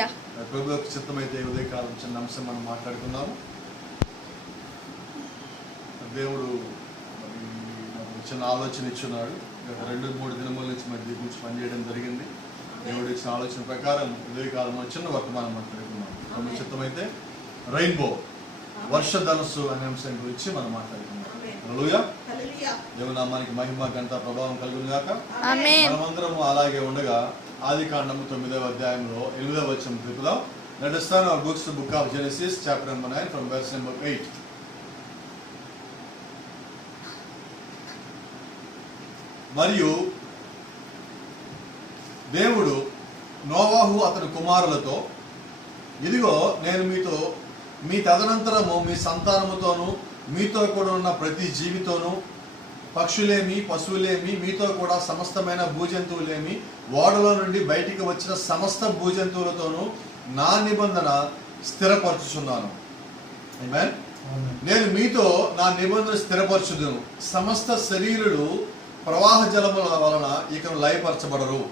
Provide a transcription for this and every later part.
హల్లెలూయా. ప్రభువుకి చిత్తమైతే ఉదయకాలం చిన్న అంశం మనం మాట్లాడుకున్నాము. దేవుడు నాకు చిన్న ఆలోచన ఇచ్చున్నాడు. గత 2-3 దినముల నుంచి మరి దీని గురించి పనిచేయడం జరిగింది. దేవుడు ఇచ్చిన ఆలోచన ప్రకారం ఉదయకాలంలో చిన్న వర్తమానం మాట్లాడుకున్నాం. ప్రభు చిత్తమైతే రెయిన్బో, వర్షధనుస్సు అనే అంశం గురించి మనం మాట్లాడుకున్నాం. హల్లెలూయా. దేవుని నామానికి మహిమ ఘనత ప్రభావం కలుగును గాక. మనమందరము అలాగే ఉండగా ఆదికాండము 9వ అధ్యాయంలో 8వ వచనం చూద్దాం. Let us turn our books to book of Genesis chapter number 9 from verse number 8. మరియు దేవుడు నోవాహు అతని కుమారులతో, ఇదిగో నేను మీతో మీ తదనంతరము మీ సంతానముతోనూ మీతో కూడా ఉన్న ప్రతి జీవితోనూ, పక్షులేమి పశువులేమి మీతో కూడా సమస్తమైన భూజంతువులేమి ఓడలో నుండి బయటికి వచ్చిన సమస్త భూజంతువులతోనూ నా నిబంధన స్థిరపరచుచున్నాను. ఆమేన్. నేను మీతో నా నిబంధన స్థిరపరచుదును. సమస్త శరీరులు ప్రవాహ జలముల వలన ఇకను లయపరచబడరు.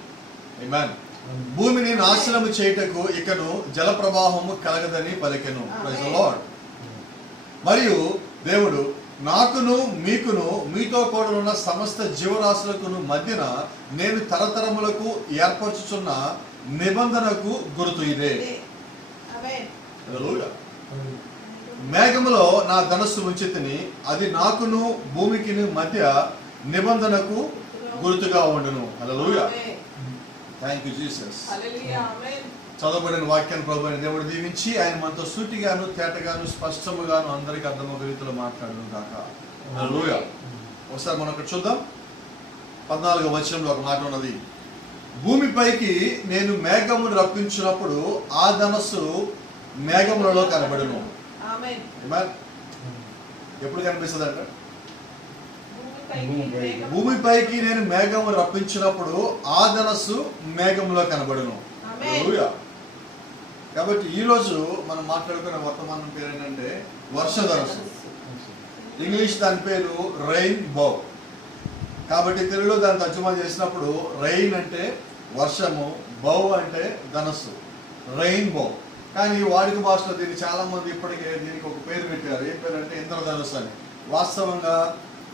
ఆమేన్. భూమిని నాశనము చేయుటకు ఇకను జల ప్రవాహము కలగదని పలికెను. Praise the lord. మరియు దేవుడు నాకును మీకును మీతో కూడా ఉన్న సమస్త జీవరాశులకును మధ్యన నేను తరతరములకు ఏర్పరచుచున్న నిబంధనకు గుర్తు ఇదే. హల్లెలూయా. మేఘములో నా ధనస్సు ఉంచితిని, అది నాకును భూమికి మధ్య నిబంధనకు గుర్తుగా ఉండును. హల్లెలూయా. Thank you Jesus. చదవబడిన వాక్యాన్ని ప్రభు దేవుడు దీవించి ఆయన మనతో సూటిగాను తేటగాను స్పష్టముగాను అందరికి అర్థమయ్యే రీతిలో మాట్లాడును గాక. హల్లెలూయా. ఒకసారి మనం ఇక్కడ చూద్దాం. 14వ వచనంలో ఒక మాట ఉన్నది. భూమిపైకి నేను మేఘమును రప్పించినప్పుడు ఆ ధనస్సు మేఘములలో కనబడును. ఆమేన్. ఎప్పుడు కనిపిస్తుంది అంట? భూమిపైకి నేను మేఘము రప్పించినప్పుడు ఆ ధనస్సు మేఘములో కనబడును. హల్లెలూయా. కాబట్టి ఈరోజు మనం మాట్లాడుకునే వర్తమానం పేరు ఏంటంటే వర్షధనుస్సు. ఇంగ్లీష్ దాని పేరు రెయిన్ బో. కాబట్టి తెలుగులో దాన్ని తర్జుమా చేసినప్పుడు రెయిన్ అంటే వర్షము, బౌ అంటే ధనస్సు, రెయిన్ బో. కానీ వాడుక భాషలో దీన్ని చాలా మంది ఇప్పటికే దీనికి ఒక పేరు పెట్టారు. ఏం పేరు అంటే ఇంద్రధనుస్సు అని. వాస్తవంగా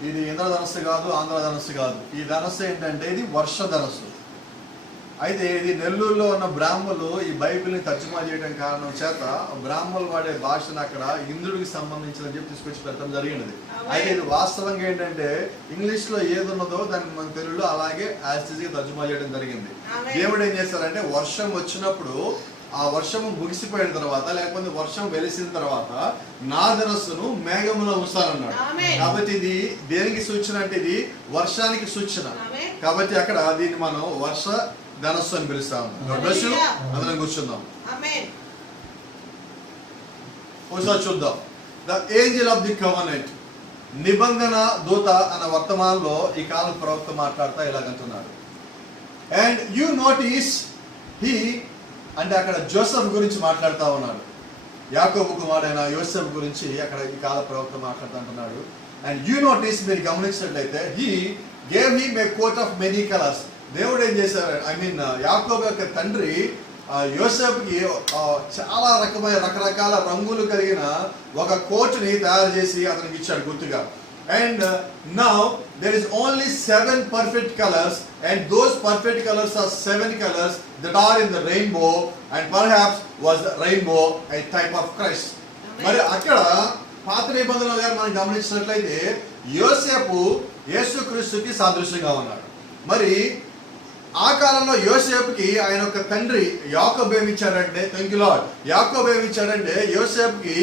ఇది ఇంద్రధనస్సు కాదు, ఆంధ్రధనస్సు కాదు. ఈ ధనస్సు ఏంటంటే ఇది వర్షధనస్సు. అయితే ఇది నెల్లూరులో ఉన్న బ్రాహ్మణులు ఈ బైబిల్ని తర్జుమా చేయడం కారణం చేత బ్రాహ్మణులు వాడే భాషను అక్కడ ఇంద్రుడికి సంబంధించిందని చెప్పి తీసుకొచ్చి పెట్టడం జరిగినది. అయితే ఇది వాస్తవంగా ఏంటంటే ఇంగ్లీష్ లో ఏది ఉన్నదో దాన్ని మన తెలుగులో అలాగే యాస్టిజ్ గా తర్జుమా చేయడం జరిగింది. దేవుడు ఏం చేస్తారంటే వర్షం వచ్చినప్పుడు ఆ వర్షము ముగిసిపోయిన తర్వాత లేకపోతే వర్షం వెలిసిన తర్వాత నా ధనస్సును మేఘములో ఉంచాలన్నాడు. కాబట్టి ఇది దేనికి సూచన అంటే ఇది వర్షానికి సూచన. కాబట్టి అక్కడ దీన్ని మనం వర్ష ధనస్సు అని పిలుస్తాము. అందరం కూర్చుందాం. ఒకసారి చూద్దాం. The Angel of the covenant, నిబంధన దూత అన్న వర్తమానంలో ఈ కాలం ప్రవక్త మాట్లాడుతా ఇలాగంటున్నాడు. అండ్ యు నోటీస్ హీ అంటే అక్కడ జోసెఫ్ గురించి మాట్లాడుతూ ఉన్నాడు. యాకోబు కుమారుడైన యోసెఫ్ గురించి అక్కడ ఈ కాల ప్రవక్త మాట్లాడుతూ అంటున్నాడు. అండ్ యూ నోటీస్ మీరు గమనించినట్లయితే he gave him a coat of many colours. దేవుడు ఏం చేశారు, యాకోబు యొక్క తండ్రి యోసెఫ్కి చాలా రకరకాల రంగులు కలిగిన ఒక కోటుని తయారు చేసి అతనికి ఇచ్చాడు గుర్తుగా. And now there is only 7 perfect colors, and those perfect colors are 7 colors that are in the rainbow, and perhaps was the rainbow a type of Christ. మరి అక్కడ పాత నిబంధనలో గారు మనం గమనించినట్లయితే యోసేపు యేసుక్రీస్తుకి సాదృశ్యంగా ఉన్నాడు. మరి ఆ కాలంలో యోసేపుకి ఆయన ఒక తండ్రి యాకోబు ఏమిచ్చాడంటే, థాంక్ యూ లార్డ్, యాకోబు ఏమిచ్చాడంటే యోసేపుకి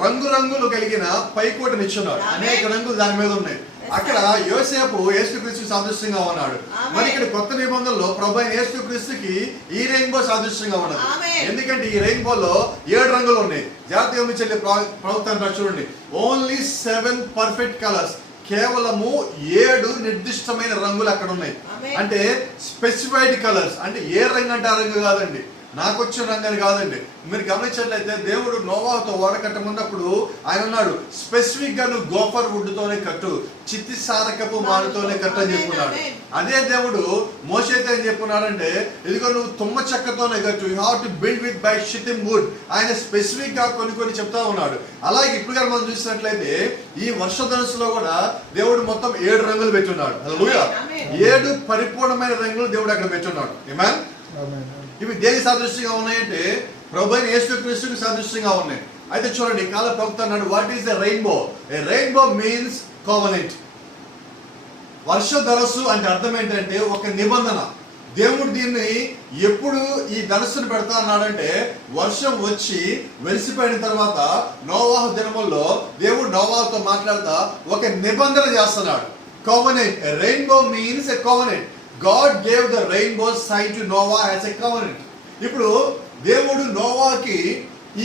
రంగురంగులు కలిగిన పైకోటని ఇచ్చున్నాడు. అనేక రంగులు దాని మీద ఉన్నాయి. అక్కడ యోసేపు యేసుక్రీస్తుకి సాదృశ్యంగా ఉన్నాడు. మరి ఇక్కడ కొత్త నిబంధనలో ప్రభు అయిన యేసుక్రీస్తుకి ఈ రెయిన్బో సాదృశ్యంగా ఉన్నది. ఎందుకంటే ఈ రెయిన్బోలో 7 రంగులు ఉన్నాయి. జాతీయ చెల్లి ప్రవక్త చూడండి, ఓన్లీ 7 పర్ఫెక్ట్ కలర్స్. కేవలము 7 నిర్దిష్టమైన రంగులు అక్కడ ఉన్నాయి. అంటే స్పెసిఫైడ్ కలర్స్, అంటే ఏ రంగు అంటే ఆ రంగు కాదండి. నాకు వచ్చిన రంగాన్ని కాదండి. మీరు గమనించినట్లయితే దేవుడు నోవాహుతో ఓడ కట్టమన్నప్పుడు ఆయన అన్నాడు, స్పెసిఫిక్ గా నువ్వు గోఫర్ వుడ్ తోనే కట్టు, చిత్తి సారకపు మానుతోనే కట్టు అని చెప్పుకున్నాడు. అదే దేవుడు మోషేతో ఏం చెప్పుకున్నాడంటే, ఇదిగో నువ్వు తుమ్మ చెక్కతోనే కట్టు, you have to build with by shittim wood. ఆయన స్పెసిఫిక్ గా కొన్ని చెప్తా ఉన్నాడు. అలాగే ఇప్పుడు మనం చూసినట్లయితే ఈ వర్ష ధనుసులో కూడా దేవుడు మొత్తం 7 రంగులు పెట్టున్నాడు. హల్లెలూయా. 7 పరిపూర్ణమైన రంగులు దేవుడు అక్కడ పెట్టున్నాడు. ఆమేన్. ఇవి దేనికి సాదృశ్యంగా ఉన్నాయంటే ప్రభువైన యేసుక్రీస్తుకి సాదృశ్యంగా ఉన్నాయి. అయితే చూడండి, కాల ప్రవక్త అన్నాడు, what is the rainbow? A rainbow means covenant. వర్ష ధనస్సు అంటే అర్థం ఏంటంటే ఒక నిబంధన. దేవుడు దీన్ని ఎప్పుడు ఈ ధనస్సును పెడతా అన్నాడంటే, వర్షం వచ్చి వెలిసిపోయిన తర్వాత నోవాహు దినముల్లో దేవుడు నోవాహుతో మాట్లాడుతా ఒక నిబంధన చేస్తున్నాడు. Covenant. Rainbow means a covenant. God gave the rainbow sign to Noah as a covenant. ఇప్పుడు దేవుడు నోవాకి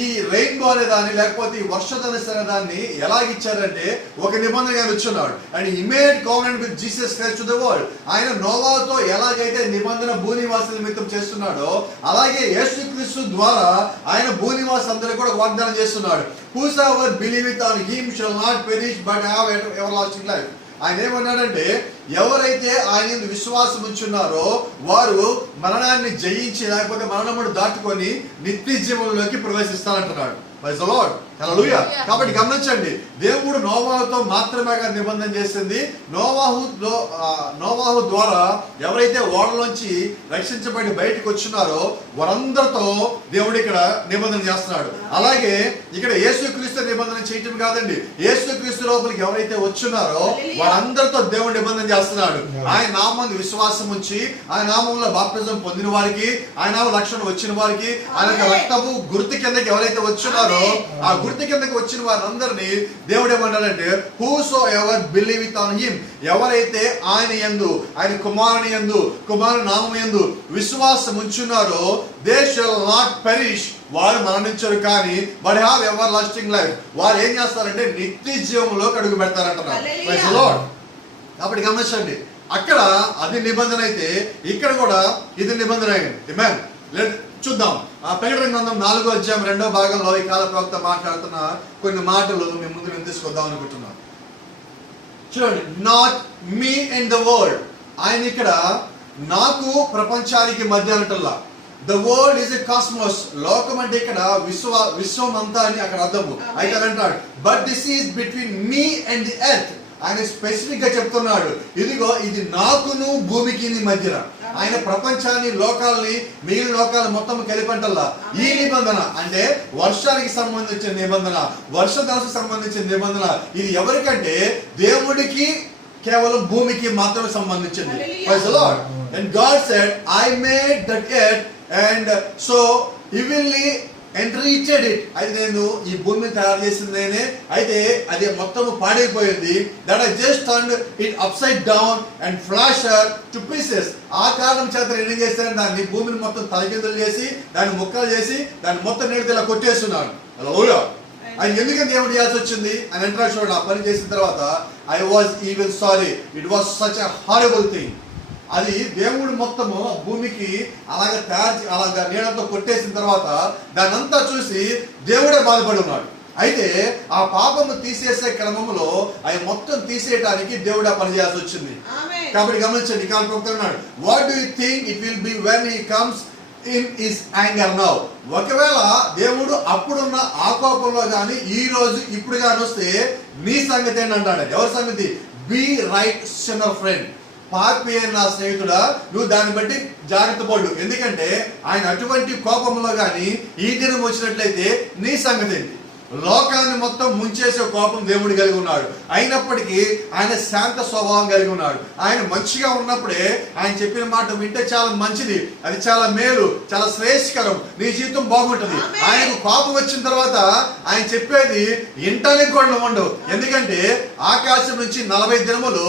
ఈ రెయిన్బో అనే దాన్ని లేకపోతే ఈ వర్షధనుస్సు అనే దాన్ని ఎలాగిచ్చారంటే ఒక నిబంధనగా వచ్చున్నాడు. And he made covenant with Jesus Christ to the world. ఆయన నోవాతో ఎలాగైతే నిబంధన భూనివాసుల నిమిత్తం చేస్తున్నాడో అలాగే యేసుక్రీస్తు ద్వారా ఆయన భూనివాసులందరూ కూడా వాగ్దానం చేస్తున్నాడు. Whosoever believeth on him shall not perish but have everlasting life. ఆయన ఏమన్నాడంటే, ఎవరైతే ఆయన విశ్వాసం ఉంచున్నారో వారు మరణాన్ని జయించి లేకపోతే మరణమును దాటుకొని నిత్య జీవంలోకి ప్రవేశిస్తానంటున్నాడు. Praise the lord. హల్లెలూయా. కాబట్టి గమనించండి, దేవుడు నోవాహుతో మాత్రమే నిబంధన చేసింది. నోవాహు ద్వారా ఎవరైతే ఓడలోంచి రక్షించబడి బయటకు వచ్చినారో వారందరితో దేవుడు ఇక్కడ నిబంధన చేస్తున్నాడు. అలాగే ఇక్కడ యేసుక్రీస్తు నిబంధన చేయటం కాదండి, యేసుక్రీస్తు లోపలికి ఎవరైతే వచ్చున్నారో వారందరితో దేవుడు నిబంధన చేస్తున్నాడు. ఆయన నామాన్ని విశ్వాసం ఉంచి ఆయన నామంలో బాప్తిజం పొందిన వారికి, ఆయన నామ రక్షణ వచ్చిన వారికి, ఆయన రక్తపు గుర్తు కిందకి ఎవరైతే వచ్చున్నారో ఆ గుర్తు కిందకి వచ్చిన వారందరినీ దేవుడు ఏమన్నాడంటే, whosoever believeth on him, ఎవరైతే ఆయన యందు ఆయన కుమారుని యందు కుమారుని నామము యందు విశ్వాసం ఉంచున్నారో they shall not perish, వారు మరణించరు కానీ but have everlasting life, వారు ఏం చేస్తారంటే నిత్య జీవంలోకి అడుగు పెడతారంటున్నారు. Praise the lord. కాబట్టి గమనించండి, అక్కడ అది నిబంధన అయితే ఇక్కడ కూడా ఇది నిబంధన అయింది. ఆమేన్. చూద్దాం. ప్రకటన గ్రంథం 4వ అధ్యాయం 2వ భాగంలో ఈ కాల ప్రవక్త మాట్లాడుతున్న కొన్ని మాటలు మీ ముందు నేను తీసుకొద్దాం అనుకుంటున్నాను. చూడండి, not me and the world. ఆయన ఇక్కడ నాకు ప్రపంచానికి మధ్య అంటల్లా. The world is a cosmos. లోకం అంటే ఇక్కడ విశ్వం అంతా అని అక్కడ అర్థము. అయితే అంటాడు, but this is between me and the earth. ఆయన స్పెసిఫిక్ గా చెప్తున్నాడు, ఇదిగో ఇది నాకును భూమికి మధ్యన. ఆయన ప్రపంచాన్ని లోకాలని మిగిలిన లోకాలు మొత్తం కలిపంటల్లా. ఈ నిబంధన అంటే వర్షానికి సంబంధించిన నిబంధన, వర్ష ధనుసుకు సంబంధించిన నిబంధన. ఇది ఎవరికంటే దేవుడికి కేవలం భూమికి మాత్రమే సంబంధించింది. Praise the Lord. And God said, I made that earth and so evilly enriched it. అయితే నేను ఈ భూమిని తయారు చేసింది నేనే, అయితే అది మొత్తం పాడైపోయింది. That I just turned it upside down and flasher to pieces. ఆ కారణం చేత నేను ఏం చేశాను, దాన్ని భూమిని మొత్తం తలకిందులు చేసి దాన్ని ముక్కలు చేసి దాన్ని మొత్తం నీటితో ఇలా కొట్టేస్తున్నాను. హల్లెలూయా. ఆయన ఎందుకని దేవుడు చేయాల్సి వచ్చింది అని అంటారు. చూడండి, ఆ పని చేసిన తర్వాత I was even sorry, it was such a horrible thing. అది దేవుడు మొత్తము భూమికి అలాగా నీళ్ళతో కొట్టేసిన తర్వాత దాని అంతా చూసి దేవుడే బాధపడి ఉన్నాడు. అయితే ఆ పాపము తీసేసే క్రమంలో ఆయన మొత్తం తీసేయడానికి దేవుడు ఆ పని చేయాల్సి వచ్చింది. కాబట్టి గమనించండి, కాల ప్రవక్త అన్నాడు, what do you think it will be when he comes in his anger now. ఒకవేళ దేవుడు అప్పుడున్న ఆ కోపంలో కానీ ఈ రోజు ఇప్పుడు కానీ వస్తే నీ సంగతి ఏంటంటాడు. ఎవరి సంగతి? Be right sinner friend. పాపి అయిన నా స్నేహితుడా, నువ్వు దాన్ని బట్టి జాగ్రత్త పడు. ఎందుకంటే ఆయన అటువంటి కోపంలో కానీ ఈ దినం వచ్చినట్లయితే నీ సంగతి ఏంటి? లోకాన్ని మొత్తం ముంచేసే కోపం దేవుడు కలిగి ఉన్నాడు. అయినప్పటికీ ఆయన శాంత స్వభావం కలిగి ఉన్నాడు. ఆయన మంచిగా ఉన్నప్పుడే ఆయన చెప్పిన మాట వింటే చాలా మంచిది, అది చాలా మేలు, చాలా శ్రేయస్కరం, నీ జీవితం బాగుంటుంది. ఆయనకు కోపం వచ్చిన తర్వాత ఆయన చెప్పేది ఇంటానికి కూడా ఉండవు. ఎందుకంటే ఆకాశం నుంచి 40 దినములు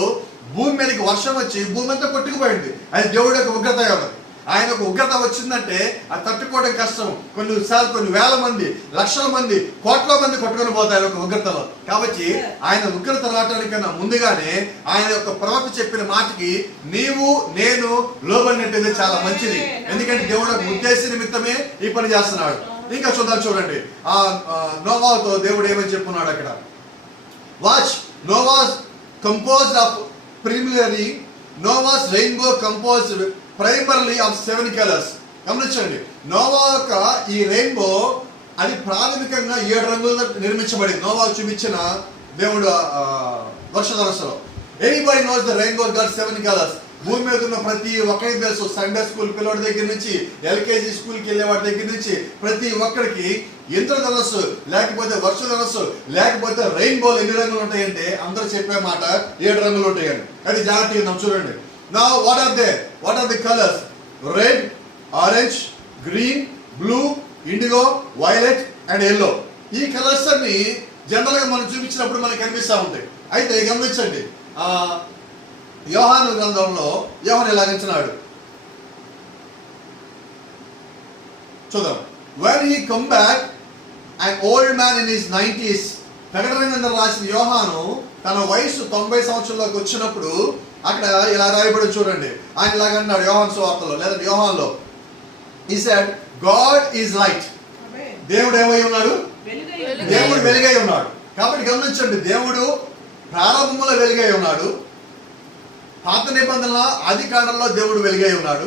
భూమి మీదకి వర్షం వచ్చి భూమి అంతా కొట్టుకుపోయింది. అది దేవుడి యొక్క ఉగ్రత. ఆయన ఒక ఉగ్రత వచ్చిందంటే అది తట్టుకోవడం కష్టం. కొన్ని వేల మంది, లక్షల మంది, కోట్ల మంది కొట్టుకొని పోతారు ఒక ఉగ్రతలో. కాబట్టి ఆయన ఉగ్రత రావడానికన్నా ముందుగానే ఆయన యొక్క ప్రవక్త చెప్పిన మాటకి నీవు నేను లోబడినట్టయితే చాలా మంచిది. ఎందుకంటే దేవుడు ఒక ఉద్దేశ నిమిత్తమే ఈ పని చేస్తున్నాడు. ఇంకా చూడండి ఆ నోవాతో దేవుడు ఏమని చెప్పున్నాడు అక్కడ. Watch, నోవాస్ composed of preliminary, నోవాస్ rainbow composed primarily of 7 colours. గమనించండి, నోవా యొక్క ఈ రెయిన్బో అది ప్రాథమికంగా 7 రంగులతో నిర్మించబడింది. నోవా చూపించిన దేవుడు వర్షధనస్సులో. Anybody knows the rainbow got 7 colours. భూమి మీద ఉన్న ప్రతి ఒక్కరికి తెలుసు. సండే స్కూల్ పిల్లవాడి దగ్గర నుంచి LKG స్కూల్కి వెళ్ళే వాడి దగ్గర నుంచి ప్రతి ఒక్కరికి ఇంద్రధనస్సు లేకపోతే వర్షధనస్సు లేకపోతే రెయిన్బోలు ఎన్ని రంగులు ఉంటాయంటే అందరూ చెప్పే మాట 7 రంగులు ఉంటాయండి. అది జాగ్రత్తగా చూడండి. Now what are the colors? Red, orange, green, blue, indigo, violet and yellow. ఈ కలర్స్ అన్ని జనరల్ గా మనం చూపించినప్పుడు మనకు కనిపిస్తూ ఉంటాయి. అయితే గమనించండి, యోహాను గ్రంథంలో యోహాను ఎలాగంటున్నాడు చూద్దాం. When he come back, an old man in his 90s. ప్రకటన గ్రంథం రాసిన యోహాను తన వయసు 90 సంవత్సరాలకు వచ్చినప్పుడు అక్కడ ఇలా రాయబడి చూడండి. ఆయన ఇలాగ అన్నాడు యోహాను సువార్తలో లేదా యోహానులో. He said, God is light. దేవుడు ఏమై ఉన్నాడు? దేవుడు వెలుగై ఉన్నాడు. కాబట్టి గమనించండి, దేవుడు ప్రారంభంలో వెలుగై ఉన్నాడు. పాత నిబంధనల ఆది కాండంలో దేవుడు వెలుగై ఉన్నాడు.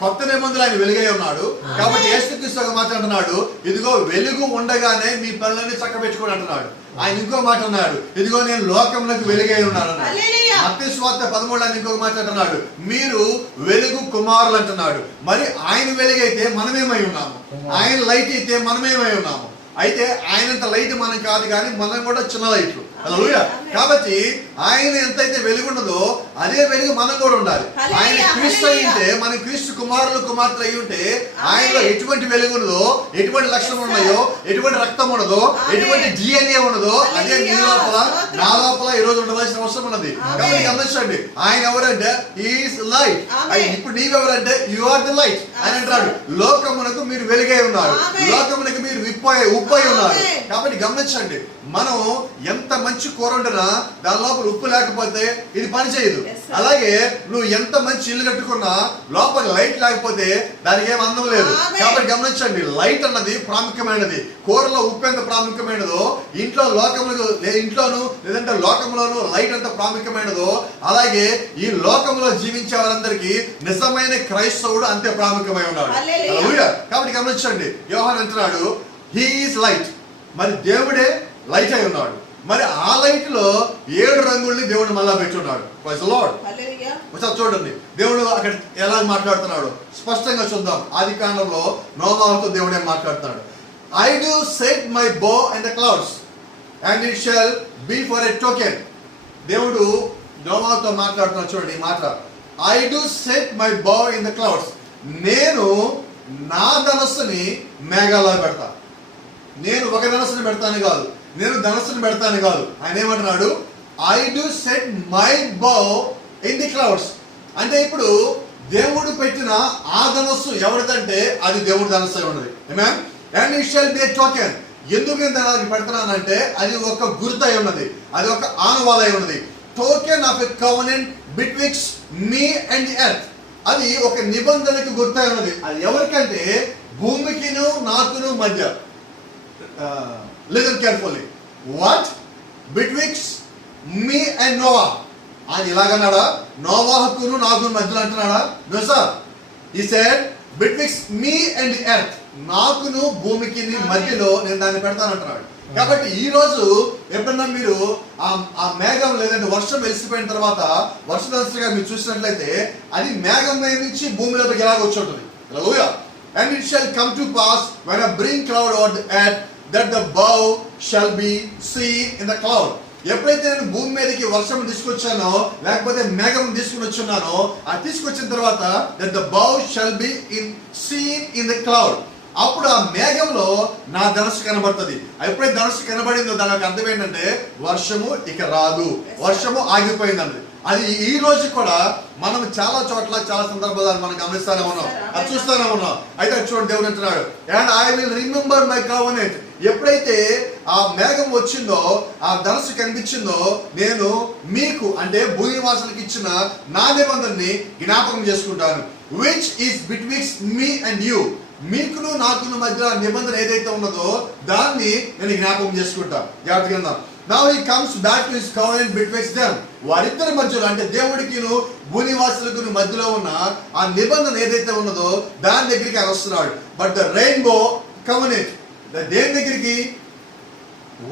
కొత్త నిబంధనలు ఆయన వెలుగై ఉన్నాడు. కాబట్టి యేసుక్రీస్తు ఒక మాట అంటున్నాడు, ఇదిగో వెలుగు ఉండగానే మీ పనులన్నీ చక్కబెట్టుకోండి అంటున్నాడు. ఆయన ఇంకో మాట అన్నాడు, ఇదిగో నేను లోకములకు వెలుగై ఉన్నాను అన్నాడు. మత్తయి సువార్త 13 ఆయన ఇంకొక మాట అంటున్నాడు, మీరు వెలుగు కుమారులు అంటున్నాడు. మరి ఆయన వెలుగైతే మనమేమై ఉన్నాము? ఆయన లైట్ అయితే మనమేమై ఉన్నాము? అయితే ఆయనంత లైట్ మనం కాదు, కానీ మనం కూడా చిన్న లైట్లు. హల్లెలూయా. కాబట్టి ఆయన ఎంతైతే వెలుగు ఉన్నదో అదే వెలుగు మనం కూడా ఉండాలి. ఆయన క్రీస్తు అయి ఉంటే, మన క్రీస్తు కుమారులు కుమార్తెలు అయి ఉంటే ఆయనలో ఎటువంటి వెలుగు ఉన్నదో, ఎటువంటి లక్షణం ఉన్నాయో, ఎటువంటి రక్తం ఉన్నదో, ఎటువంటి DNA ఉన్నదో అదే నీ లోపల నా లోపల ఈ రోజు ఉండవలసిన అవసరం ఉన్నది. కాబట్టి గమనించండి, ఆయన ఎవరంటే ఈజ్ లైట్. ఇప్పుడు నీవెవరంటే యు ఆర్ ది లైట్. ఆయన అంటాడు, లోకమునకు మీరు వెలుగై ఉన్నారు, లోకమునకు మీరు ఉప్పై ఉన్నారు. కాబట్టి గమనించండి, మనం ఎంత మంచి కూర వండినా దాని లోపల ఉప్పు లేకపోతే ఇది పని చేయదు. అలాగే నువ్వు ఎంత మంచి ఇల్లు కట్టుకున్నా లోపల లైట్ లేకపోతే దానికి ఏం అందం లేదు. కాబట్టి గమనించండి, లైట్ అన్నది ప్రాముఖ్యమైనది. కూరలో ఉప్పు ఎంత ప్రాముఖ్యమైనదో ఇంట్లోనూ లేదంటే లోకంలోనూ లైట్ ఎంత ప్రాముఖ్యమైనదో అలాగే ఈ లోకంలో జీవించే వారందరికీ నిజమైన క్రైస్తవుడు అంతే ప్రాముఖ్యమై ఉన్నాడు. కాబట్టి గమనించండి, యోహాను అంటున్నాడు హీ ఈజ్ లైట్. మరి దేవుడే లైట్ అయి ఉన్నాడు. మరి ఆ లైట్ లో 7 రంగుల్ని దేవుడు మళ్ళా పెట్టున్నాడు. Praise the lord. ఒకసారి చూడండి దేవుడు అక్కడ ఎలా మాట్లాడుతున్నాడు స్పష్టంగా చూద్దాం. ఆది కాండంలో నోవాహుతో దేవుడు ఏం మాట్లాడుతున్నాడు. I do set my bow in the clouds and it shall be for a token. దేవుడు నోవాహుతో మాట్లాడుతున్నాడు. చూడండి ఈ మాట, I do set my bow in the clouds. నేను నా ధనస్సుని మేఘాల్లో పెడతా. నేను ఒక ధనస్సుని పెడతాను కాదు, నేను ధనస్సుని పెడతాను కాదు. ఆయన ఏమంటున్నాడు, I do set my bow in the clouds. అంటే ఇప్పుడు దేవుడు పెట్టిన ఆ ధనస్సు ఎవరిదంటే అది దేవుడి ధనస్సు అయి ఉన్నది. Amen. And it shall be a token. ఎందుకు నేను దానికి పెడతానంటే అది ఒక గుర్తు అయి ఉన్నది, అది ఒక ఆనవాలు అయి ఉన్నది. Token of a covenant between me and the earth. అది ఒక నిబంధనకు గుర్తు అయి ఉన్నది. అది ఎవరికంటే భూమికిను నాకును మధ్య. Listen carefully. What? Betwixt me and Noah. ఆయన ఇలాగన్నాడా? నోవాహుకును నాకు మధ్యలో అంటున్నాడా? No sir. He said betwixt me and the earth. నాకును భూమికి మధ్యలో నేను దాన్ని పెడతాను అంటున్నాడు. కాబట్టి ఈ రోజు ఎప్పుడన్నా మీరు ఆ మేఘం లేదంటే వర్షం వెలిసిపోయిన తర్వాత వర్షదర్శగా మీరు చూసినట్లయితే అది మేఘం మీద నుంచి భూమిలోకి ఎలాగ వచ్చి ఉంటుంది. హల్లెలూయా. And it shall come to pass when I bring cloud over the earth that the bow shall be seen in the cloud. ఎప్పుడైతే నేను భూమి మీదకి వర్షం తీసుకొచ్చానో లేకపోతే మేఘం తీసుకుని వచ్చున్నానో ఆ తీసుకొచ్చిన తర్వాత that the bow shall be seen in the cloud. అప్పుడు ఆ మేఘంలో నా ధనస్సు కనబడుతుంది. ఎప్పుడైతే ధనస్సు కనబడిందో దానికి అర్థం ఏంటంటే వర్షము ఇక రాదు, వర్షము ఆగిపోయిందండి. అది ఈ రోజు కూడా మనం చాలా చోట్ల చాలా సందర్భాలు మనం గమనిస్తానే ఉన్నాం, అది చూస్తానే ఉన్నాం. అయితే చూడండి, దేవుడు అంటున్నాడు, and I will remember my covenant. ఎప్పుడైతే ఆ మేఘం వచ్చిందో, ఆ ధనుసు కనిపించిందో, నేను మీకు అంటే భూనివాసులకు ఇచ్చిన నా నిబంధనని జ్ఞాపకం చేసుకుంటాను. Which is between me and you. మీకును నాకును మధ్య నిబంధన ఏదైతే ఉన్నదో దాన్ని నేను జ్ఞాపకం చేసుకుంటా. జాగ్రత్తగా Now he comes back to his covenant between them. వారిద్దరి మధ్యలో అంటే దేవుడికిను భూనివాసులకు మధ్యలో ఉన్న ఆ నిబంధన ఏదైతే ఉన్నదో దాని దగ్గరికి ఆయన వస్తున్నాడు. బట్ ద రెయిన్బో కవెనెంట్, దేని దగ్గరికి?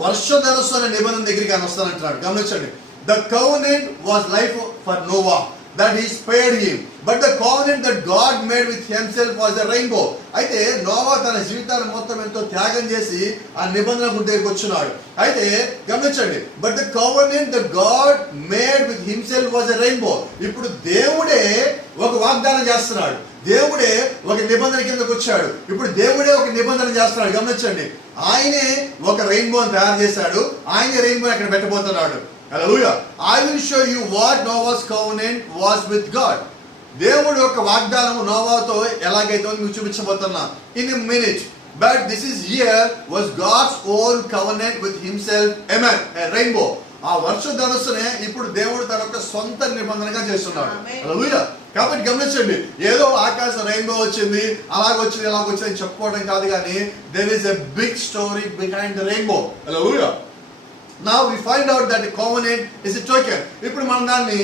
వర్షధనుస్సు అనే నిబంధన దగ్గరికి ఆయన వస్తానంటున్నాడు. గమనించండి, the covenant was life for Noah that he spared him, but the covenant that God made with himself was a rainbow. అయితే నోవా తన జీవితాన్ని మొత్తం ఎంతో త్యాగం చేసి ఆ నిబంధన దగ్గరికి వచ్చున్నాడు. అయితే గమనించండి, but the covenant that God made with himself was a rainbow. ఇప్పుడు దేవుడే ఒక వాగ్దానం చేస్తున్నాడు, దేవుడే ఒక నిబంధన కిందకు వచ్చాడు. ఇప్పుడు దేవుడే ఒక నిబంధన చేస్తున్నాడు. గమనించండి, ఆయనే ఒక రెయిన్బోని తయారు చేశాడు, ఆయనే రెయిన్బో అక్కడ పెట్టబోతున్నాడు. Hallelujah. I will show you what Noah's covenant was with God. దేవుడు యొక్క వాగ్దానము నోవాతో ఎలాగైతే మీకు చూపించబోతున్నా in a minute. But this is here was God's own covenant with himself. Amen. A rainbow. ఆ వర్షధనుస్సునే ఇప్పుడు దేవుడు తన యొక్క సొంత నిబంధనగా చేస్తున్నాడు. Hallelujah. కాబట్టి గమనించండి, ఏదో ఆకాశం రెయిన్బో వచ్చింది, అలాగొచ్చింది ఇలాగొచ్చింది అని చెప్పుకోవడం కాదు, కానీ there is a big story behind the rainbow. Hallelujah. Now we find out that the covenant is a token. ఇప్పుడు మనం దాన్ని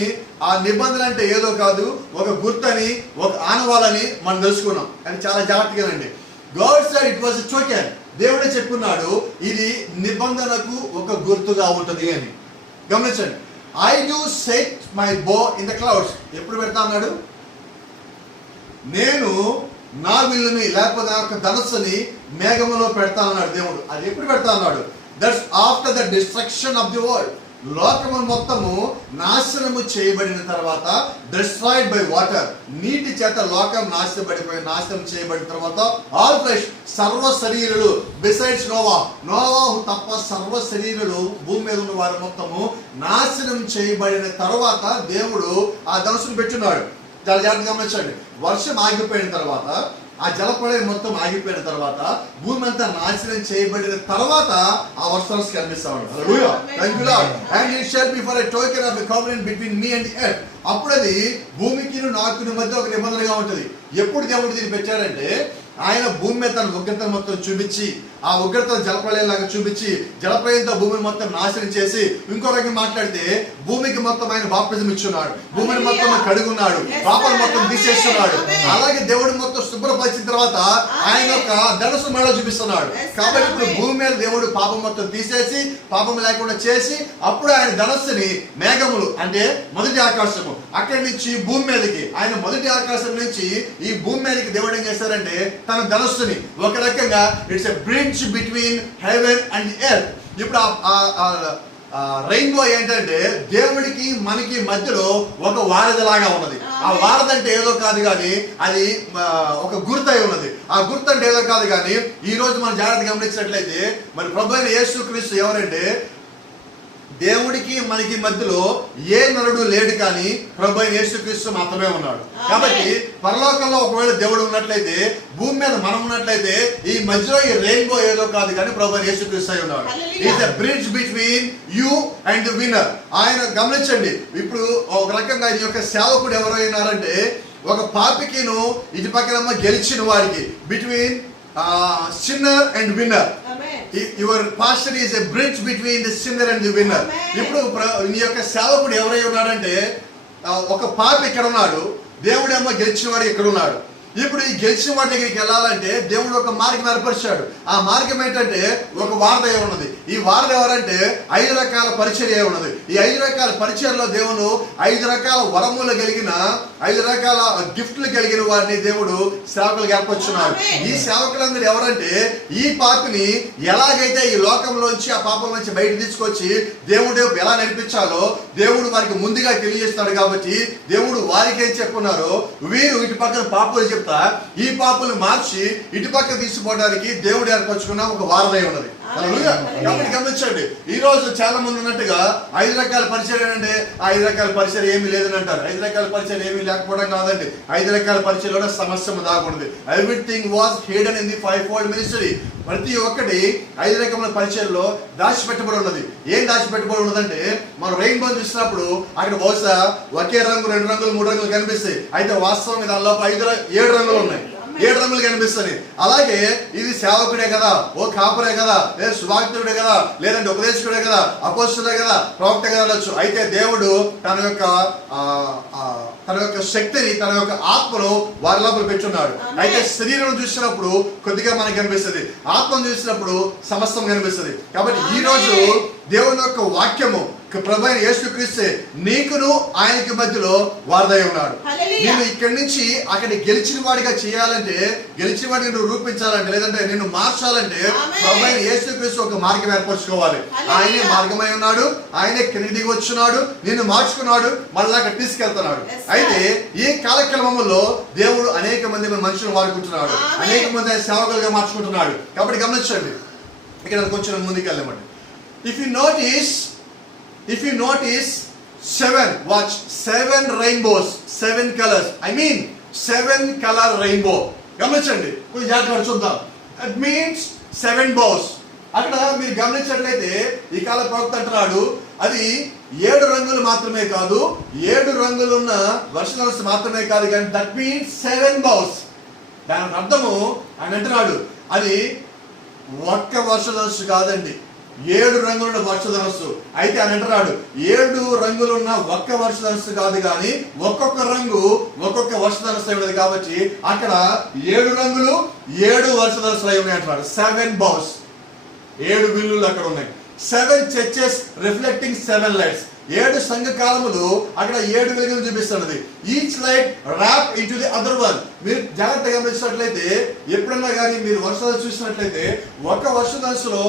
ఆ నిబంధన అంటే ఏదో కాదు, ఒక గుర్తని, ఒక ఆనవాలని మనం తెలుసుకున్నాం. అది చాలా జాగ్రత్తగానండి. God said it was a token. దేవుడే చెప్పున్నాడు ఇది నిబంధనకు ఒక గుర్తుగా ఉంటుంది అని. గమనించండి, I do set my bow in the clouds. ఎప్పుడు పెడతా అన్నాడు? నేను నా విల్లుని లేకపోతే నా యొక్క ధనస్సుని మేఘములో పెడతా అన్నాడు దేవుడు. అది ఎప్పుడు పెడతా అన్నాడు? That's after the destruction of the world. లోకము మొత్తము నాశనము చేయబడిన తర్వాత, destroyed by water, నీటి చేత లోకం నాశనం చేయబడిన తర్వాత, ఆల్ ఫ్లెష్, సర్వ శరీరులు, బిసైడ్స్ నోవాహు తప్ప సర్వ శరీరులు, భూమి మీద ఉన్న వారు మొత్తము నాశనం చేయబడిన తర్వాత దేవుడు ఆ ధనుసును పెట్టున్నాడు. చాలా జాగ్రత్తగా గమనించండి, వర్షం ఆగిపోయిన తర్వాత, ఆ జలప్రళయం మొత్తం ఆగిపోయిన తర్వాత, భూమి అంతా నాశనం చేయబడిన తర్వాత ఆ వర్షాలు కనిపిస్తా ఉంటారు. Hallelujah. Thank you Lord. And it shall be for a token of a covenant between me and earth. అప్పుడు అది భూమికి నాకును మధ్య ఒక నిబంధనగా ఉంటుంది. ఎప్పుడు దేవుడు దీన్ని పెట్టారంటే, ఆయన భూమి మీద తన ఉగ్రతను మొత్తం చూపించి, ఆ ఉగ్రత జలప్రళయం లాగా చూపించి, జలప్రళయంతో భూమిని మొత్తం నాశనం చేసి, ఇంకో రకంగా మాట్లాడితే భూమికి మొత్తం ఆయన బాప్తిజం ఇచ్చున్నాడు, భూమిని మొత్తం కడుగున్నాడు, పాపాన్ని మొత్తం తీసేస్తున్నాడు. అలాగే దేవుడు మొత్తం శుభ్రపరిచిన తర్వాత ఆయన యొక్క ధనుసు మళ్ళీ చూపిస్తున్నాడు. కాబట్టి ఇప్పుడు భూమి మీద దేవుడు పాపం మొత్తం తీసేసి, పాపం లేకుండా చేసి, అప్పుడు ఆయన ధనస్సుని మేఘములు అంటే మొదటి ఆకాశము, అక్కడి నుంచి భూమి మీదకి, ఆయన మొదటి ఆకాశం నుంచి ఈ భూమి మీదకి దేవుడు ఏం చేశారంటే తన ధనస్సుని ఒక రకంగా it's a bridge between heaven and earth. ఇప్పుడు రెయిన్బో ఏంటంటే దేవుడికి మనకి మధ్యలో ఒక వారధిలాగా ఉన్నది. ఆ వారధి అంటే ఏదో కాదు కానీ అది ఒక గుర్తు అయి ఉన్నది. ఆ గుర్తు అంటే ఏదో కాదు కానీ ఈ రోజు మనం జాగ్రత్తగా గమనించినట్లయితే, మరి ప్రభువైన యేసుక్రీస్తు ఎవరంటే దేవుడికి మనకి మధ్యలో ఏ నరుడు లేడు, కానీ ప్రభువైన యేసుక్రీస్తు మాత్రమే ఉన్నాడు. కాబట్టి పరలోకంలో ఒకవేళ దేవుడు ఉన్నట్లయితే, భూమి మీద మనం ఉన్నట్లయితే, ఈ మధ్యలో ఈ రెయిన్బో ఏదో కాదు కానీ ప్రభువైన యేసుక్రీస్తు అయి ఉన్నాడు. Is a bridge between you and the winner. ఆయన గమనించండి, ఇప్పుడు ఒక రకంగా ఈ యొక్క సేవకుడు ఎవరు అయినారంటే, ఒక పాపికిను ఇటు పక్కన గెలిచిన వారికి, between sinner and winner. Your pastor is a bridge between the sinner and the winner. ఇప్పుడు నీ యొక్క సేవకుడు ఎవరై ఉన్నాడంటే, ఒక పాపి ఇక్కడ ఉన్నాడు, దేవుడేమో గెలిచిన వాడు ఇక్కడ ఉన్నాడు. ఇప్పుడు ఈ గెలిచిన వాడి దగ్గరికి వెళ్ళాలంటే దేవుడు ఒక మార్గం ఏర్పరిచాడు. ఆ మార్గం ఏంటంటే ఒక వారధి ఉన్నది. ఈ వారధి ఎవరంటే 5 రకాల పరిచర్య ఉన్నది. ఈ 5 రకాల పరిచర్యలో దేవుడు 5 రకాల వరములు కలిగిన 5 రకాల గిఫ్ట్లు కలిగిన వారిని దేవుడు సేవకులు ఏర్పరచున్నారు. ఈ సేవకులందరూ ఎవరంటే ఈ పాపిని ఎలాగైతే ఈ లోకంలోంచి ఆ పాపం నుంచి బయట తీసుకొచ్చి దేవుడు ఎలా నడిపించాలో దేవుడు వారికి ముందుగా తెలియజేస్తాడు. కాబట్టి దేవుడు వారికి ఏం చెప్పున్నారో వీరు ఇటు పక్కన పాపులు చెప్తా ఈ పాపులు మార్చి ఇటు పక్క తీసుకోవడానికి దేవుడు ఏర్పరచుకున్న ఒక వారధై ఉన్నది. కాబట్టి గమనించండి, ఈ రోజు చాలా మంది ఉన్నట్టుగా 5 రకాల పరిచయం అంటే 5 రకాల పరిచయం ఏమీ లేదని అంటారు. 5 రకాల పరిచయం ఏమీ లేకపోవడం కాదండి. 5 రకాల పరిచయంలో సమస్య దాగుంది. Everything was hidden in the 5-fold ministry. ప్రతి ఒక్కటి 5 రకముల పరిచయంలో దాచిపెట్టబడి ఉన్నది. ఏం దాచిపెట్టబడి ఉన్నదంటే మనం రెయిన్బో చూసినప్పుడు అక్కడ బహుశా ఒకే రంగు 2 రంగులు 3 రంగులు కనిపిస్తాయి. అయితే వాస్తవం దానిలో 7 రంగులు ఉన్నాయి. 7 రంగులు కనిపిస్తుంది. అలాగే ఇది సేవకుడే కదా, ఓ కాపురే కదా, లేదా సువార్తికుడే కదా, లేదంటే ఉపదేశకుడే కదా, అపోస్తుడే కదా, ప్రవక్త కదా అనొచ్చు. అయితే దేవుడు తన యొక్క శక్తిని, తన యొక్క ఆత్మను వారి లోపల పెట్టున్నాడు. అయితే శరీరం చూసినప్పుడు కొద్దిగా మనకు కనిపిస్తుంది, ఆత్మను చూసినప్పుడు సమస్తం కనిపిస్తుంది. కాబట్టి ఈ రోజు దేవుని యొక్క వాక్యము ప్రభు అయిన యేసుక్రీస్తే నీకును ఆయనకి మధ్యలో వారధై ఉన్నాడు. నేను ఇక్కడి నుంచి అక్కడ గెలిచిన వాడిగా చేయాలంటే, గెలిచిన వాడిని నువ్వు రూపించాలంటే, లేదంటే నిన్ను మార్చాలంటే ప్రభు అయిన యేసుక్రీస్తు ఒక మార్గం ఏర్పరచుకోవాలి. ఆయనే మార్గమై ఉన్నాడు, ఆయనే కింద దిగి వచ్చున్నాడు, నిన్ను మార్చుకున్నాడు, మళ్ళీ అక్కడ తీసుకెళ్తున్నాడు. అయితే ఈ కాలక్రమంలో దేవుడు అనేక మంది మనుషులు వాడుకుంటున్నాడు, అనేక మంది సేవకులుగా మార్చుకుంటున్నాడు. కాబట్టి గమనించండి, ఇక్కడ కొంచెం ముందుకు వెళ్ళమండి. If you notice 7 rainbows, 7 colors. I mean 7 color rainbow. గమనించండి, కొంచెం జాగ్రత్తగా చూద్దాం. It means 7 bows. అక్కడ మీరు గమనించినట్లయితే ఈ కాల ప్రవక్త అంటున్నాడు అది 7 రంగులు మాత్రమే కాదు, 7 రంగులున్న వర్షధనుస్సు మాత్రమే కాదు, కానీ దట్ మీన్స్ 7 bows. దాని అర్థము ఆయన అంటున్నాడు అది ఒక్క వర్షధనుస్సు కాదండి, 7 రంగులున్న వర్షధనుస్సు. అయితే ఆయన అంటున్నాడు 7 రంగులున్న ఒక్క వర్షధనుస్సు కాదు, కానీ ఒక్కొక్క రంగు ఒక్కొక్క వర్షధనుస్సు అయి ఉన్నది. కాబట్టి అక్కడ 7 రంగులు 7 వర్షధనుస్సులు అయి ఉన్నాయి అంటున్నాడు. 7 bows, 7 విల్లులు అక్కడ ఉన్నాయి. 7 churches రిఫ్లెక్టింగ్ 7 lights. 7 సంఘ కాలములు అక్కడ 7 వెలుగులు చూపిస్తున్నది. Each light wrap into the other one. మీరు జాగ్రత్తగా గమనించినట్లయితే, ఎప్పుడన్నా కానీ మీరు వర్షధనుస్సు చూసినట్లయితే ఒక వర్షధనుస్సులో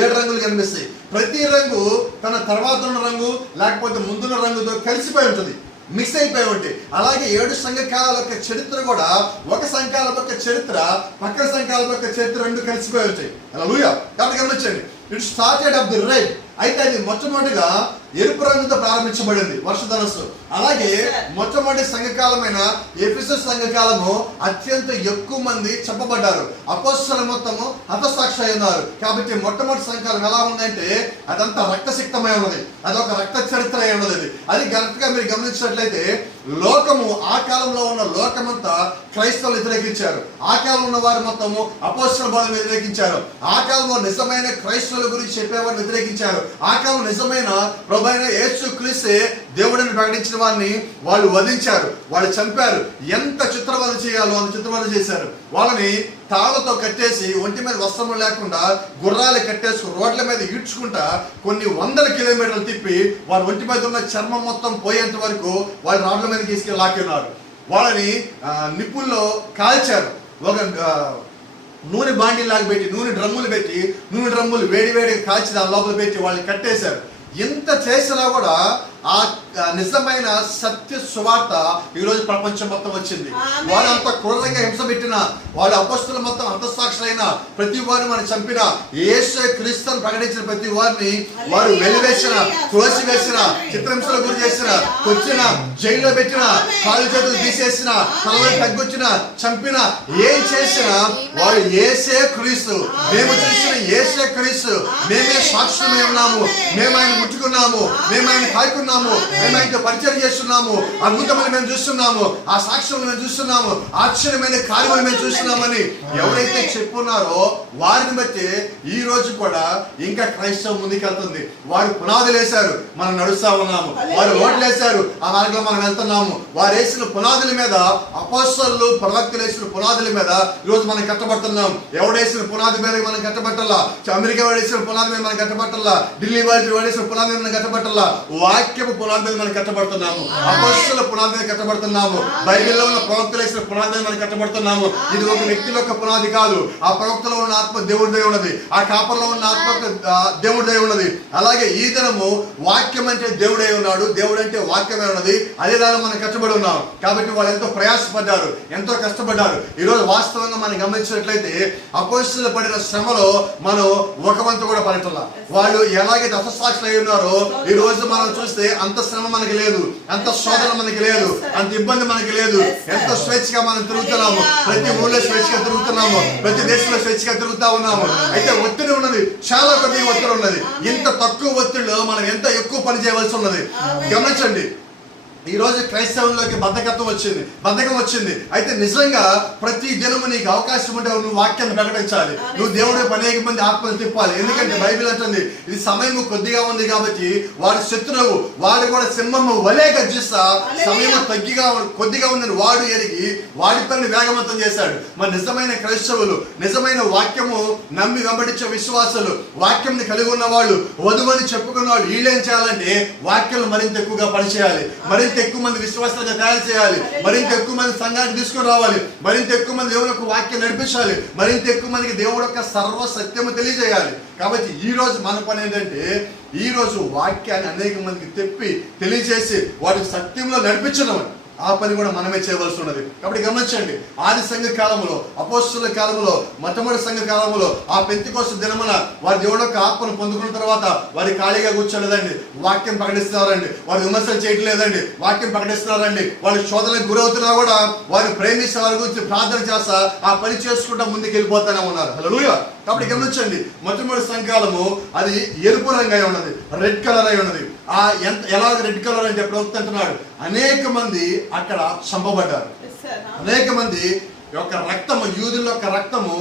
7 రంగులు కనిపిస్తాయి. ప్రతి రంగు తన తర్వాత ఉన్న రంగు లేకపోతే ముందున్న రంగుతో కలిసిపోయి ఉంటుంది, మిక్స్ అయిపోయి ఉంటాయి. అలాగే 7 సంఘకాల యొక్క చరిత్ర కూడా ఒక సంఘకాల యొక్క చరిత్ర పక్కన సంఘకాల యొక్క చరిత్ర రెండు కలిసిపోయి ఉంటాయి. హల్లెలూయా. కాబట్టి గమనించండి, it started off the red. అయితే అది మొట్టమొదటిగా ఎరుపు రంగుతో ప్రారంభించబడింది వర్షధనుస్సు. అలాగే మొట్టమొదటి సంఘకాలమైన ఎఫెసస్ సంఘకాలము అత్యంత ఎక్కువ మంది చెప్పబడ్డారు, అపోస్తలులు మొత్తము హతసాక్షి అయి ఉన్నారు. కాబట్టి మొట్టమొదటి సంఘకాలం ఎలా ఉందంటే అదంతా రక్తసిక్తమై ఉన్నది, అదొక రక్త చరిత్ర అయి ఉన్నది. అది కరెక్ట్గా మీరు గమనించినట్లయితే లోకము, ఆ కాలంలో ఉన్న లోకమంతా క్రైస్తవులు వ్యతిరేకించారు. ఆ కాలంలో ఉన్న వారు మొత్తము అపోస్తల బోధను వ్యతిరేకించారు. ఆ కాలంలో నిజమైన క్రైస్తవుల గురించి చెప్పేవారు వ్యతిరేకించారు. ఆ కాలంలో నిజమైన ప్రభువైన యేసుక్రీస్తే దేవుడిని ప్రకటించిన వారిని వాళ్ళు వధించారు, వాళ్ళు చంపారు. ఎంత చిత్రవధ చేయాలో అంత చిత్రవధ చేశారు. వాళ్ళని తాళ్లతో కట్టేసి ఒంటి మీద వస్త్రము లేకుండా గుర్రాలు కట్టేసుకుని రోడ్ల మీద ఈడ్చుకుంటా కొన్ని 100 కిలోమీటర్లు తిప్పి వారి ఒంటి మీద ఉన్న చర్మం మొత్తం పోయేంత వరకు వాళ్ళు రోడ్ల మీద తీసుకెళ్ళి లాక్కున్నారు. వాళ్ళని నిప్పుల్లో కాల్చారు. ఒక నూనె బాండీలాగా పెట్టి నూనె డ్రమ్ములు వేడి కాల్చి దాని లోపల పెట్టి వాళ్ళని కట్టేశారు. ఎంత చేసినా కూడా ఆ నిజమైన సత్య సువార్త ఈరోజు ప్రపంచం మొత్తం వచ్చింది. వాడు అంత క్రూరంగా హింస పెట్టిన, వాడు అపొస్తలులు మొత్తం హతసాక్షులైన ప్రతి వారిని మనం చంపిన, యేసు క్రీస్తుని ప్రకటించిన ప్రతి వారిని వారు వెలివేసిన, తోసివేసిన, చిత్రహింసల గురి చేసిన, కొచ్చిన, జైల్లో పెట్టిన, కాళ్ళు చేతులు తీసేసిన, తలలు తగ్గొచ్చిన, చంపిన, ఏం చేసినా వాడు యేసే క్రీస్తు. మేము చూసిన యేసే క్రీస్తు. మేమే సాక్షులమై ఉన్నాము, మేము ఆయన ముట్టుకున్నాము, మేము ఆయన కాకున్నాము, మేము ఆయనతో పరిచయం చేస్తున్నాము, అద్భుతమని మేము చూస్తున్నాము, ఆ సాక్ష్యం మేము చూస్తున్నాము, ఆశ్చర్యమైన కార్యములు మేము చూస్తున్నామని ఎవరైతే చెప్పున్నారో వారిని బట్టి ఈ రోజు కూడా ఇంకా క్రైస్తవం ముందుకెళ్తుంది. వారు పునాదులు వేశారు, మనం నడుస్తా ఉన్నాము. వారు ఓట్లు వేశారు, ఆ మార్గంలో మనం వెళ్తున్నాము. వారు వేసిన పునాదుల మీద, అపోస్తలులు ప్రవక్తలు వేసిన పునాదుల మీద ఈరోజు మనం కట్టబడుతున్నాం. ఎవడేసిన పునాది మీద మనం కట్టబట్టాలా, అమెరికా వాడేసిన పునాది మీద మనం కట్టబట్టాలా, ఢిల్లీ వాడి వాడేసిన పునాది మీద మనం కట్టబట్టాలా. వాక్యం వాక్యపు పునాది మీద మనం కట్టబడుతున్నాము, అపొస్తలుల పునాది మీద కట్టబడుతున్నాము, బైబిల్లో ఉన్న ప్రవక్తలు వేసిన పునాది మీద మనం కట్టబడుతున్నాము. ఇది ఒక వ్యక్తి యొక్క పునాది కాదు. ఆ ప్రవక్తలో ఉన్న ఆత్మ దేవుడిదే ఉన్నది, ఆ కాపర్లో ఉన్న ఆత్మ దేవుడిదే ఉన్నది. అలాగే ఈ దినము వాక్యం అంటే దేవుడే ఉన్నాడు, దేవుడు అంటే వాక్యమే ఉన్నది. అదే దాని మనం కష్టపడి ఉన్నాం. కాబట్టి వాళ్ళు ఎంతో ప్రయాసపడ్డారు, ఎంతో కష్టపడ్డారు. ఈ రోజు వాస్తవంగా మనం గమనించినట్లయితే అపొస్తలులు పడిన శ్రమలో మనం ఒక వంతు కూడా పడటంలా. వాళ్ళు ఎలాగైతే హతసాక్షులు అయి ఉన్నారో ఈ రోజు మనం చూస్తే అంత శ్రమ మనకి లేదు, అంత శోధన మనకి లేదు, అంత ఇబ్బంది మనకి లేదు. ఎంతో స్వేచ్ఛగా మనం తిరుగుతున్నాము, ప్రతి ఊళ్ళో స్వేచ్ఛగా తిరుగుతున్నాము, ప్రతి దేశంలో స్వేచ్ఛగా తిరుగుతా ఉన్నాము. అయితే ఒత్తిడి ఉన్నది, చాలా కొద్దిగా ఒత్తిడి ఉన్నది. ఇంత తక్కువ ఒత్తిడిలో మనం ఎంత ఎక్కువ పని చేయవలసి ఉన్నది. గమనించండి, ఈ రోజు క్రైస్తవంలోకి బద్ధకం వచ్చింది. అయితే నిజంగా ప్రతి దినము నీకు అవకాశం ఉంటే నువ్వు వాక్యాన్ని ప్రకటించాలి, నువ్వు దేవుడి అనేక మంది ఆత్మలు తిప్పాలి. ఎందుకంటే బైబిల్ అంటుంది ఇది సమయం కొద్దిగా ఉంది కాబట్టి వాడి శత్రువు వాడు కూడా సింహము వలే గర్జిస్తా సమయం కొద్దిగా ఉందని వాడు ఎరిగి వాడి పని వేగవంతం చేశాడు. మరి నిజమైన క్రైస్తవులు, నిజమైన వాక్యము నమ్మి వెంబడించే విశ్వాసులు, వాక్యం కలిగి ఉన్న వాళ్ళు, వధువని చెప్పుకున్న వాళ్ళు వీళ్ళేం చేయాలంటే వాక్యాలు మరింత ఎక్కువగా పనిచేయాలి, మరింత ఎక్కువ మంది విశ్వాసాలుగా తయారు చేయాలి, మరింత ఎక్కువ మంది సంఘానికి తీసుకుని రావాలి, మరింత ఎక్కువ మంది దేవుని యొక్క వాక్యం నడిపించాలి, మరింత ఎక్కువ మందికి దేవుడి యొక్క సర్వ సత్యము తెలియజేయాలి. కాబట్టి ఈ రోజు మన పని ఏంటంటే ఈ రోజు వాక్యాన్ని అనేక మందికి తెప్పి తెలియజేసి వాటికి సత్యంలో నడిపించడం, ఆ పని కూడా మనమే చేయవలసి ఉన్నది. కాబట్టి గమనించండి, ఆది సంఘ కాలంలో, అపోస్తలుల కాలంలో, మొట్టమొదటి సంఘ కాలంలో ఆ పెంతెకోస్తు దినమున వారి దేవుడి యొక్క ఆత్మను పొందుకున్న తర్వాత వారి ఖాళీగా కూర్చోలేదండి, వాక్యం ప్రకటిస్తున్నారండి. వారు విమర్శలు చేయట్లేదండి, వాక్యం ప్రకటిస్తున్నారండి. వాళ్ళు శోధనకు గురవుతున్నా కూడా వారిని ప్రేమిస్తే వారి గురించి ప్రార్థన చేస్తా ఆ పని చేసుకుంటా ముందుకు వెళ్ళిపోతానే ఉన్నారు. హల్లెలూయా. కాబట్టి గమనించండి, మొట్టమొదటి సంఘకాలము అది ఎరుపు రంగు అయి ఉన్నది, రెడ్ కలర్ అయి ఉన్నది. ఎలా రెడ్ కలర్ అంటే ప్రవక్త అంటున్నాడు అనేక మంది అక్కడ చంపబడ్డారు, అనేక మంది యొక్క రక్తము, యూదుల యొక్క రక్తము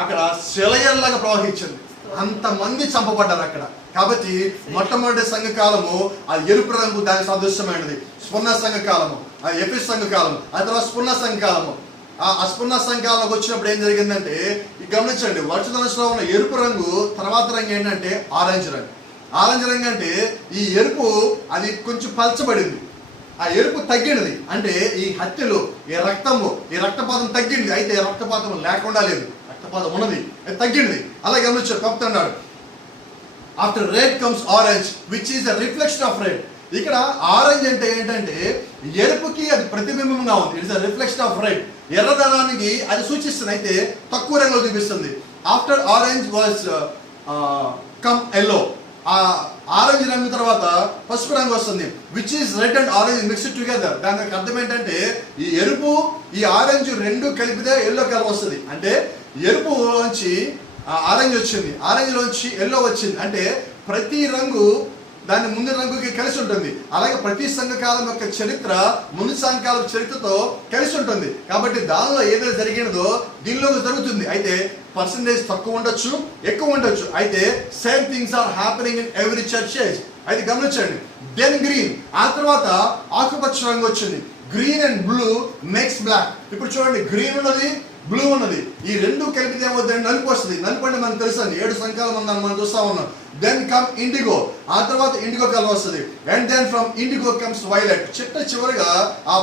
అక్కడ సెలయల్లాగా ప్రవహించింది, అంతమంది చంపబడ్డారు అక్కడ. కాబట్టి మొట్టమొదటి సంఘకాలము ఆ ఎరుపు రంగు దానికి సదృశ్యమైనది. స్ఫురణ సంఘకాలము, ఆ ఎఫెసు సంఘకాలము, ఆ తర్వాత స్ఫురణ సంఘకాలము. ఆ స్ఫురణ సంఘకాలంలోకి వచ్చినప్పుడు ఏం జరిగిందంటే గమనించండి, వర్షదనలో ఉన్న ఎరుపు రంగు తర్వాత రంగు ఏంటంటే ఆరెంజ్ రంగు. ఆరెంజ్ రంగు అంటే ఈ ఎరుపు అది కొంచెం పలచబడింది, ఆ ఎరుపు తగ్గినది. అంటే ఈ హత్యలు, ఈ రక్తము, ఈ రక్తపాతం తగ్గింది. అయితే రక్తపాతం లేకుండా లేదు, రక్తపాతం ఉన్నది, అది తగ్గింది. అలా గమనించారు. ప్రవక్త అన్నాడు after red comes orange which is the reflection of red. ఇక్కడ ఆరెంజ్ అంటే ఏంటంటే ఎరుపుకి అది ప్రతిబింబంగా ఉంది, it's the reflection of red. ఎర్రదనానికి అది సూచిస్తుంది, అయితే తక్కువ రంగులో చూపిస్తుంది. After orange was come yellow. ఆ ఆరెంజ్ రంగు తర్వాత పసుపు రంగు వస్తుంది, which is red and orange mixed together. దానికి అర్థం ఏంటంటే ఈ ఎరుపు ఈ ఆరెంజ్ రెండు కలిపితే ఎల్లో కలర్ వస్తుంది. అంటే ఎరుపులోంచి ఆరెంజ్ వచ్చింది, ఆరెంజ్ లోంచి ఎల్లో వచ్చింది. అంటే ప్రతి రంగు దాని ముందు రంగుకి కలిసి ఉంటుంది. అలాగే ప్రతి సంఘకాలం యొక్క చరిత్ర ముందు సంఘకాల చరిత్రతో కలిసి ఉంటుంది. కాబట్టి దానిలో ఏదైతే జరిగినదో దీనిలో జరుగుతుంది. అయితే పర్సంటేజ్ తక్కువ ఉండొచ్చు, ఎక్కువ ఉండొచ్చు. అయితే same things are happening in every churches. అయితే గమనించండి, దెన్ గ్రీన్, ఆ తర్వాత ఆకుపచ్చ రంగు వచ్చింది. Green and blue makes black. ఇప్పుడు చూడండి, గ్రీన్ ఉన్నది, బ్లూ ఉన్నది, ఈ రెండు కలిపితే ఏమవుతుంది, నలుపు వస్తుంది. నలుపు అంటే మనకు తెలుసు అండి, 7 సంఖ్యలు మనం చూస్తా ఉన్నాం. దెన్ కమ్ ఇండిగో, ఆ తర్వాత ఇండిగో కలర్ వస్తుంది. And then from indigo comes violet. చివరిగా ఆ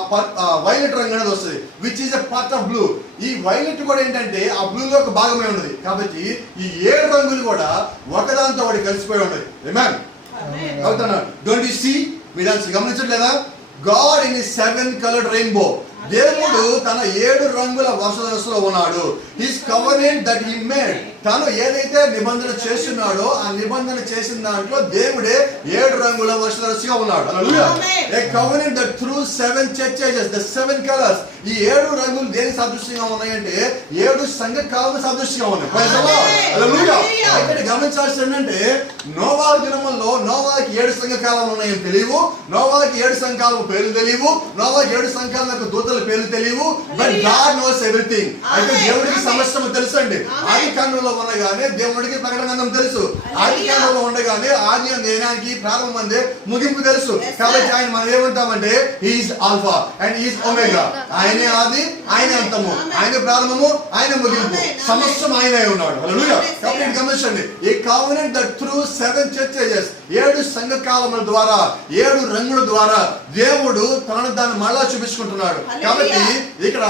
వైలెట్ రంగు అనేది వస్తుంది, which is a part of blue. ఈ వైలెట్ కూడా ఏంటంటే ఆ బ్లూలో ఒక భాగమే ఉన్నది. కాబట్టి ఈ 7 రంగులు కూడా ఒకదాంతో ఒకటి కలిసిపోయి ఉన్నాయి. అవుతున్నా, డోంట్ యు సీ? మీరు గమనించట్లేదా? God in his 7 coloured rainbow. దేవుడు తన 7 రంగుల వర్షధనస్సులో ఉన్నాడు. His covenant that he made. తను ఏదైతే నిబంధన చేస్తున్నాడో ఆ నిబంధన చేసిన దాంట్లో దేవుడే 7 రంగుల వర్షధనస్సుగా ఉన్నాడు. Hallelujah. A covenant that through 7 churches, the 7 colours. ఈ 7 రంగులు దేనికి సాదృశ్యంగా ఉన్నాయంటే 7 సంఘకాలకు సాదృశ్యంగా ఉన్నాయి. Praise the lord. హల్లెలూయా. ఇక్కడ గమనించాల్సింది ఏంటంటే నోవా దినముల్లో నోవాకి 7 సంఘకాలాలు ఉన్నాయని తెలియవు, నోవాకి 7 సంఘకాల పేర్లు తెలియవు, నోవాకి 7 సంఘకాల యొక్క దూతల పేర్లు తెలియవు. But God knows everything. అయితే దేవుడికి సమస్తము తెలుసండి. ఆది కాండంలో ఉండగానే దేవుడికి ప్రకటన గ్రంథం తెలుసు, ఆది కాండంలో ఉండగానే ఆది దేనానికి ప్రారంభం అందే ముగింపు తెలుసు. కాబట్టి ఆయన మనం ఏమంటామంటే he is alpha and he is omega. ఆయన ఆయనే ఆది, ఆయనే అంతము, ఆయన ప్రారంభము, ఆయన ముగింపు, సమస్తం ఆయనే ఉన్నాడు. హల్లెలూయా. కాబట్టి గమనించండి, ఈ కవెనెంట్ దట్ త్రూ 7 చర్చెస్, 7 సంఘ కాలముల ద్వారా, 7 రంగుల ద్వారా దేవుడు తనను దాన్ని మళ్ళా చూపించుకుంటున్నాడు. కాబట్టి ఇక్కడ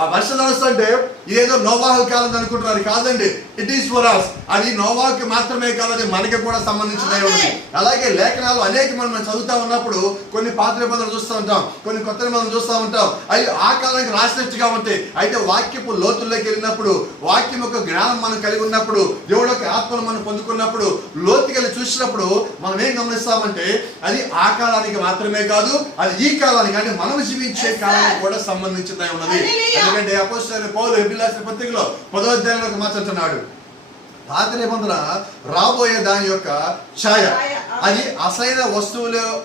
ఆ వర్షధనస్సు అంటే ఇదేదో నోవాహు కాలం అనుకుంటున్నారు, కాదండి. It is for us. అది నోవాహుకి మాత్రమే కాదు, అది మనకి కూడా సంబంధించినది ఉన్నది. అలాగే లేఖనాలు అనేక మనం చదువుతా ఉన్నప్పుడు కొన్ని పాత నిబంధనలు చూస్తూ ఉంటాం, కొన్ని కొత్త నిబంధనలు చూస్తూ ఉంటాం. అవి ఆ కాలానికి రాసినట్టుగా ఉంటాయి. అయితే వాక్యపు లోతుల్లోకి వెళ్ళినప్పుడు, వాక్యం యొక్క జ్ఞానం మనం కలిగి ఉన్నప్పుడు, దేవుడు యొక్క ఆత్మను మనం పొందుకున్నప్పుడు, లోతుకెళ్ళి చూసినప్పుడు మనం ఏం గమనిస్తామంటే అది ఆ కాలానికి మాత్రమే కాదు, అది ఈ కాలానికి అంటే మనం జీవించే కాలానికి కూడా సంబంధించినది ఉన్నది. ఎందుకంటే అపోస్తలుడైన పౌలు హెబ్రీయులకు రాసిన పత్రికలో 10వ అధ్యాయంలో ఒక మాట అంటున్నాడు, పాత నిబంధన రాబోయే దాని యొక్క ఛాయ, అది అసలైన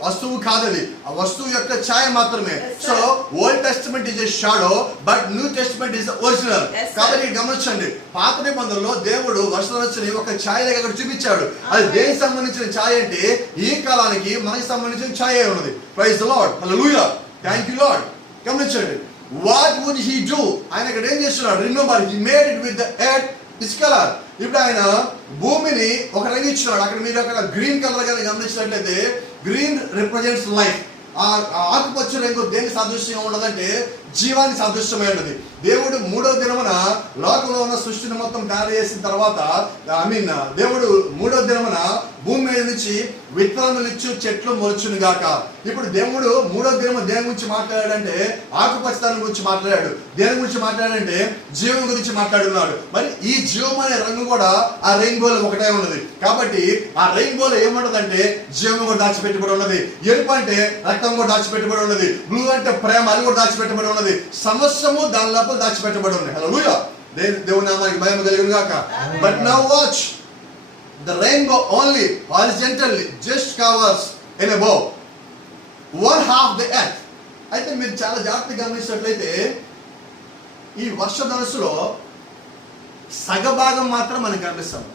వస్తువు కాదది, ఆ వస్తువు యొక్క ఛాయ మాత్రమే. So old testament is a shadow, but new testament is original. కాబట్టి గమనించండి, పాత నిబంధనలో దేవుడు వర్షధనస్సుని ఒక ఛాయగా అక్కడ చూపించాడు. అది దేనికి సంబంధించిన ఛాయ అంటే ఈ కాలానికి మనకి సంబంధించిన ఛాయ ఉన్నది. Praise the lord, hallelujah, thank you lord. గమనించండి, వాట్ వుడ్ హీ డూ? ఆయన ఇక్కడ ఏం చేస్తున్నాడు? Remember, he made it with the earth this colour. ఇప్పుడు ఆయన భూమిని ఒక రంగు ఇచ్చినాడు. అక్కడ మీరు అక్కడ గ్రీన్ కలర్ గానీ గమనించినట్లయితే, గ్రీన్ రిప్రజెంట్స్ లైఫ్. ఆ ఆకుపచ్చ రంగు దేనికి సాదృశ్యంగా ఉండదంటే జీవానికి సాదృశ్యమై ఉన్నది. దేవుడు 3వ దినమున లోకంలో ఉన్న సృష్టిని మొత్తం తయారు చేసిన తర్వాత, దేవుడు 3వ దినమున భూమి మీద నుంచి విత్తనములు ఇచ్చు చెట్లు మొలుచును గాక. ఇప్పుడు దేవుడు 3వ దినము దేని గురించి మాట్లాడాడంటే ఆకుపచ్చదనం గురించి మాట్లాడాడు. దేని గురించి మాట్లాడాడంటే జీవం గురించి మాట్లాడున్నాడు. మరి ఈ జీవం అనే రంగు కూడా ఆ రెయిన్బోలో ఒకటే ఉన్నది. కాబట్టి ఆ రెయిన్బోలో ఏముంటదంటే జీవం కూడా దాచిపెట్టబడి ఉన్నది. ఎరుపు అంటే రక్తం కూడా దాచిపెట్టబడి ఉన్నది. బ్లూ అంటే ప్రేమ, అది కూడా దాచిపెట్టబడి ఉన్నది. సమస్తము దాని లోపల దాచిపెట్టబడి ఉంది. హల్లెలూయా, దేవుని నామానికి మహిమ కలుగును గాక. But now watch, the rainbow only horizontally just covers in above 1/2 the earth. అయితే మీరు చాలా జాగ్రత్తగా గమనించినట్లయితే ఈ వర్షధనస్సులో సగభాగం మాత్రం మనకు కనిపిస్తుంది.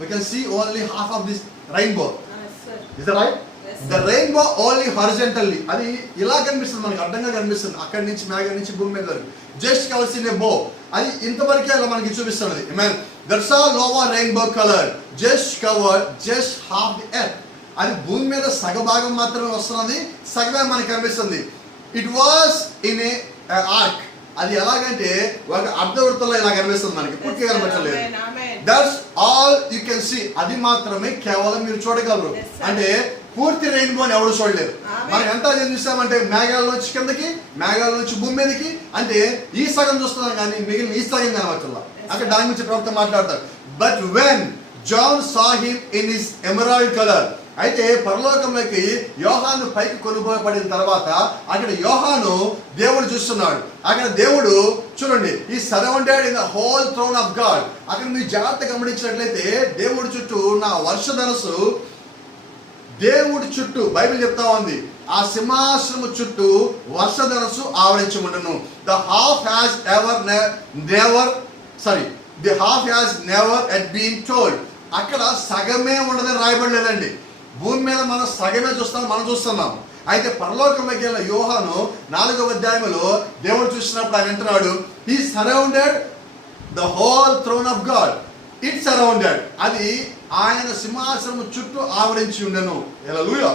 We can see only half of this rainbow. Is that right? The rainbow only horizontally, అది ఇలా కనిపిస్తుంది, మనకు అడ్డంగా కనిపిస్తుంది. అక్కడి నుంచి మేఘం నుంచి భూమి మీద వరకు జస్ట్ కవర్స్ ఇన్ ఎ బో. అది ఇంతవరకే అలా మనకి చూపిస్తున్నది. Amen. That's all Nova rainbow color, just cover just half the earth. అది భూమి మీద సగభాగం మాత్రమే వస్తున్నది, సగభాగం మనకి కనిపిస్తుంది. It was in a arc. అది ఎలాగంటే ఒక అర్ధవృత్తంలో ఇలా కనిపిస్తుంది, మనకి పూర్తిగా కనిపించలేదు. That's all you can see. అది మాత్రమే కేవలం మీరు చూడగలరు. అంటే పూర్తి రెయిన్బోని ఎవరు చూడలేరు. మనం ఎంత చూసామంటే మేఘాల నుంచి కిందకి, మేఘాల నుంచి భూమి మీదకి, అంటే ఈ సగం చూస్తున్నాం కానీ మిగిలిన ఈ సగం కనవచ్చులా. అక్కడ దాని గురించి ప్రవక్త మాట్లాడతారు. But when John saw him in his emerald colour, అయితే పరలోకంలోకి యోహాను పైకి కొనుగోబడిన తర్వాత అక్కడ యోహాను దేవుడు చూస్తున్నాడు. అక్కడ దేవుడు చూడండి, ఈ surrounded in the whole throne of God. అక్కడ మీరు జాగ్రత్త గమనించినట్లయితే దేవుడి చుట్టూ నా వర్షధనస్సు దేవుడి చుట్టూ బైబిల్ చెప్తా ఉంది, ఆ సింహాసనము చుట్టూ వర్షధనస్సు ఆవరించముండును. The half has never yet been told. అక్కడ సగమే ఉండదని రాయబడలేదండి. భూమి మీద మనం సగమే మనం చూస్తున్నాం. అయితే పరలోకంలోకి వెళ్ళిన యోహాను 4వ అధ్యాయంలో దేవుడు చూసినప్పుడు ఆయన అంటున్నాడు, he surrounded the whole throne of God. It surrounded, అది ఆయన సింహాసనం చుట్టూ ఆవరించి ఉండెను. హల్లెలూయా.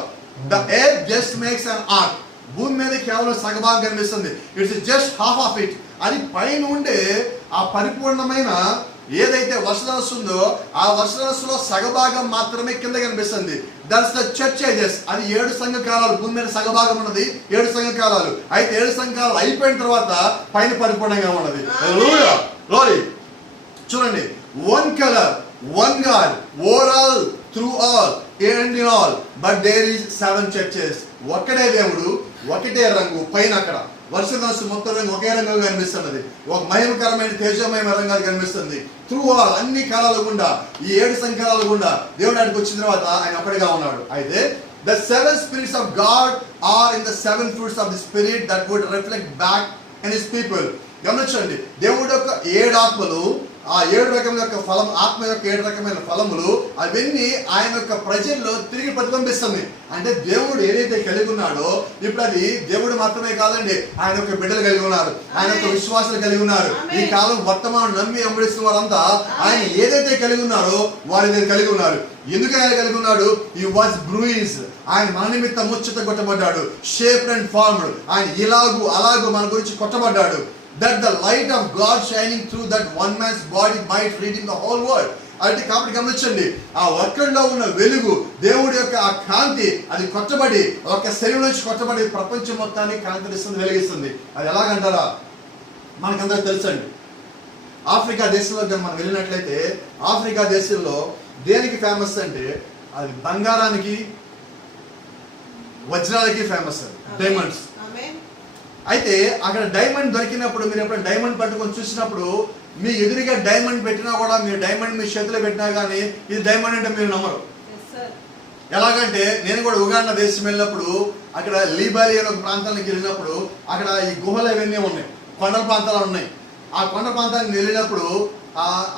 The earth just makes an arc. భూమి మీద కేవలం సగభాగం కనిపిస్తుంది. It's just half of it. అది పైన ఉండే ఆ పరిపూర్ణమైన ఏదైతే వర్షధనస్సు ఉందో ఆ వర్షధనస్సులో సగభాగం మాత్రమే కింద కనిపిస్తుంది. That's the church ages. అది 7 సంఘ కాలాలు. భూమి మీద సగభాగం ఉన్నది 7 సంఘ కాలాలు. అయితే 7 సంఘ కాలాలు అయిపోయిన తర్వాత పైన పరిపూర్ణంగా ఉన్నది. హల్లెలూయా, గ్లోరీ. చూడండి, one color, one God, overall, through all, and in all, but there is 7 churches. ఒక్కడే దేవుడు, ఒకటే రంగు. పైన అక్కడ వర్షధనస్సు మొత్తం రంగు ఒకే రంగుగా కనిపిస్తున్నది. ఒక మహిమకరమైన తేజమయమైన రంగాలు కనిపిస్తుంది. త్రూ ఆల్, అన్ని కాలాలు గుండా, ఈ 7 సంఖ్యల గుండా దేవుడు ఆయనకు వచ్చిన తర్వాత ఆయన ఒక్కడిగా ఉన్నాడు. అయితే the 7 spirits of God are in the 7 fruits of the spirit that would reflect back in his people. గమనించండి, దేవుడు యొక్క 7 ఆత్మలు ఆ 7 రకముల యొక్క ఫలం, ఆత్మ యొక్క 7 రకమైన ఫలములు అవన్నీ ఆయన యొక్క ప్రజల్లో తిరిగి ప్రతిబింబిస్తుంది. అంటే దేవుడు ఏదైతే కలిగి ఉన్నాడో ఇప్పుడు అది దేవుడు మాత్రమే కాదండి, ఆయన యొక్క బిడ్డలు కలిగి ఉన్నారు, ఆయన యొక్క విశ్వాసాలు కలిగి ఉన్నారు. ఈ కాలం వర్తమానం నమ్మి అంబడిస్తున్న వారంతా ఆయన ఏదైతే కలిగి ఉన్నారో వారి కలిగి ఉన్నారు. ఎందుకు ఆయన కలిగి ఉన్నాడు? హి వాజ్ బ్రూయిజ్డ్, ఆయన మన నిమిత్తం ముచ్చట కొట్టబడ్డాడు. షేప్డ్ అండ్ ఫార్మ్డ్, ఆయన ఇలాగూ అలాగూ మన గురించి కొట్టబడ్డాడు. That the light of God shining through that one man's body might redeem the whole world. అంటే కాబట్టి గమనించండి, ఆ ఒక్కడిలో ఉన్న వెలుగు, దేవుడి యొక్క ఆ కాంతి, అది కొట్టబడి ఒక శరీరం నుంచి కొట్టబడి ప్రపంచం మొత్తాన్ని కాంతిస్తుంది, వెలిగిస్తుంది. అది ఎలాగంటారా? మనకందరూ తెలుసండి. ఆఫ్రికా దేశంలో మనం వెళ్ళినట్లయితే ఆఫ్రికా దేశంలో దేనికి ఫేమస్ అంటే అది బంగారానికి, వజ్రాలకి ఫేమస్, డైమండ్స్. అయితే అక్కడ డైమండ్ దొరికినప్పుడు మీరు ఎప్పుడైనా డైమండ్ పట్టుకొని చూసినప్పుడు మీ ఎదురుగా డైమండ్ పెట్టినా కూడా, మీరు డైమండ్ మీ చేతిలో పెట్టినా కానీ ఇది డైమండ్ అంటే మీరు నమ్మరు. ఎలాగంటే నేను కూడా ఉగాండా దేశం వెళ్ళినప్పుడు అక్కడ లీబాలి అనే ఒక ప్రాంతానికి వెళ్ళినప్పుడు అక్కడ ఈ గుహలు ఇవన్నీ ఉన్నాయి, కొండల ప్రాంతాలు ఉన్నాయి. ఆ కొండ ప్రాంతానికి వెళ్ళినప్పుడు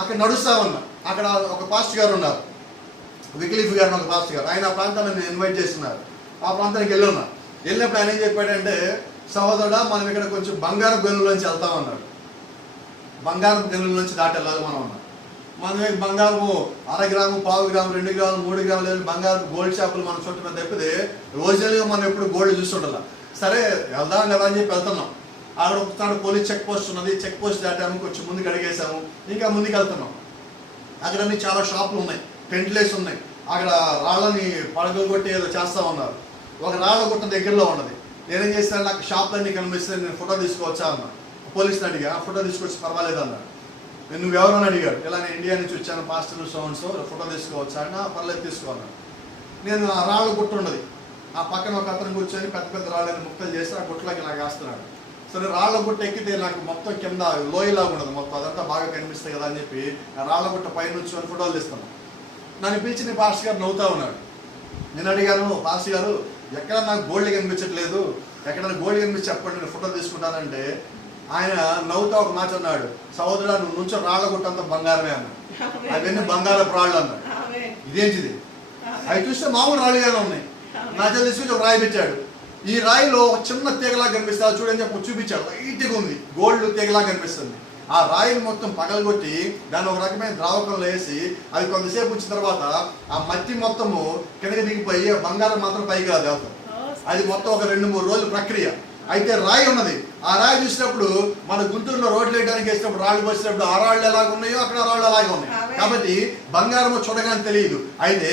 అక్కడ నడుస్తా ఉన్నా, అక్కడ ఒక పాస్టర్ గారు ఉన్నారు, విక్లీఫ్ గారు ఒక పాస్టర్ గారు, ఆయన ఆ ప్రాంతాన్ని ఇన్వైట్ చేస్తున్నారు. ఆ ప్రాంతానికి వెళ్ళినప్పుడు ఆయన ఏం చెప్పాడంటే, సహోదరుడా మనం ఇక్కడ కొంచెం బంగారు గనుల్లోంచి వెళ్తామన్నాడు. బంగారం గనుల నుంచి దాటి వెళ్ళాలి మనం అన్నాడు. మనం బంగారము 1/2 గ్రాము, 1/4 గ్రాము, 2 గ్రాములు, 3 గ్రాములు బంగారు గోల్డ్ షాపులు మనం చుట్టూ మీద తప్పితే ఒరిజినల్గా మనం ఎప్పుడు గోల్డ్ చూస్తుండాల. సరే వెళ్దాం కదా అని చెప్పి వెళ్తున్నాం. అక్కడ ఒకసారి పోలీస్ చెక్ పోస్ట్ ఉన్నది, చెక్ పోస్ట్ దాటాము, కొంచెం ముందుకు అడిగేసాము, ఇంకా ముందుకు వెళ్తున్నాం. అక్కడ అన్ని చాలా షాపులు ఉన్నాయి, టెంట్లేసి ఉన్నాయి. అక్కడ రాళ్ళని పడగొట్టి ఏదో చేస్తా ఉన్నారు. ఒక రాళ్ళ గుట్ట దగ్గరలో ఉన్నది. నేనేం చేస్తాను, నాకు షాప్లన్నీ కనిపిస్తే నేను ఫోటో తీసుకోవచ్చా అన్నా. పోలీసుని అడిగా, ఫోటో తీసుకొచ్చి పర్వాలేదు అన్నాడు. నువ్వు ఎవరని అడిగాడు. ఇలా నేను ఇండియా నుంచి వచ్చాను, పాస్టర్ సోన్స్, ఫోటో తీసుకోవచ్చా అన్నా. పర్లేదు తీసుకోన్నాను. నేను ఆ రాళ్ళ గుట్ట ఉన్నది, ఆ పక్కన ఒక అతను కూర్చొని పెద్ద పెద్ద రాళ్ళని ముక్కలు చేసి ఆ గుట్టలోకి నాకు వేస్తున్నాడు. సరే రాళ్ళ గుట్ట ఎక్కితే నాకు మొత్తం కింద లోయలాగా ఉండదు, మొత్తం అదంతా బాగా కనిపిస్తాయి కదా అని చెప్పి ఆ రాళ్ళ గుట్ట పైన నుంచి ఫోటోలు తీస్తున్నాను. నన్ను పిలిచి నీ పాస్టర్ గారు నవ్వుతా ఉన్నాడు. నేను అడిగాను, పాస్టర్ గారు ఎక్కడ నాకు గోల్డ్ కనిపించట్లేదు, ఎక్కడైనా గోల్డ్ కనిపించి చెప్పండి, నేను ఫోటో తీసుకుంటానంటే ఆయన నవ్వుతా ఒక మాట అన్నాడు, సహోదరుడా నువ్వు నుంచో రాళ్ళ గుట్టంతా బంగారమే అన్నాడు. అవన్నీ బంగారపు రాళ్ళు అన్నాడు. ఇదేంటిది? అవి చూస్తే మామూలు రాళ్ళుగానే ఉన్నాయి. నా చేత తీసుకొచ్చి ఒక రాయి పెట్టాడు. ఈ రాయిలో చిన్న తీగలా కనిపిస్తుంది, చూడని చెప్పి చూపించాడు. లైట్గా ఉంది, గోల్డ్ తీగలా కనిపిస్తుంది. ఆ రాయిని మొత్తం పగలగొట్టి దాన్ని ఒక రకమైన ద్రావకంలో వేసి అది కొంతసేపు వచ్చిన తర్వాత ఆ మట్టి మొత్తము కిందకి దిగిపోయి బంగారం మాత్రం పైకి రాదు వెళ్తాం. అది మొత్తం ఒక 2-3 రోజుల ప్రక్రియ. అయితే రాయి ఉన్నది. ఆ రాయి చూసినప్పుడు మన గుంటూరులో రోడ్లు వేయడానికి వేసినప్పుడు రాళ్ళు పోసినప్పుడు ఆ రాళ్ళు ఎలాగ ఉన్నాయో అక్కడ రాళ్ళు అలాగే ఉన్నాయి. కాబట్టి బంగారము చూడగానే తెలియదు. అయితే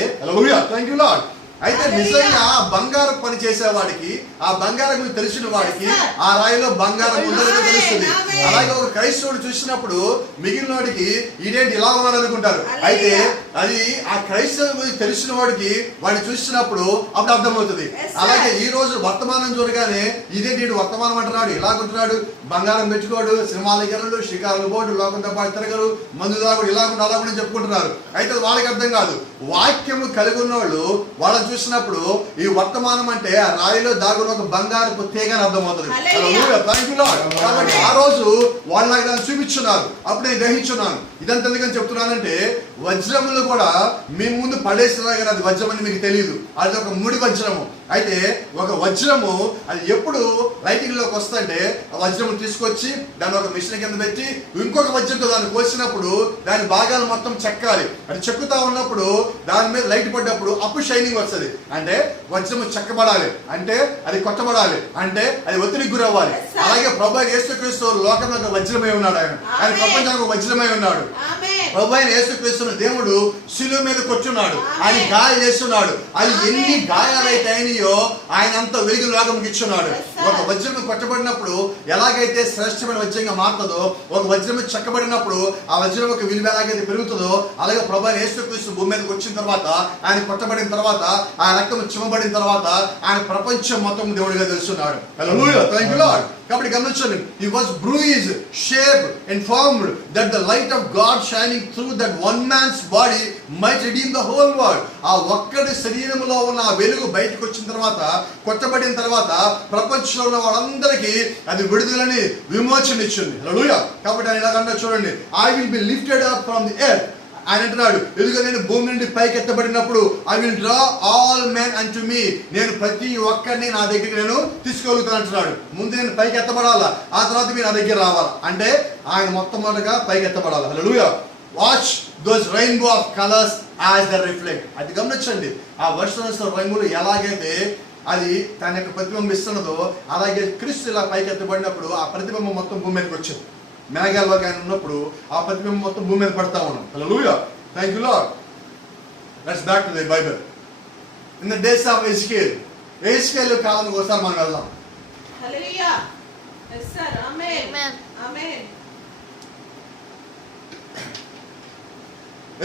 థ్యాంక్ యూ లార్డ్. అయితే నిజంగా బంగారం పని చేసేవాడికి, ఆ బంగారం తెలిసిన వాడికి ఆ రాయిలో బంగారం ఉందని తెలుస్తుంది. అలాగే ఒక క్రైస్తవుడు చూసినప్పుడు మిగిలిన వాడికి ఇదేంటి ఇలా ఉన్నారనుకుంటారు. అయితే అది ఆ క్రైస్తవుడికి తెలిసిన వాడికి వాడిని చూసినప్పుడు అప్పుడు అర్థమవుతుంది. అలాగే ఈ రోజు వర్తమానం చూడగానే ఇదేంటి వర్తమానం అంటున్నాడు, ఇలాగుంటున్నాడు, బంగారం పెట్టుకోడు, సినిమాలకి వెళ్ళడు, షికారులు పోడు, లోకంతో పాటు తిరగరు, మందు తాగుడు, ఇలాగుండి అలాగుండి చెప్పుకుంటున్నారు. అయితే వాళ్ళకి అర్థం కాదు. వాక్యము కలిగి ఉన్న వాళ్ళు వాళ్ళని చూసినప్పుడు ఈ వర్తమానం అంటే ఆ రాయిలో దాగున్న ఒక బంగారపు తీగని అర్థమవుతుంది. కాబట్టి ఆ రోజు వాళ్ళు నాకు దాన్ని చూపించున్నారు. అప్పుడు నేను గ్రహించున్నాను. ఇదంతా ఎందుకని చెప్తున్నానంటే వజ్రములు కూడా మీ ముందు పడేసినా కానీ అది వజ్రం అని మీకు తెలియదు. అది ఒక ముడి వజ్రము. అయితే ఒక వజ్రము అది ఎప్పుడు రైటింగ్ లోకి వస్తుంటే ఆ వజ్రము తీసుకొచ్చి దాన్ని ఒక మిషన్ కింద పెట్టి ఇంకొక వజ్రంతో దాన్ని కోసినప్పుడు దాని భాగాలు మొత్తం చెక్కాలి. అది చెక్కుతా ఉన్నప్పుడు దాని మీద లైట్ పడ్డప్పుడు అప్పుడు షైనింగ్ వస్తుంది. అంటే వజ్రము చెక్కబడాలి, అంటే అది కొట్టబడాలి, అంటే అది ఒత్తిడికి గురవ్వాలి. అలాగే ప్రభువైన యేసుక్రీస్తు లోకంలో వజ్రమై ఉన్నాడు. ఆయన ప్రపంచానికి వజ్రమై ఉన్నాడు. ప్రభువైన యేసుక్రీస్తును దేవుడు శిలువ మీద కూర్చున్నాడు. ఆయన గాయాలు చేస్తున్నాడు. అది ఎన్ని గాయాలైతే అయినాయో ఆయన అంత వెలుగు లోకంకి ఇచ్చున్నాడు. ఒక వజ్రము కొట్టబడినప్పుడు ఎలాగైతే శ్రేష్టమైన వజ్రంగా మారుతుందో, ఒక వజ్రము చెక్కబడినప్పుడు ఆ వజ్రం ఒక విలువ ఎలాగైతే పెరుగుతుందో, అలాగే ప్రభువైన యేసుక్రీస్తు భూమి మీదకి వచ్చిన తర్వాత, ఆయన కొట్టబడిన తర్వాత, ఆ రక్తం చిమ్మబడిన తర్వాత ఆయన ప్రపంచం మొత్తం దేవుడిగా తెలుస్తున్నాడు. హల్లెలూయా, థాంక్యూ లార్డ్. కాబట్టి గమనించండి, he was bruised, shaped and formed that the light of God shining through that one man's body might redeem the whole world. ఆ ఒక్కడి శరీరంలో ఉన్న ఆ వెలుగు బయటకు వచ్చిన తర్వాత, కొట్టబడిన తర్వాత ప్రపంచంలో ఉన్న వాళ్ళందరికీ అది విడుదలని విమోచన ఇచ్చింది. హల్లెలూయా. కాబట్టి ఆయన ఇలాగంటే చూడండి, I will be lifted up from the earth. ఆయన అంటున్నాడు, ఎదుగు నేను భూమి నుండి పైకి ఎత్తబడినప్పుడు I will draw all men unto me, నేను ప్రతి ఒక్కరిని నా దగ్గరికి నేను తీసుకోగలుగుతాను అంటున్నాడు. ముందు నేను పైకి ఎత్తబడాలా, ఆ తర్వాత మీరు నా దగ్గర రావాలా. అంటే ఆయన మొట్టమొదటిగా పైకి ఎత్తబడాలి. Hallelujah. Watch those rainbow of colours as the reflect. అది గమనించండి, ఆ వర్షం రంగులు ఎలాగైతే అది తన యొక్క ప్రతిబింబం ఇస్తున్నదో, అలాగే క్రీస్తు ఇలా పైకి ఎత్తబడినప్పుడు ఆ ప్రతిబింబం మొత్తం భూమి మీదకి వచ్చింది. మేఘాల్లోకి ఆయన ఉన్నప్పుడు ఆ ప్రతిబింబం మొత్తం భూమి మీద పడతా ఉన్నాం. Hallelujah. Thank you Lord. Let's back to the Bible. In the days of Ezekiel, Ezekiel కాలానికి ఒకసారి మనం వెళ్దాం. Hallelujah. yes sir. Amen. Amen.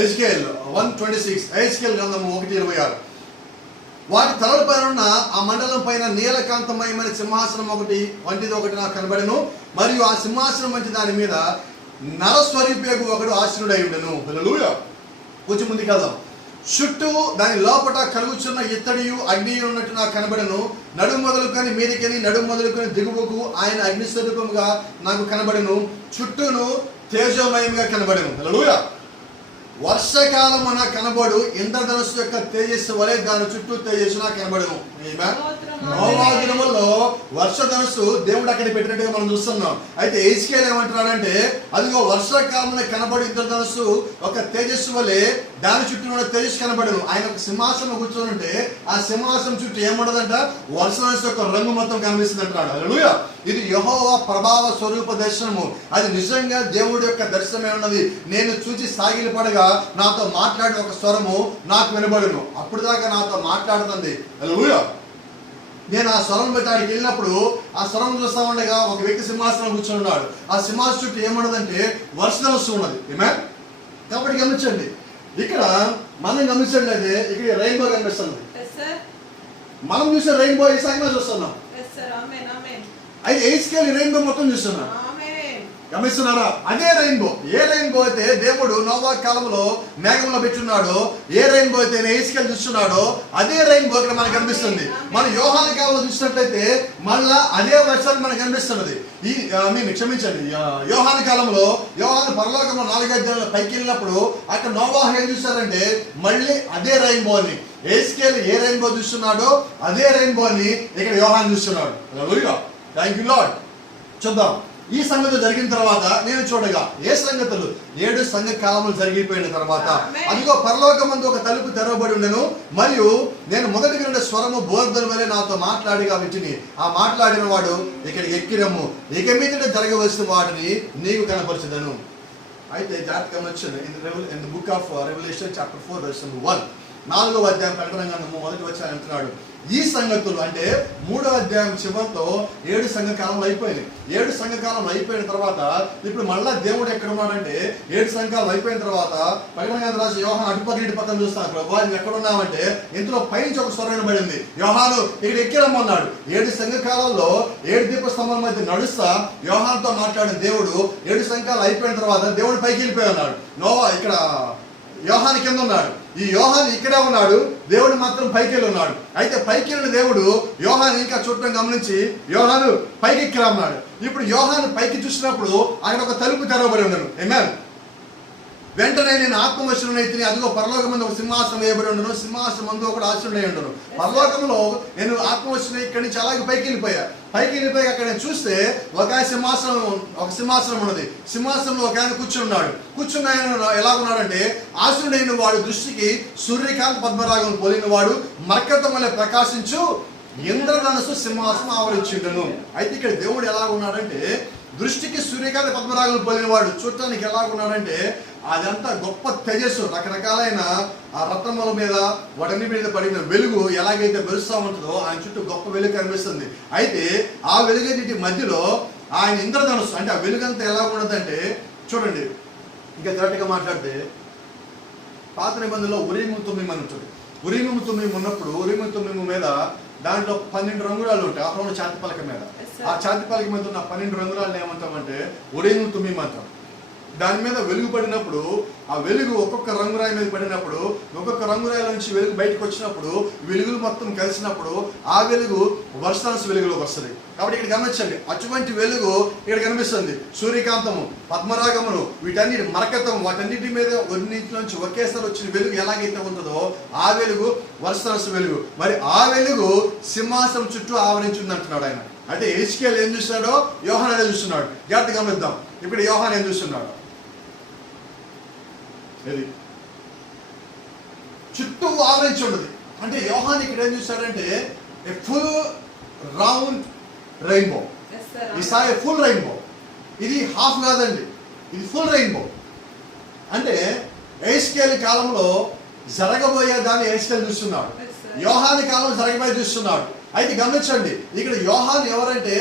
Ezekiel 1:26, Ezekiel గ్రంథము 1:26. వాటి తలలపైన ఉన్న ఆ మండలం పైన నీలకాంతమయమైన సింహాసనం వంటిది ఒకటి నాకు కనబడెను, మరియు ఆ సింహాసనం వంటి దాని మీద నరస్వరూపేగు ఒకడు ఆసీనుడై ఉండెను. హల్లెలూయా. కొంచెం ముందుకు వెళ్దాం. చుట్టూ దాని లోపట కలుగుచున్న ఇత్తడియు అగ్నియు ఉన్నట్టు నాకు కనబడెను. నడుము మొదలుకొని మీదికని, నడుము మొదలుకొని దిగువకు ఆయన అగ్నిస్వరూపముగా నాకు కనబడెను. చుట్టూను తేజోమయంగా కనబడెను. హల్లెలూయా. వర్షకాలమున కనబడు ఇంద్రధనుస్సు యొక్క తేజస్సు వలె దాని చుట్టూ తేజస్సు నాకు కనబడను. నోవా దినముల్లో వర్షధనుస్సు దేవుడు అక్కడ పెట్టినట్టుగా మనం చూస్తున్నాం. అయితే ఎజికేల్ ఏమంటున్నాడంటే, అదిగో వర్షాకాలమున కనబడి ఇంద్రధనుస్సు ఒక తేజస్సు వలె దాని చుట్టూ ఉన్న తేజస్సు కనబడను. ఆయన ఒక సింహాసనం కూర్చొని ఉంటే ఆ సింహాసనం చుట్టూ ఏముండదంట, వర్షధనుస్సు యొక్క రంగు మొత్తం కనిపిస్తుంది అంటాడు. హల్లెలూయా. ఇది యెహోవా ప్రభావ స్వరూప దర్శనము. అది నిజంగా దేవుడి యొక్క దర్శనమే ఉన్నది. నేను చూచి సాగిలపడగా నాతో మాట్లాడిన ఒక స్వరము నాకు వినబడును. అప్పుడు దాకా నాతో మాట్లాడుతుంది. హల్లెలూయా. నేను ఆ స్వరం బట్టి ఆడికి వెళ్ళినప్పుడు ఆ స్వరం చూస్తా ఉండగా ఒక వ్యక్తి సింహాసనం కూర్చొని ఉన్నాడు. ఆ సింహాసనం చుట్టూ ఏమున్నదంటే వర్షధనుస్సు ఉన్నది. ఆమేన్. కాబట్టి గమనించండి, ఇక్కడ మనం గమనించండి, ఇక్కడ రెయిన్బో కనిపిస్తుంది. మనం చూసే రెయిన్బో ఈ సంగతి చూస్తున్నాం. అయితే ఎజికేల్ రెయిన్బో మొత్తం చూస్తున్నాం. గమనిస్తున్నారా? అదే రెయిన్బో. ఏ రెయిన్బో అయితే దేవుడు నోవా కాలంలో మేఘంలో పెట్టున్నాడో, ఏ రెయిన్బో అయితే ఎజికేల్ చూస్తున్నాడో, అదే రెయిన్బో ఇక్కడ మనకు కనిపిస్తుంది. మన యోహాను కాలంలో చూసినట్లయితే మళ్ళా అదే వర్షాలు మనకు కనిపిస్తున్నది. క్షమించండి, యోహాను కాలంలో యోహాను పరలోకంలో 4 అధ్యాయాల పైకి వెళ్ళినప్పుడు అక్కడ నోవా ఏం చూస్తారంటే మళ్ళీ అదే రెయిన్బోని. ఎజికేల్ ఏ రెయిన్బో చూస్తున్నాడో అదే రెయిన్బోని ఇక్కడ యోహాను చూస్తున్నాడు. హల్లెలూయా. Thank you Lord. చూద్దాం. ఈ సంగతి జరిగిన తర్వాత నేను చూడగా, ఏ సంగతులు? 7 సంఘ కాలములు జరిగిపోయిన తర్వాత అదిగో పరలోకమందు ఒక తలుపు తెరవబడి ఉండెను, మరియు నేను మొదటి విన్న స్వరము బోర్ధన వలె నాతో మాట్లాడిగా వింటిని. ఆ మాట్లాడిన వాడు, ఇక్కడికి ఎక్కిరమ్ము, ఇక మీదట జరగవలసిన వాటిని నీకు కనపరచదను. అయితే జాతకం వచ్చింది in the book of Revelation chapter 4 verse 1, 4వ అధ్యాయం ప్రకటన గ్రంథము 1వ వచనం అంటున్నాడు, ఈ సంగతులు అంటే 3వ అధ్యాయం చివరితో 7 సంఘకాలంలో అయిపోయినాయి. 7 సంఘకాలం అయిపోయిన తర్వాత ఇప్పుడు మళ్ళా దేవుడు ఎక్కడ ఉన్నాడంటే 7 సంఘకాలం అయిపోయిన తర్వాత ప్రకటన గ్రంథం రాసి యోహాను అటుపక్కన ఇటు పక్కన చూస్తాను. ప్రభు నువ్వు ఎక్కడ ఉన్నావంటే ఇందులో పైనుంచి ఒక స్వరం వినబడింది, యోహాను ఇక్కడ ఎక్కిరమ్మన్నాడు. 7 సంఘకాలంలో 7 దీపస్తంభాల మధ్య నడుస్తా యోహానుతో మాట్లాడిన దేవుడు 7 సంఘకాలు అయిపోయిన తర్వాత దేవుడు పైకి వెళ్ళిపోయి ఉన్నాడు. నోవా ఇక్కడ యోహాను కింద ఉన్నాడు, ఈ యోహాను ఇక్కడే ఉన్నాడు, దేవుడు మాత్రం పైకి వెళ్ళి ఉన్నాడు. అయితే పైకి వెళ్ళిన దేవుడు యోహాను ఇంకా చూడటం గమనించి యోహాను పైకి ఎక్కిరన్నాడు. ఇప్పుడు యోహాను పైకి చూసినప్పుడు అక్కడ ఒక తలుపు తెరవబడి ఉన్నాడు. ఆమేన్. వెంటనే నేను ఆత్మవశుడనైతిని, అదిగో పరలోకమందు ఒక సింహాసనం వేయబడి ఉండను, సింహాసనం మందు ఒకడు ఆసీనుడై ఉండను. పరలోకంలో నేను ఆత్మవశుడై ఇక్కడి నుంచి అలాగే పైకి వెళ్ళిపోయా. అక్కడ నేను చూస్తే ఒక సింహాసనం ఉన్నది. సింహాసనంలో ఒక ఆయన కూర్చున్న ఆయన ఎలా ఉన్నాడంటే, ఆసీనుడైన వాడు దృష్టికి సూర్యకాంత పద్మరాగం పోలిన వాడు, మరకతం వలె ప్రకాశించు ఇంద్రధనుస్సు సింహాసనం ఆవరించిండును. అయితే ఇక్కడ దేవుడు ఎలా ఉన్నాడంటే, దృష్టికి సూర్యకాంత పద్మరాగం పోలిన వాడు, చూడటానికి ఎలా ఉన్నాడంటే అదంతా గొప్ప తేజస్సు, రకరకాలైన ఆ రత్నముల మీద వాటి మీద పడిన వెలుగు ఎలాగైతే మెరుస్తూ ఉంటుందో ఆయన చుట్టూ గొప్ప వెలుగు కనిపిస్తుంది. అయితే ఆ వెలుగన్నిటి మధ్యలో ఆయన ఇంద్రధనుస్సు, అంటే ఆ వెలుగంతా ఎలా ఉన్నదంటే చూడండి, ఇంకా కరెక్ట్గా మాట్లాడితే పాత నిబంధనలో ఉరీము తుమ్మీము అని ఉంటుంది. ఉరీము తుమ్మీము ఉన్నప్పుడు ఉరీము తుమ్మీము మీద దాంట్లో 12 రంగురాలు ఉంటాయి ఆ ఛాతి పలక మీద. Yes, sir. ఆ ఛాతి పలక మీద ఉన్న 12 రంగురాలను ఏమంటామంటే ఉరేను తుమ్మిం అంటాం. దాని మీద వెలుగు పడినప్పుడు ఆ వెలుగు ఒక్కొక్క రంగురాయి మీద పడినప్పుడు ఒక్కొక్క రంగురాయి నుంచి వెలుగు బయటకు వచ్చినప్పుడు వెలుగులు మొత్తం కలిసినప్పుడు ఆ వెలుగు వర్షాంశ వెలుగులోకి వస్తుంది. కాబట్టి ఇక్కడ గమనించండి, అటువంటి వెలుగు ఇక్కడ కనిపిస్తుంది. సూర్యకాంతము, పద్మరాగములు, వీటన్నిటి మరకతం, వాటన్నిటి మీద ఒన్నింటి నుంచి ఒకేసారి వచ్చిన వెలుగు ఎలాగైతే ఉంటుందో ఆ వెలుగు వర్షాంశ వెలుగు. మరి ఆ వెలుగు సింహాసనం చుట్టూ ఆవరించి ఉంది అంటున్నాడు ఆయన. అంటే ఎహెజ్కేలు ఏం చూస్తున్నాడో యోహాను అదే చూస్తున్నాడు. జాగ్రత్తగా గమనిద్దాం. ఇప్పుడు యోహాను ఏం చూస్తున్నాడు? ఇది చుట్టూ ఆవరించి ఉన్నది. అంటే యోహాను ఇక్కడ ఏం చూస్తాడంటే ఏ ఫుల్ రౌండ్ రెయిన్బో. ఈ సాయి ఫుల్ రెయిన్బో. ఇది హాఫ్ కాదండి, ఇది ఫుల్ రెయిన్బో. అంటే ఎహెజ్కేలు కాలంలో జరగబోయే దాన్ని ఎహెజ్కేలు చూస్తున్నాడు, యోహాను కాలం జరగబోయే చూస్తున్నాడు. అయితే గమనించండి, ఇక్కడ యోహాను ఎవరంటే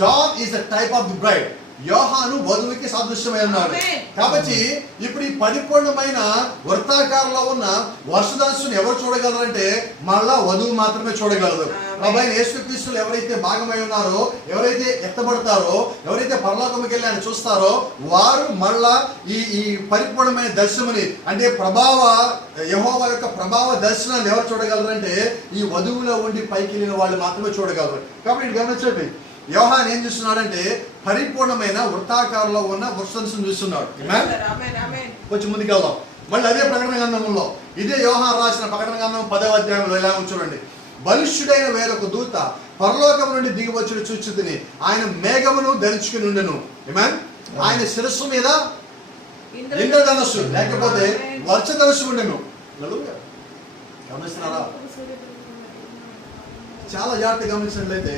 John is the type of the bride. యోహాను వధువుకి సాదృశ్యమై ఉన్నాడు. కాబట్టి ఇప్పుడు ఈ పరిపూర్ణమైన వృత్తాకారంలో ఉన్న వర్షధనుస్సును ఎవరు చూడగలరంటే మళ్ళా వధువు మాత్రమే చూడగలరు. ప్రభువైన యేసుక్రీస్తులో ఎవరైతే భాగమై ఉన్నారో, ఎవరైతే ఎత్తబడతారో, ఎవరైతే పరలోకముకి వెళ్ళి ఆయన చూస్తారో వారు మళ్ళా ఈ పరిపూర్ణమైన దర్శనముని అంటే యెహోవా యొక్క ప్రభావ దర్శనాన్ని ఎవరు చూడగలరంటే ఈ వధువులో ఉండి పైకి వెళ్ళిన వాళ్ళు మాత్రమే చూడగలరు. కాబట్టి ఇది గమనించండి, యోహాను ఏం చూస్తున్నాడంటే పరిపూర్ణమైన వృత్తాకారంలో ఉన్న వర్షధనుస్సును చూస్తున్నాడు. కొంచెం ముందుకు వెళ్దాం. మళ్ళీ అదే ప్రకటన గ్రంథంలో ఇదే యోహాను రాసిన ప్రకటన గ్రంథం 10వ అధ్యాయంలో ఇలా చూడండి. బలిష్ఠుడైన వేరొక దూత పరలోకం నుండి దిగివచ్చుడు చూచితిని. ఆయన మేఘమును ధరించుకుని ఉండెను. ఆయన శిరస్సు మీద ఇంద్రధనుస్సు లేకపోతే వర్షధనుస్సు ఉండెను. గమనిస్తున్నారా? చాలా జాగ్రత్తగా గమనించినట్లయితే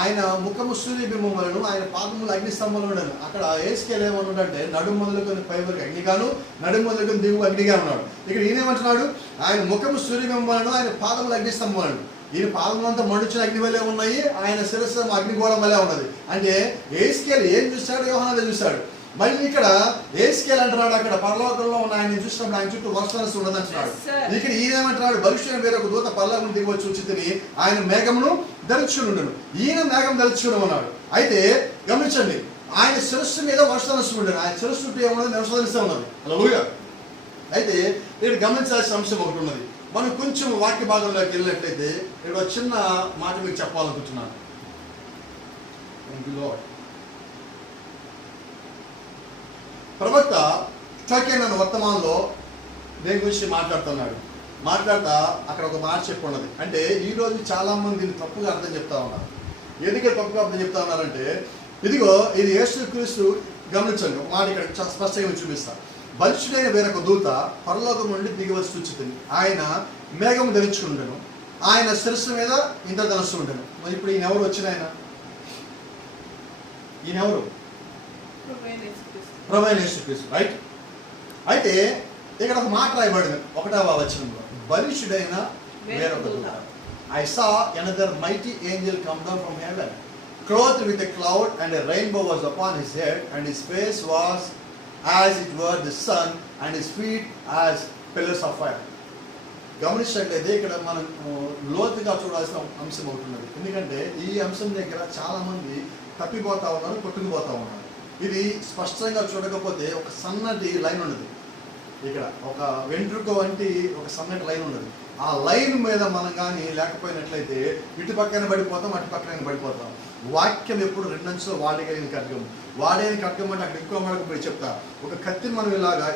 ఆయన ముఖము సూర్యబింబములను, ఆయన పాదములు అగ్నిస్తంభంలో ఉండను. అక్కడ ఎహెజ్కేలు ఏమన్నాడంటే నడుము మొదలుకొని పై వరకు అగ్నిగాను, నడుము మొదలుకొని దిగు అగ్నిగా ఉన్నాడు. ఇక్కడ ఈయనేమంటున్నాడు? ఆయన ముఖము సూర్యబింబములను, ఆయన పాదములు అగ్నిస్తంభములను. ఈయన పాదములంతా మండుచిన అగ్ని వలె ఉన్నాయి, ఆయన శిరస్సు అగ్నిగోళం వలె ఉన్నది. అంటే ఎహెజ్కేలు ఏం చూశాడు? యోహాను చూశాడు. మళ్ళీ ఇక్కడ ఎహెజ్కేలు అంటున్నాడు అక్కడ పరలోకంలో ఉన్న ఆయన చూసినప్పుడు ఆయన చుట్టూ వర్షధనుస్సు ఉండదు అంటున్నాడు. ఇక్కడ ఈయనేమంటున్నాడు? బలిష్ఠుడైన వేరొక దూత పరలోకం దిగి వచ్చి చూచితిని, ఆయన మేఘమును ధరించుకుని ఉండను. ఈయన మేఘం ధరించుకుని ఉన్నాడు. అయితే గమనించండి, ఆయన శిరస్సు మీద వర్షధనుస్సు ఉండను. ఆయన శిరస్సు చుట్టూ ఏమున్నది? వర్షధనుస్సు ఉన్నది. హల్లెలూయా. అయితే ఇక్కడ గమనించాల్సిన అంశం ఒకటి ఉన్నది. మనం కొంచెం వాక్య భాగంలోకి వెళ్ళినట్లయితే ఇక్కడ ఒక చిన్న మాట మీకు చెప్పాలనుకుంటున్నాను. ప్రవక్త టోకెన్ అన్న వర్తమానంలో దేని గురించి మాట్లాడుతా అక్కడ ఒక మాట చెప్పి ఉన్నది. అంటే ఈరోజు చాలా మంది దీన్ని తప్పుగా అర్థం చెప్తా ఉన్నారు. ఎందుకంటే తప్పుగా అర్థం చెప్తా ఉన్నారంటే ఇదిగో ఇది యేసుక్రీస్తు. గమనించండి, ఒక మాట ఇక్కడ స్పష్టంగా చూపిస్తా. బలిష్ఠుడైన వేరొక దూత పరలోకం నుండి దిగి వచ్చి చూచితిని, ఆయన మేఘము ధరించుకుని ఉండెను, ఆయన శిరస్సు మీద ఇంద్రధనుస్సు ఉండెను. మరి ఇప్పుడు ఈయన ఎవరు వచ్చిన ఈయన ఎవరు? ప్రభువైన యేసుక్రీస్తు, రైట్? అయితే ఇక్కడ ఒక మాట రాయబడింది 1వ వచనంలో, బలిష్ఠుడైన వేరొక దూత. I saw another mighty angel come down from heaven, clothed with a cloud, and a rainbow was upon his head, and his face was as it were the sun, and his feet as pillars of fire. గమనించినట్లయితే ఇక్కడ మనం లోతుగా చూడాల్సిన అంశం అవుతున్నది. ఎందుకంటే ఈ అంశం దగ్గర చాలా మంది తప్పిపోతా ఉన్నారు, కొట్టుకుపోతా ఉన్నారు. ఇది స్పష్టంగా చూడకపోతే ఒక సన్నటి లైన్ ఉన్నది. ఇక్కడ ఒక వెంట్రుక వంటి ఒక సన్నటి లైన్ ఉన్నది. ఆ లైన్ మీద మనం కానీ లేకపోయినట్లయితే ఇటు పక్కన పడిపోతాం, అటు పక్కన పడిపోతాం. వాక్యం ఎప్పుడు రెండంచులో వాడగలిగిన ఖడ్గం. వాడేని ఖడ్గం అంటే అక్కడ ఇంకో మనకు పోయి చెప్తా. ఒక కత్తిని మనం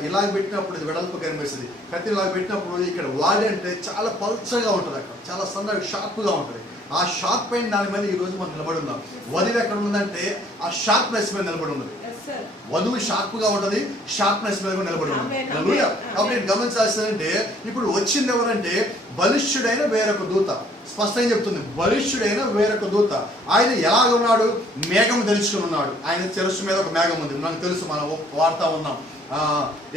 ఇలాగ పెట్టినప్పుడు ఇది వెడల్పు కనిపిస్తుంది. కత్తిని ఇలాగ పెట్టినప్పుడు ఇక్కడ వాడే అంటే చాలా పల్చగా ఉంటుంది, అక్కడ చాలా సన్నగా షార్ప్గా ఉంటుంది. ఆ షార్ప్ అయిన దాని మీద ఈరోజు మనం నిలబడి ఉన్నాం. వధువు ఎక్కడ ఉందంటే ఆ షార్ప్నెస్ మీద నిలబడి ఉన్నది. వధువు షార్ప్ గా ఉంటది, షార్ప్నెస్ మీద నిలబడి ఉన్నది. కాబట్టి గమనించాల్సిందంటే ఇప్పుడు వచ్చింది ఎవరంటే బలిష్ఠుడైన వేరొక దూత. స్పష్టంగా చెప్తుంది, బలిష్ఠుడైన వేరొక దూత. ఆయన ఎలాగ ఉన్నాడు? మేఘం ధరించుకుని ఉన్నాడు. ఆయన శిరస్సు మీద ఒక మేఘం ఉంది, మనకు తెలుసు, మనం వాడుతూ ఉన్నాం.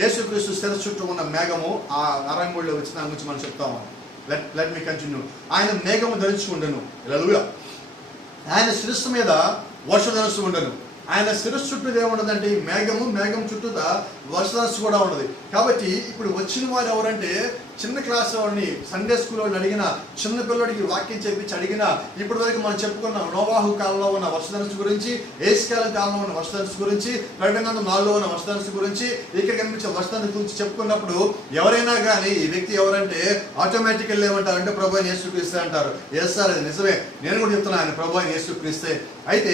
యేసుక్రీస్తు శిరస్సు చుట్టూ ఉన్న మేఘము ఆ అరంగుల్లో వచ్చిన దాని గురించి మనం చెప్తా ఉన్నాం. Let me continue. ఆయన మేఘము ధరించుకుండెను. హల్లెలూయా. ఆయన శిరస్సు మీద వర్షధనుస్సు ఉండెను. ఆయన శిరస్సు చుట్టూ ఏముండదంటే ఈ మేఘం చుట్టూతా వర్షధనుస్సు కూడా ఉండదు. కాబట్టి ఇప్పుడు వచ్చిన వారు ఎవరంటే చిన్న క్లాస్ వాడిని, సండే స్కూల్ వాడిని అడిగినా, చిన్న పిల్లడికి వాక్యం చెప్పించి అడిగినా, ఇప్పటి వరకు మనం చెప్పుకున్నాం నోవాహు కాలంలో ఉన్న వర్షధనుస్సు గురించి, ఏస్కాల కాలంలో ఉన్న వర్షధనుస్సు గురించి, ప్రకటన 4లో ఉన్న వర్షధనుస్సు గురించి, ఇక్కడ కనిపించే వర్షధనుస్సు గురించి చెప్పుకున్నప్పుడు ఎవరైనా కానీ ఈ వ్యక్తి ఎవరంటే ఆటోమేటికల్ ఏమంటారంటే ప్రభు అయిన యేసుక్రీస్తే అంటారు. ఎస్ సార్, అది నిజమే, నేను కూడా చెప్తున్నాను ఆయన ప్రభు అయిన యేసుక్రీస్తే. అయితే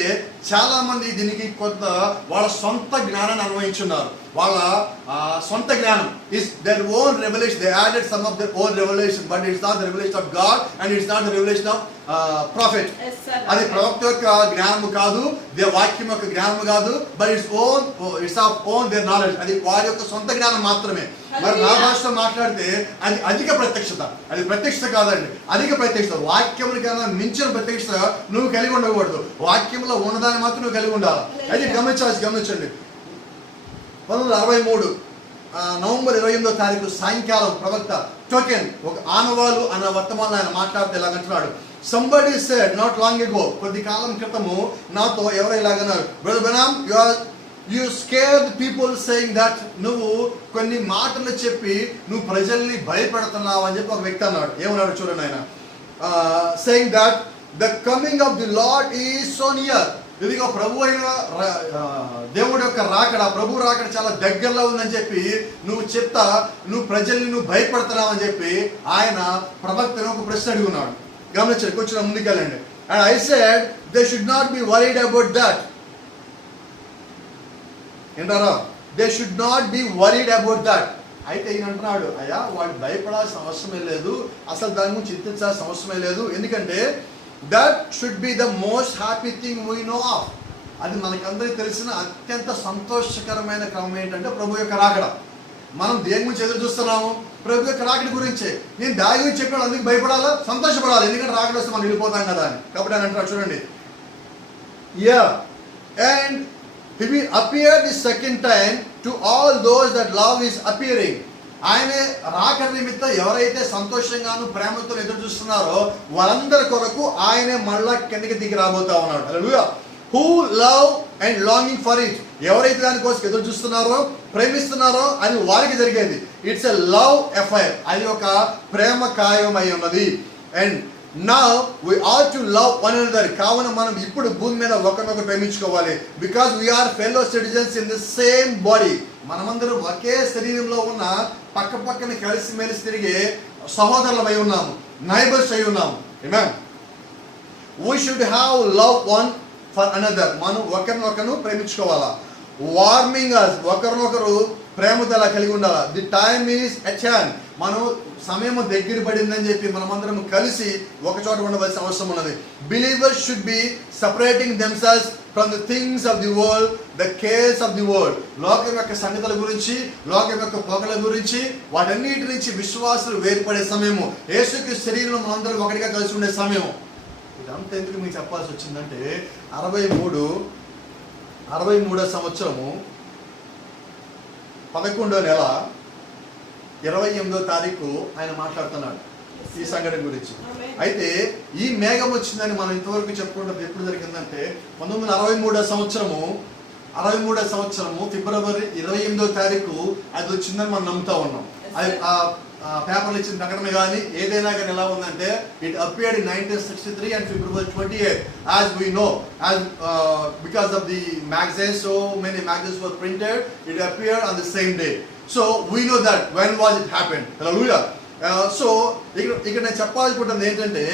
చాలా మంది దీనికి కొంత వాళ్ళ సొంత జ్ఞానాన్ని అన్వయించున్నారు. వాళ్ళ సొంత జ్ఞానం is their own revelation. They added some of their own revelation, but it's not the revelation of God and it's not the revelation of prophet. Yes, sir. అది ప్రవక్త యొక్క జ్ఞానము కాదు, వాక్యం యొక్క జ్ఞానము కాదు, but it's of own their knowledge. అది వారి యొక్క సొంత జ్ఞానం మాత్రమే. మరి నా భాషలో మాట్లాడితే అది అధిక ప్రత్యక్షత, అది ప్రత్యక్షత కాదండి, అధిక ప్రత్యక్షత. వాక్యముల కన్నా మించిన ప్రత్యక్షత నువ్వు కలిగి ఉండకూడదు, వాక్యంలో ఉన్నదాన్ని మాత్రం నువ్వు కలిగి ఉండాలి. అయితే గమనించండి, 1963 నవంబర్ 28వ తారీఖు సాయంకాలం ప్రవక్త టోకెన్ ఒక ఆనవాలు అన్న వర్తమానం ఆయన మాట్లాడితే ఇలాగంటున్నాడు. Somebody said not long ago, కొద్ది కాలం క్రితము నాతో ఎవరో ఇలాగన్నారు, brother Branham you scare the people saying that, నువ్వు కొన్ని మాటలు చెప్పి నువ్వు ప్రజల్ని భయపెడుతున్నావు అని చెప్పి ఒక వ్యక్తి అన్నాడు. ఏమన్నాడు చూడండి ఆయన, saying that the coming of the lord is so near. ఇదిగో ప్రభు అయిన దేవుడి యొక్క రాకడ, ప్రభు రాకడ చాలా దగ్గరలో ఉందని చెప్పి నువ్వు ప్రజల్ని నువ్వు భయపడుతున్నావు అని చెప్పి ఆయన ప్రవక్తను ఒక ప్రశ్న అడుగున్నాడు. గమనించండి, కొంచెం ముందుకెళ్ళండి. And I said they should not be worried about that. ఏంటారా, they should not be worried about that. అయితే ఈయన అంటున్నాడు, అయ్యా వాడు భయపడాల్సిన అవసరమే లేదు, అసలు దాని గురించి చింతించాల్సిన అవసరమే లేదు, ఎందుకంటే that should be the most happy thing we know of. అది మనకందరికీ తెలిసిన అత్యంత సంతోషకరమైన క్రమం ఏంటంటే ప్రభు యొక్క రాకడ. మనం దేని గురించి ఎదురు చూస్తున్నాము? ప్రభు యొక్క రాకడ గురించి. నేను దాని గురించి చెప్పాను, అందుకు భయపడాలా, సంతోషపడాలి, ఎందుకంటే రాకడ వస్తే మనం వెళ్ళిపోతాం కదా అని. కాబట్టి ఆయన అంటారు చూడండి, and he will appear the second time to all those that love is appearing. ఆయనే రాకడ నిమిత్తం ఎవరైతే సంతోషంగాను ప్రేమతో ఎదురు చూస్తున్నారో వారందరి కొరకు ఆయనే మళ్ళా కిందకి దిగి రాబోతా ఉన్నాడు. Hallelujah. Who love and longing for it, ఎవరైతే దానికోసం ఎదురు చూస్తున్నారో ప్రేమిస్తున్నారో అది వారికి జరిగేది. ఇట్స్ ఎ లవ్ అఫైర్, అది ఒక ప్రేమ కార్యమై ఉన్నది. And now we ought to love one another. కావున మనం ఇప్పుడు భూమి మీద ఒకరినొకరు ప్రేమించుకోవాలి. Because we are fellow citizens in the same body. మనమందరం ఒకే శరీరంలో ఉన్న పక్కన కలిసిమెలిసి తిరిగే సహోదరులమై ఉన్నాము, నైబర్స్ అయి ఉన్నాము. ఆమేన్. We should have love one for another. మనం ఒకరినొకరు ప్రేమించుకోవాలా. వార్మింగ్ us, ఒకరినొకరు ప్రేమతో అలా కలిగి ఉండాలా. The time is at hand, మనం సమయం దగ్గర పడిందని చెప్పి మనమందరం కలిసి ఒక చోట ఉండవలసిన అవసరం ఉన్నది. Believers should be separating themselves from the things of the world, the cares of the world. లోకం యొక్క సంగతుల గురించి, లోకం యొక్క పొగల గురించి, వాటన్నిటి నుంచి విశ్వాసులు వేరుపడే సమయము, యేసుక్రీస్తు శరీరంలో మనందరం ఒకటిగా కలిసి ఉండే సమయం. ఇదంతా ఎందుకు మీకు చెప్పాల్సి వచ్చిందంటే 63వ సంవత్సరము 11వ నెల 28వ తారీఖు ఆయన మాట్లాడుతున్నాడు ఈ సంఘటన గురించి. అయితే ఈ మేఘం వచ్చిందని మనం ఇంతవరకు చెప్పుకుంటే ఎప్పుడు జరిగిందంటే 1963వ సంవత్సరము ఫిబ్రవరి 28వ తారీఖు అది వచ్చిందని మనం నమ్ముతా ఉన్నాం. అది పేపర్లు ఇచ్చిన ప్రకటన కానీ ఏదైనా కానీ ఎలా ఉందంటే it appeared in 1963 and February 28 as we know, as because of the magazines, so many magazines were printed, it appeared on the same day. So we know that when was it happened. Hallelujah. So ఇక్కడ నేను చెప్పాలనుకుంటుంది ఏంటంటే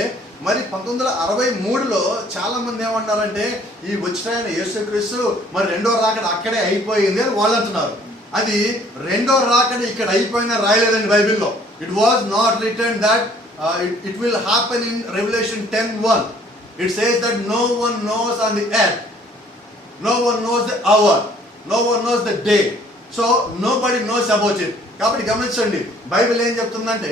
మరి 1963లో చాలా మంది ఏమన్నారంటే ఈ వచ్చిన యేసుక్రీస్తు మరి రెండో రాకడ అక్కడే అయిపోయింది అని వాళ్ళు అంటున్నారు. అది రెండో రాకడ ఇక్కడ అయిపోయినా రాయలేదండి బైబిల్లో. It was not written that it will happen in revelation 10:1. It says that no one knows on the earth, no one knows the hour, no one knows the day, so nobody knows about it. కాబట్టి గమనించండి, Bible ఏం చెప్తుందంటే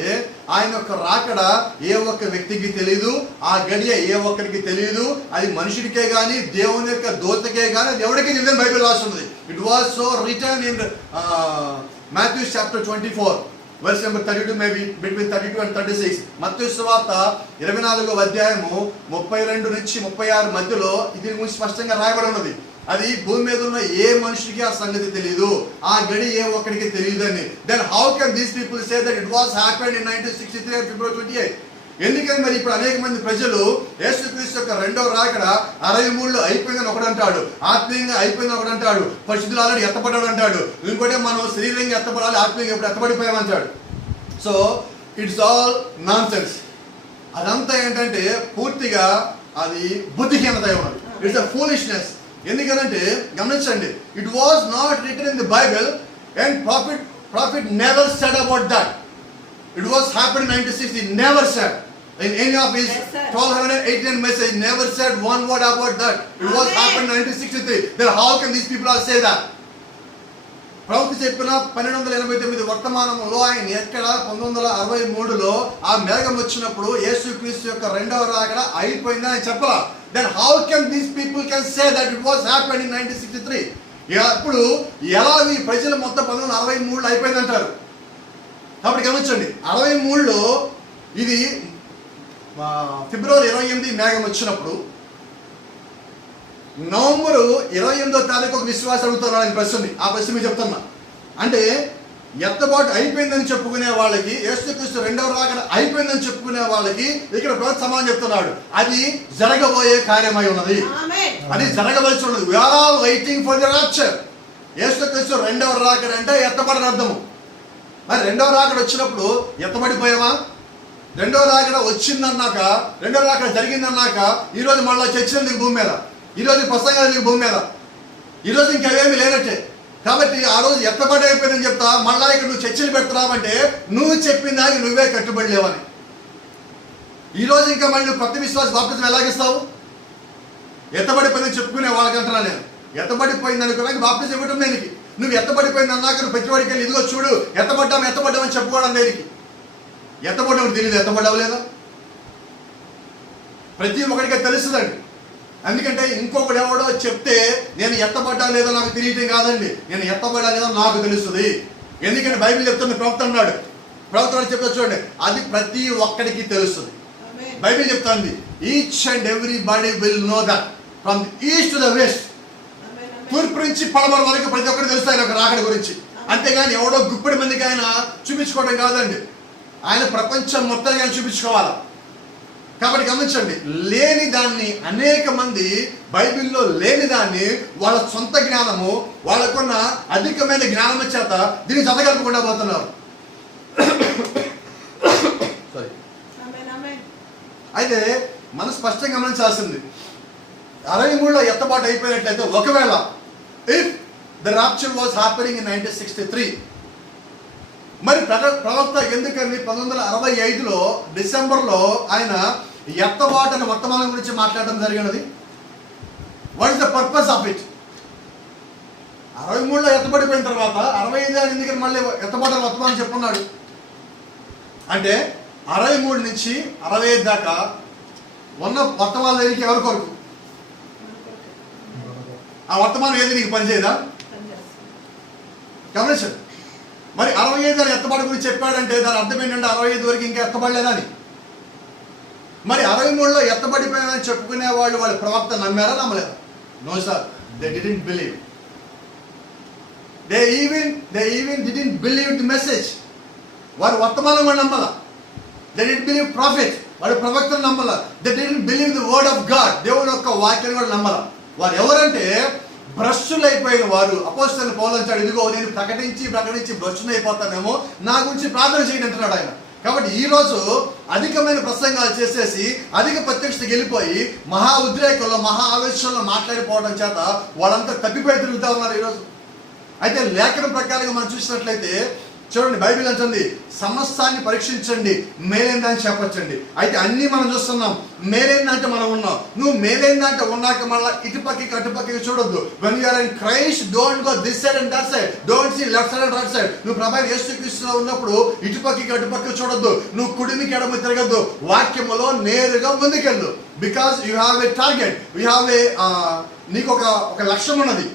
ఆయన యొక్క రాకడ ఏ ఒక్క వ్యక్తికి తెలియదు, ఆ గడియ ఏ ఒక్కరికి తెలియదు, అది మనుషుడికే కానీ దేవుని యొక్క దూతకే కానీ అది ఎవరికి తెలియదని బైబిల్ రాస్తుంది. It was so return in Matthew chapter 24 verse number 32, maybe between 32 and 36. మత్తయి సువార్త 24వ అధ్యాయము 32 నుంచి 36 మధ్యలో ఇది గురించి స్పష్టంగా రాయబడి ఉన్నది. అది భూమి మీద ఉన్న ఏ మనిషికి ఆ సంగతి తెలియదు, ఆ గడి ఏ ఒక్కడికి తెలియదు అని. Then how can these people say that it was happened in 1963 February 28? ఎందుకని మరి ఇప్పుడు అనేక మంది ప్రజలు యేసుక్రీస్తు యొక్క రెండవ రాకడ 63లో అయిపోయిందని ఒకడు అంటాడు, ఆత్మీయంగా అయిపోయిందని ఒకడు అంటాడు, పరిశుద్ధులు ఆల్రెడీ ఎత్తపడ్డాడు అంటాడు, ఇంకోటి మనం శరీరంగా ఎత్తపడాలి, ఆత్మీయంగా ఎప్పుడు ఎత్తపడిపోయామంటాడు. So it's all nonsense. అదంతా ఏంటంటే పూర్తిగా అది బుద్ధిహీనత ఉన్నది. It's a foolishness. ఎందుకంటే గమనించండి, it was not written in the Bible and prophet never said about that. It was happened in 1960. He never said in any of his 1289 message, never said one word about that. It was happened in 1963. Then how can these people all say that? ప్రవక్త చెప్పిన 1289 వర్తమానంలో ఆయన ఎక్కడ 1963లో ఆ మేఘం వచ్చినప్పుడు యేసుక్రీస్తు యొక్క రెండవ రాకడ అయిపోయిందని ఆయన చెప్పలా. Then how can these people can say that it was happened in 1963? అప్పుడు ఎలా ఈ ప్రజలు మొత్తం 1963లో అయిపోయిందంటారు? కాబట్టి గమనించండి, 63లో ఇది ఫిబ్రవరి 28 మేఘం వచ్చినప్పుడు నవంబర్ 28వ తారీఖు ఒక విశ్వాసం అడుగుతున్నాడు ఆయన ప్రశ్నని. ఆ ప్రశ్న మీకు చెప్తున్నా. అంటే ఎత్తబాటు అయిపోయిందని చెప్పుకునే వాళ్ళకి, యేసుక్రీస్తు రెండవ రాకడ అయిపోయిందని చెప్పుకునే వాళ్ళకి ఇక్కడ ప్రవక్త సమాధానం చెప్తున్నాడు, అది జరగబోయే కార్యమై ఉన్నది, అది జరగవలసి ఉన్నది. we are all waiting for the rapture. యేసుక్రీస్తు రెండవ రాకడ అంటే ఎత్తబడని అర్థము. మరి రెండవ రాకడ వచ్చినప్పుడు ఎత్తబడిపోయామా? రెండవ రాకడ వచ్చిందన్నాక, రెండవ రాకడ జరిగిందన్నాక ఈరోజు మళ్ళీ చర్చలు భూమి మీద, ఈరోజు ప్రసంగాలు భూమి మీద, ఈరోజు ఇంకేమీ లేనట్టే. కాబట్టి ఆ రోజు ఎత్తబడి అయిపోయిందని చెప్తా, మళ్ళా ఇక్కడ నువ్వు చర్చలు పెడుతున్నావంటే నువ్వు చెప్పిన దానికి నువ్వే కట్టుబడి లేవని. ఈరోజు ఇంకా మళ్ళీ నువ్వు కొత్త విశ్వాస బాప్తిజం ఎలాగిస్తావు? ఎత్తబడిపోయిందని చెప్పుకునే వాళ్ళకంటున్నా నేను. ఎత్తబడిపోయింది అనుకోవడానికి బాప్తిజం ఇవ్వటం దేనికి? నువ్వు ఎత్తబడిపోయింది అన్నాక నువ్వు ప్రతివాడికి వెళ్ళి ఇదిగో చూడు ఎత్తబడ్డామని చెప్పుకోవడం దేనికి? ఎత్తబడ్డం తెలియదు, ఎత్తబడ్డావు లేదా? ప్రతి ఒక్కడికే తెలుస్తుందండి. ఎందుకంటే ఇంకొకడు ఎవడో చెప్తే నేను ఎత్తబడ్డా లేదో నాకు తెలియటం కాదండి, నేను ఎత్తబడ్డా లేదో నాకు తెలుస్తుంది. ఎందుకంటే బైబిల్ చెప్తుంది, ప్రవక్త అన్నాడు, ప్రవక్త చెప్తా చూడండి, అది ప్రతి ఒక్కడికి తెలుస్తుంది. బైబిల్ చెప్తుంది, each and everybody will know that from east to the west. తూర్పు నుంచి పడమర వరకు ప్రతి ఒక్కరు తెలుస్తాయి ఒక రాకడ గురించి. అంతేగాని ఎవడో గుప్పెడి మందికి ఆయన చూపించుకోవడం కాదండి, ఆయన ప్రపంచం మొత్తానికి ఆయన చూపించుకోవాలి. కాబట్టి గమనించండి, లేని దాన్ని అనేక మంది బైబిల్లో లేని దాన్ని వాళ్ళ సొంత జ్ఞానము, వాళ్ళకున్న అధికమైన జ్ఞానము చేత దీన్ని జతగలపకుండా పోతున్నారు. అయితే మనం స్పష్టంగా గమనించాల్సింది, 63లో ఎత్తబాటు అయిపోయినట్లయితే, ఒకవేళ if the rapture was happening in 1963, మరి ప్రవక్త ఎందుకని 1965లో డిసెంబర్లో ఆయన ఎత్తబాటు అనే వర్తమానం గురించి మాట్లాడడం జరిగినది? What is the purpose of it? 63లో ఎత్తబడిపోయిన తర్వాత 65 ఎందుకని మళ్ళీ ఎత్తబాటు అనే వర్తమానం చెప్పున్నాడు అంటే 63 నుంచి 65 దాకా ఉన్న వర్తమానం దేనికి? ఎవరి కొరకు? ఆ వర్తమానం ఏది నీకు పనిచేయదా? గమనించండి. మరి 65 ఎత్తబడి గురించి చెప్పాడంటే దాని అర్థం ఏంటంటే 65 వరకు ఇంకా ఎత్తబడలేదా అని. మరి 63లో ఎత్తబడిపోయామని చెప్పుకునే వాళ్ళు వాళ్ళ ప్రవక్త నమ్మారా, నమ్మలేదా? No sir, they didn't believe. They even didn't believe the message. వారు వర్తమానం వాళ్ళు నమ్మలా. దే డిడ్ంట్ బిలీవ్ ప్రాఫిట్, వాడు ప్రవక్తను నమ్మలా. They didn't believe the word of God, దేవుని యొక్క వాక్యాన్ని కూడా నమ్మలా. వారు ఎవరంటే భ్రష్టులైపోయిన వారు. అపోస్తలుడైన పౌలు అంటాడు, ఇదిగో నేను ప్రకటించి భ్రష్టునైపోతానేమో, నా గురించి ప్రార్థన చేయండి అంటున్నాడు ఆయన. కాబట్టి ఈరోజు అధికమైన ప్రసంగాలు చేసేసి అధిక ప్రత్యక్షతకి వెళ్ళిపోయి మహా ఉద్రేకంలో మహా ఆవేశంలో మాట్లాడిపోవడం చేత వాళ్ళంతా తప్పిపోయి తిరుగుతూ ఉన్నారు ఈరోజు. అయితే లేఖనం ప్రకారంగా మనం చూసినట్లయితే చూడండి, బైబిల్ అంటుంది సమస్తాన్ని పరీక్షించండి, మేలైందని చెప్పచ్చండి. అయితే అన్నీ మనం చూస్తున్నాం, మేలైందంటే మనం ఉన్నాం. నువ్వు మేలైందంటే ఉన్నాక మళ్ళీ ఇటుపక్కకి అటుపక్కకి చూడొద్దు. When you are in Christ, don't go this side and that side, don't see left side and right side. నువ్వు ప్రభు యేసుక్రీస్తులో ఉన్నప్పుడు ఇటుపక్కకి అటుపక్కకి చూడొద్దు, నువ్వు కుడికి ఎడమ తిరగద్దు, వాక్యములో నేరుగా ముందుకెళ్ళు. Because you have a target, you have a నీకు ఒక లక్ష్యం ఉన్నది.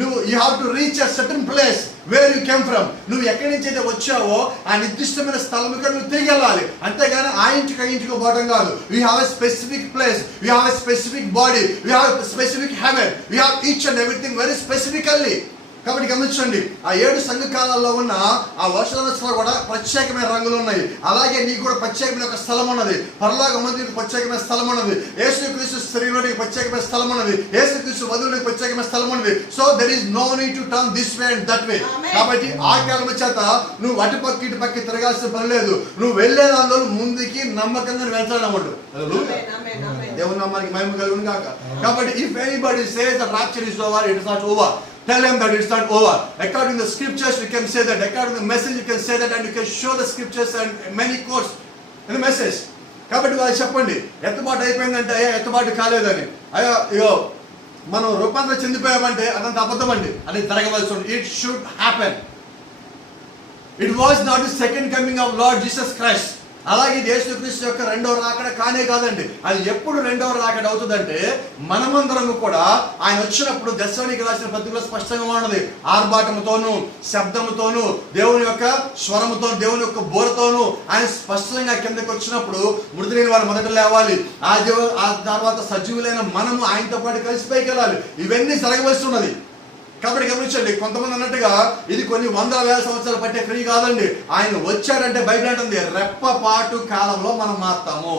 నువ్వు you have to reach a certain place where you came from. నువ్వు ఎక్కడి నుంచి అయితే వచ్చావో ఆ నిర్దిష్టమైన స్థలంకి నువ్వు తిరిగి వెళ్ళాలి. అంతేగాని ఆ ఇంటికి పోవడం కాదు. We have a specific place, we have a specific body, we have specific heaven, we have each and everything very specifically. కాబట్టి గమనించండి, ఆ 7 సంఘకాలాల్లో ఉన్న ఆ వర్షాలు కూడా ప్రత్యేకమైన రంగులు ఉన్నాయి. అలాగే నీకు కూడా ప్రత్యేకమైన ఒక స్థలం ఉన్నది. పరలోకమందుకు ప్రత్యేకమైన స్థలం ఉన్నది. యేసుక్రీస్తు శరీరానికి ప్రత్యేకమైన స్థలం ఉన్నది. యేసుక్రీస్తు వధువునికి ప్రత్యేకమైన స్థలం ఉన్నది. So there is no need to turn this way and that way. కాబట్టి ఆ కాలం చేత నువ్వు అటుపక్క ఇటుపక్క తిరగాల్సిన పని లేదు. నువ్వు వెళ్ళే దానిలో ముందుకి నమ్మకంగా వెళ్తానమాట. దేవుని నామానికి మహిమ కలుగును గాక. కాబట్టి if anybody says the rapture is over, it is not over. Tell them that it's not over. According to the scriptures, you can say that. According to the message, you can say that, and you can show the scriptures and many quotes in the message. కాబట్టి వాళ్ళు చెప్పండి, ఎత్తుబాటు అయిపోయిందంటే అయ్యా ఎత్తుబాటు కాలేదని. అయ్యో మనం రూపాంతరం చెందిపోయామంటే అదంతా అబద్ధం అండి. అది జరగవలసి ఉంది. It should happen. It was not the second coming of lord Jesus Christ. అలాగే యేసుక్రీస్తు యొక్క రెండవ రాకడ కానే కాదండి. అది ఎప్పుడు రెండవ రాకడ అవుతుందంటే మనమందరం కూడా ఆయన వచ్చినప్పుడు దశలోనికి రాసిన పత్రికలో స్పష్టంగా ఉన్నది. ఆర్భాటముతోను, శబ్దముతోను, దేవుని యొక్క స్వరముతో, దేవుని యొక్క బోరతోను ఆయన స్పష్టంగా కిందకి వచ్చినప్పుడు మృతులైన వారు మొదట లేవాలి. ఆ తర్వాత సజీవులైన మనము ఆయనతో పాటు కలిసి పైకి వెళ్ళాలి. ఇవన్నీ జరగవలసి ఉన్నది. కాబట్టి గమనించండి, కొంతమంది అన్నట్టుగా ఇది కొన్ని వందల వేల సంవత్సరాలు పట్టే క్రియ కాదండి. ఆయన వచ్చాడంటే బైబిల్ అంటుంది రెప్పపాటు కాలంలో మనం మారుతాము.